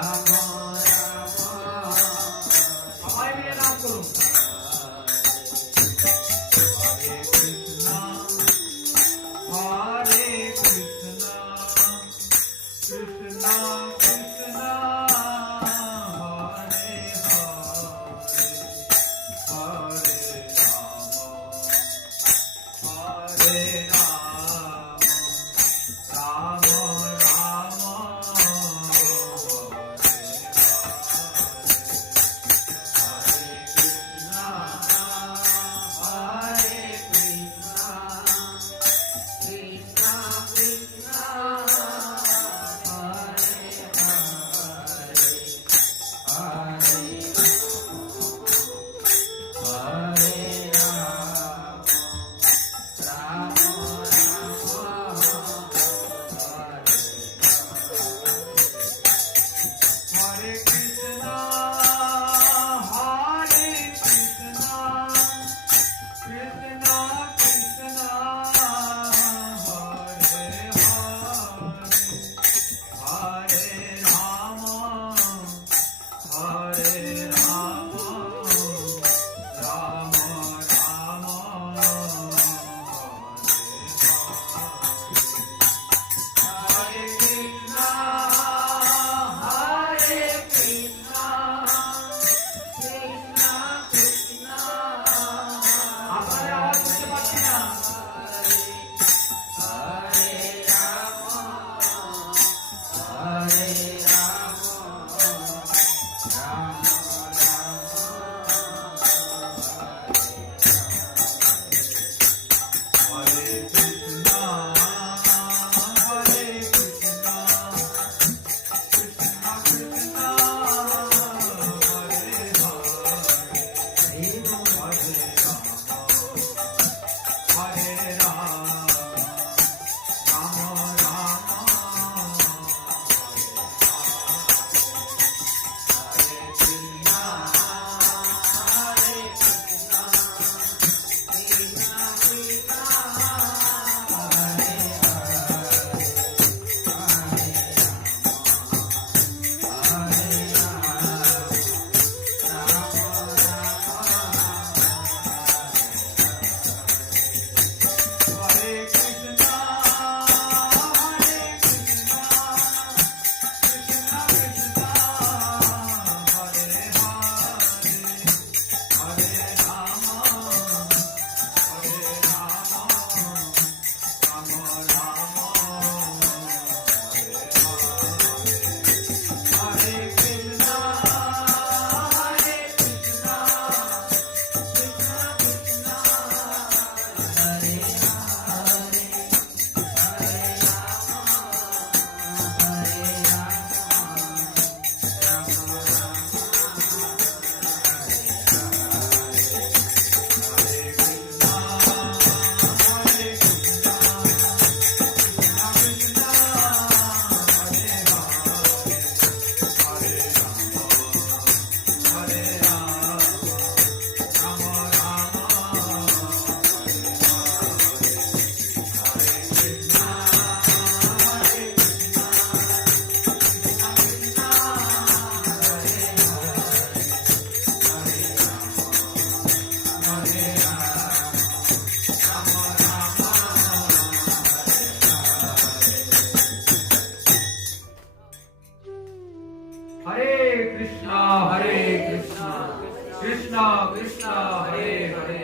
कृष्ण कृष्ण हरे हरे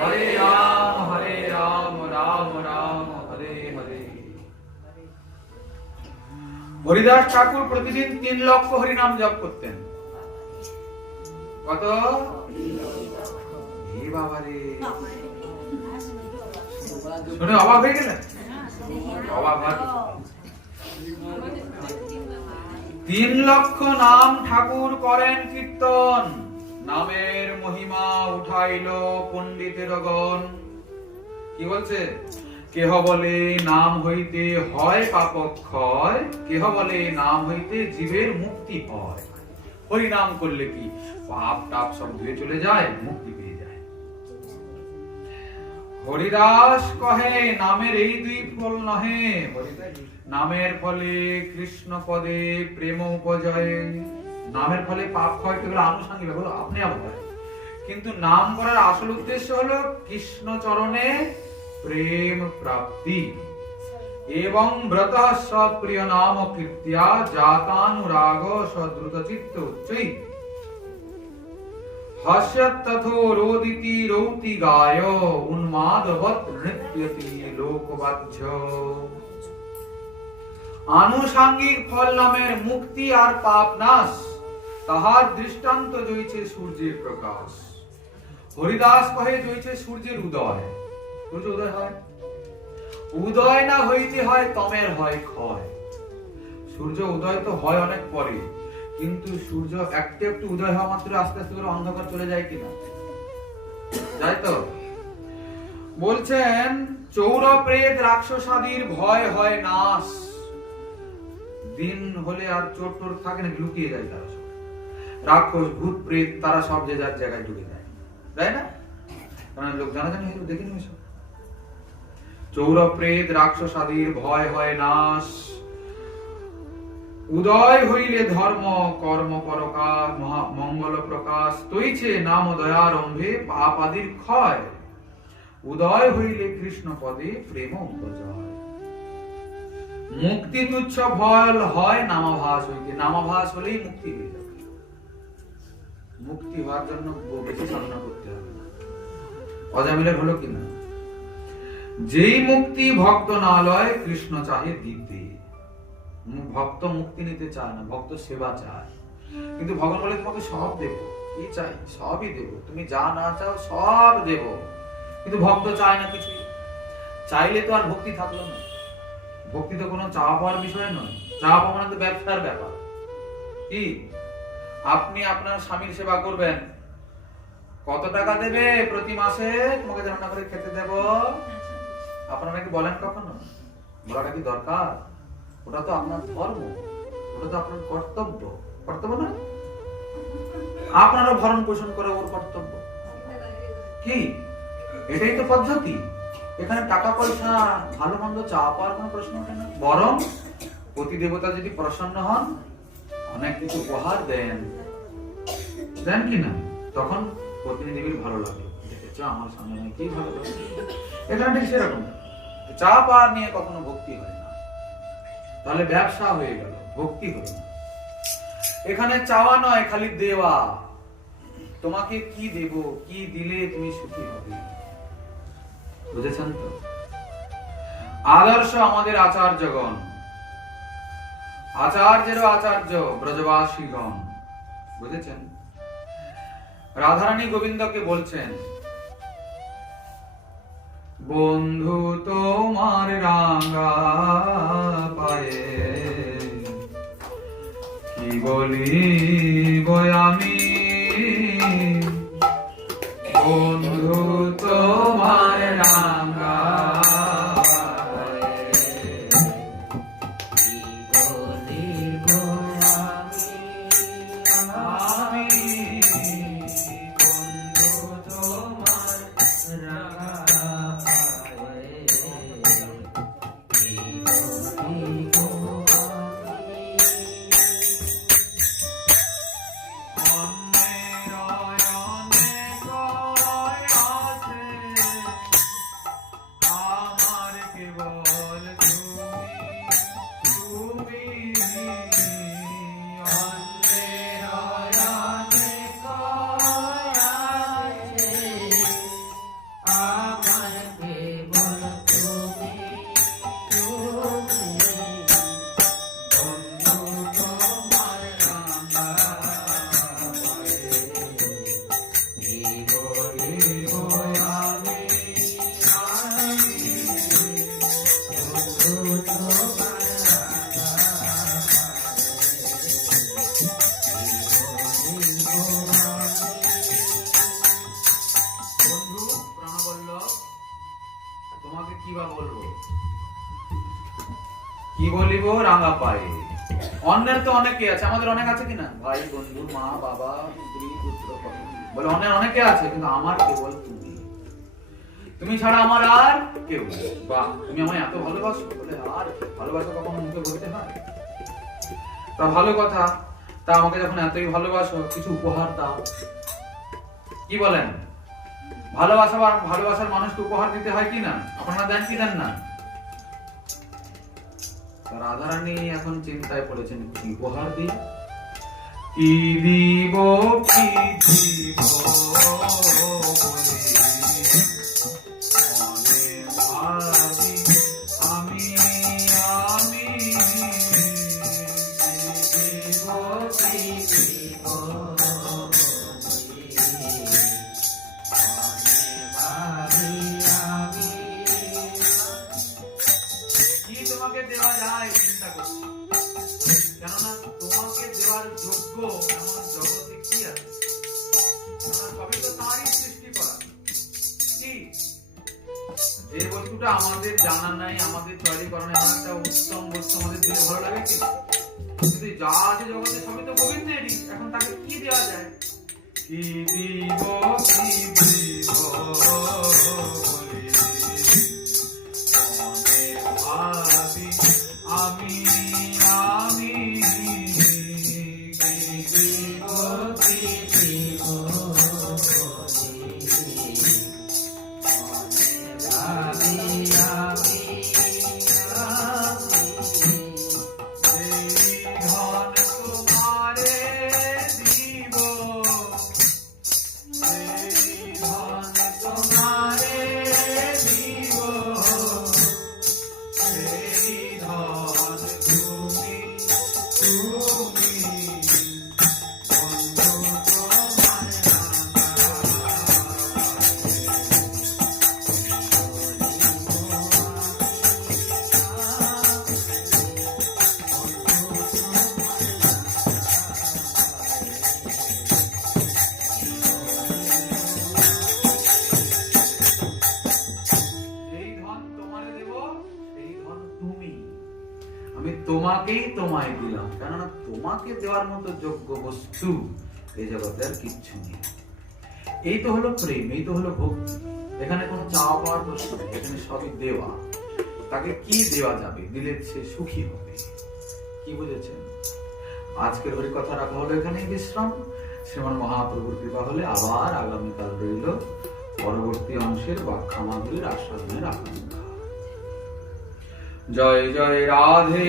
हरे राम राम राम हरे हरे। হরিদাস ঠাকুর প্রতিদিন 3 লক্ষ হরিনাম জপ করতেন। কত? এই বাবা রে, শুনে অবাক হয়ে গেলেন? অবাক হয়। 3 লক্ষ নাম ঠাকুর করেন কীর্তন। নামের মহিমা উঠাইল পণ্ডিতের গণ। কি বলছে? কেহ বলে নাম হইতে হয় পাপক্ষয়, কেহ বলে নাম হইতে জীবের মুক্তি হয়। হরি নাম করলে কি পাপ টাপ সব ধুয়ে চলে যায়, মুক্তি পেয়ে যায়। হরিদাস কহে নামের এই 2 ফল নহে, নামের ফলে কৃষ্ণ পদে প্রেম উপজয়ে। নামের ফলে পাপ ক্ষয় এগুলো আনুষঙ্গিক, এগুলো আপনি হয়, কিন্তু নাম করার আসল উদ্দেশ্য হলো কৃষ্ণ চরণে প্রেম প্রাপ্তি। এবং ব্রতঃ সপ্রিয় নাম কীর্তিয়া জাতানুরাগ সদ্রুত চিত্ত উচ্চৈ হাস্যত তথো রোদিতি রৌতি গায় উন্মাদবৎ নৃত্যতি লোকবাহ্য। আনুষাঙ্গিক ফল নামের মুক্তি আর পাপ নাশ, তাহার দৃষ্টান্ত জইছে সূর্যের প্রকাশ। হরিদাস কহে জইছে সূর্যের উদয়। সূর্য উদয় হয়, উদয় না হইতে হয় তমের হয় ক্ষয়। সূর্য উদয় তো হয় অনেক পরে, কিন্তু সূর্য একটু উদয় হওয়া মাত্র আস্তে আস্তে করে অন্ধকার চলে যায় কিনা? যাই তো। বলছেন চৌর প্রেত রাক্ষসাদির ভয় হয় নাশ। দিন হলে আর চোর টোর থাকে না, লুকিয়ে যায় তারা সব। রাক্ষস ভূত প্রেত তারা সব যে যার জায়গায় ঢুকে যায়, তাই না? কারণ লোক জানাজানি হলো, দেখিনি এসব। চৌর প্রেত রাক্ষস আদির ভয় হয় নাশ, উদয় হইলে ধর্ম কর্ম পরকার মঙ্গল প্রকাশ, তৈছে নাম দয়ারম্ভে পাপ আদির ক্ষয়, উদয় হইলে কৃষ্ণ পদে প্রেম উপজয়। মুক্তি তুচ্ছ ফল হয় নামাভাস হইতে, নামাভাস হলেই মুক্তি হয়ে যাবে। মুক্তি হওয়ার জন্য বেশি সাধনা করতে হবে না। অজামিলের হলো কিনা, যেই মুক্তি ভক্ত না লয় কৃষ্ণ চাহে দিতে। ভক্ত মুক্তি নিতে চায় না, ভক্ত সেবা চায়। কিন্তু ভগবান বলে তোমাকে সব দেব, কি চাই সবই দেব, তুমি যা না চাও সব দেব। কিন্তু ভক্ত চায় না কিছুই। চাইলে তো আর ভক্তি থাকলো না। ভক্তি তো কোনো চাওয়া পাওয়ার বিষয় নয়। চাওয়া পাওয়া মানে তো ব্যবসার ব্যাপার। কি আপনি আপনার স্বামীর সেবা করবেন, কত টাকা দেবে প্রতি মাসে তোমাকে রান্না করে খেতে দেব, আপনারা কি বলেন কখনো? বলাটা কি দরকার? ওটা তো আপনার ধর্ম, ওটা তো আপনার কর্তব্য। কর্তব্য না? আপনারও ভরণ পোষণ করা ওর কর্তব্য। কি এটাই তো পদ্ধতি। এখানে টাকা পয়সা ভালো মন্দ চাওয়া পাওয়ার কোনো প্রশ্ন ওঠে না। বরং পতি দেবতা যদি প্রসন্ন হন, অনেক কিছু উপহার দেন, দেন কি না, তখন পত্নী দেবীর ভালো লাগে, দেখেছ আমার সামনে কি ভালো লাগে। এখানে ঠিক সেরকম চা পাওয়ার নিয়ে কখনো ভক্তি হয় না, তাহলে ব্যবসা হয়ে গেল, ভক্তি হলো না। এখানে চাওয়া নয়, খালি দেওয়া। তোমাকে কি দেব, কি দিলে তুমি সুখী হবে, বুঝেছেন তো? আদর্শ আমাদের আচার্যগণ, আচার্যেরও আচার্য ব্রজবাসীগণ, বুঝেছেন? রাধারানী গোবিন্দকে বলছেন, বন্ধু তোমার রাঙা পায়ে কি বলিব আমি, বন্ধু তোমার রাঙা কি বলিব রাঙা পায়ে। অন্যের তো অনেকে আছে, আমাদের অনেক আছে কিনা, ভাই বন্ধু মা বাবা স্ত্রী পুত্র, বলে অন্যের অনেকে আছে, কিন্তু আমার কেবল তুমি, তুমি ছাড়া আমার আর কেউ। বা তুমি আমায় এত ভালোবাসো, বলে আর ভালোবাসা কখনো মুখে বলতে হয়? তা ভালো কথা, তা আমাকে যখন এতই ভালোবাসো কিছু উপহার দাও। কি বলেন? ভালোবাসার মানুষকে উপহার দিতে হয় কি না? আপনারা দেন কি দেন না? রাধারানী এখন চিন্তায় পড়েছেন, কি উপহার দিই, কি দিব, কি দিব আমি আমি তোমাকে দেওয়া যায় চিন্তা করছি, কেননা তোমাকে দেওয়ার যোগ্য এমন জগতে কি আছে? সবই তো তারই সৃষ্টি করা। কি যে বস্তুটা আমাদের জানা নাই, আমাদের তৈরি করা নাই, এমন একটা উত্তম বস্তু আমাদের দিলে ভালো লাগে কি? কিন্তু যা আছে জগতে সবই তো গোবিন্দেরই, এখন তাকে কি দেওয়া যায়? কি দিব কি দিব বলে মনে ভাবি আমি আমি কি দিব কি দিব বলে ভাবি আমি আমি তোমাকেই তোমায় দিলাম, কেননা তোমাকে দেওয়ার মতো যোগ্য বস্তু এই জগতে আর কিচ্ছু নেই। এই তো হলো প্রেম, এই তো হলো ভক্তি। এখানে কোনো চাওয়া পাওয়ার প্রশ্ন নেই, এখানে সবই দেওয়া। তাকে কি দেওয়া যাবে, দিলে সে সুখী হবে। কি বুঝেছেন? আজকের হরি কথা রাখা হলো এখানেই বিশ্রাম। শ্রীমান মহাপ্রভুর কৃপা হলে আবার আগামীকাল রইল পরবর্তী অংশের ব্যাখ্যামাগুলির আস্বাদনের আকাঙ্ক্ষা। জয় জয় রাধে।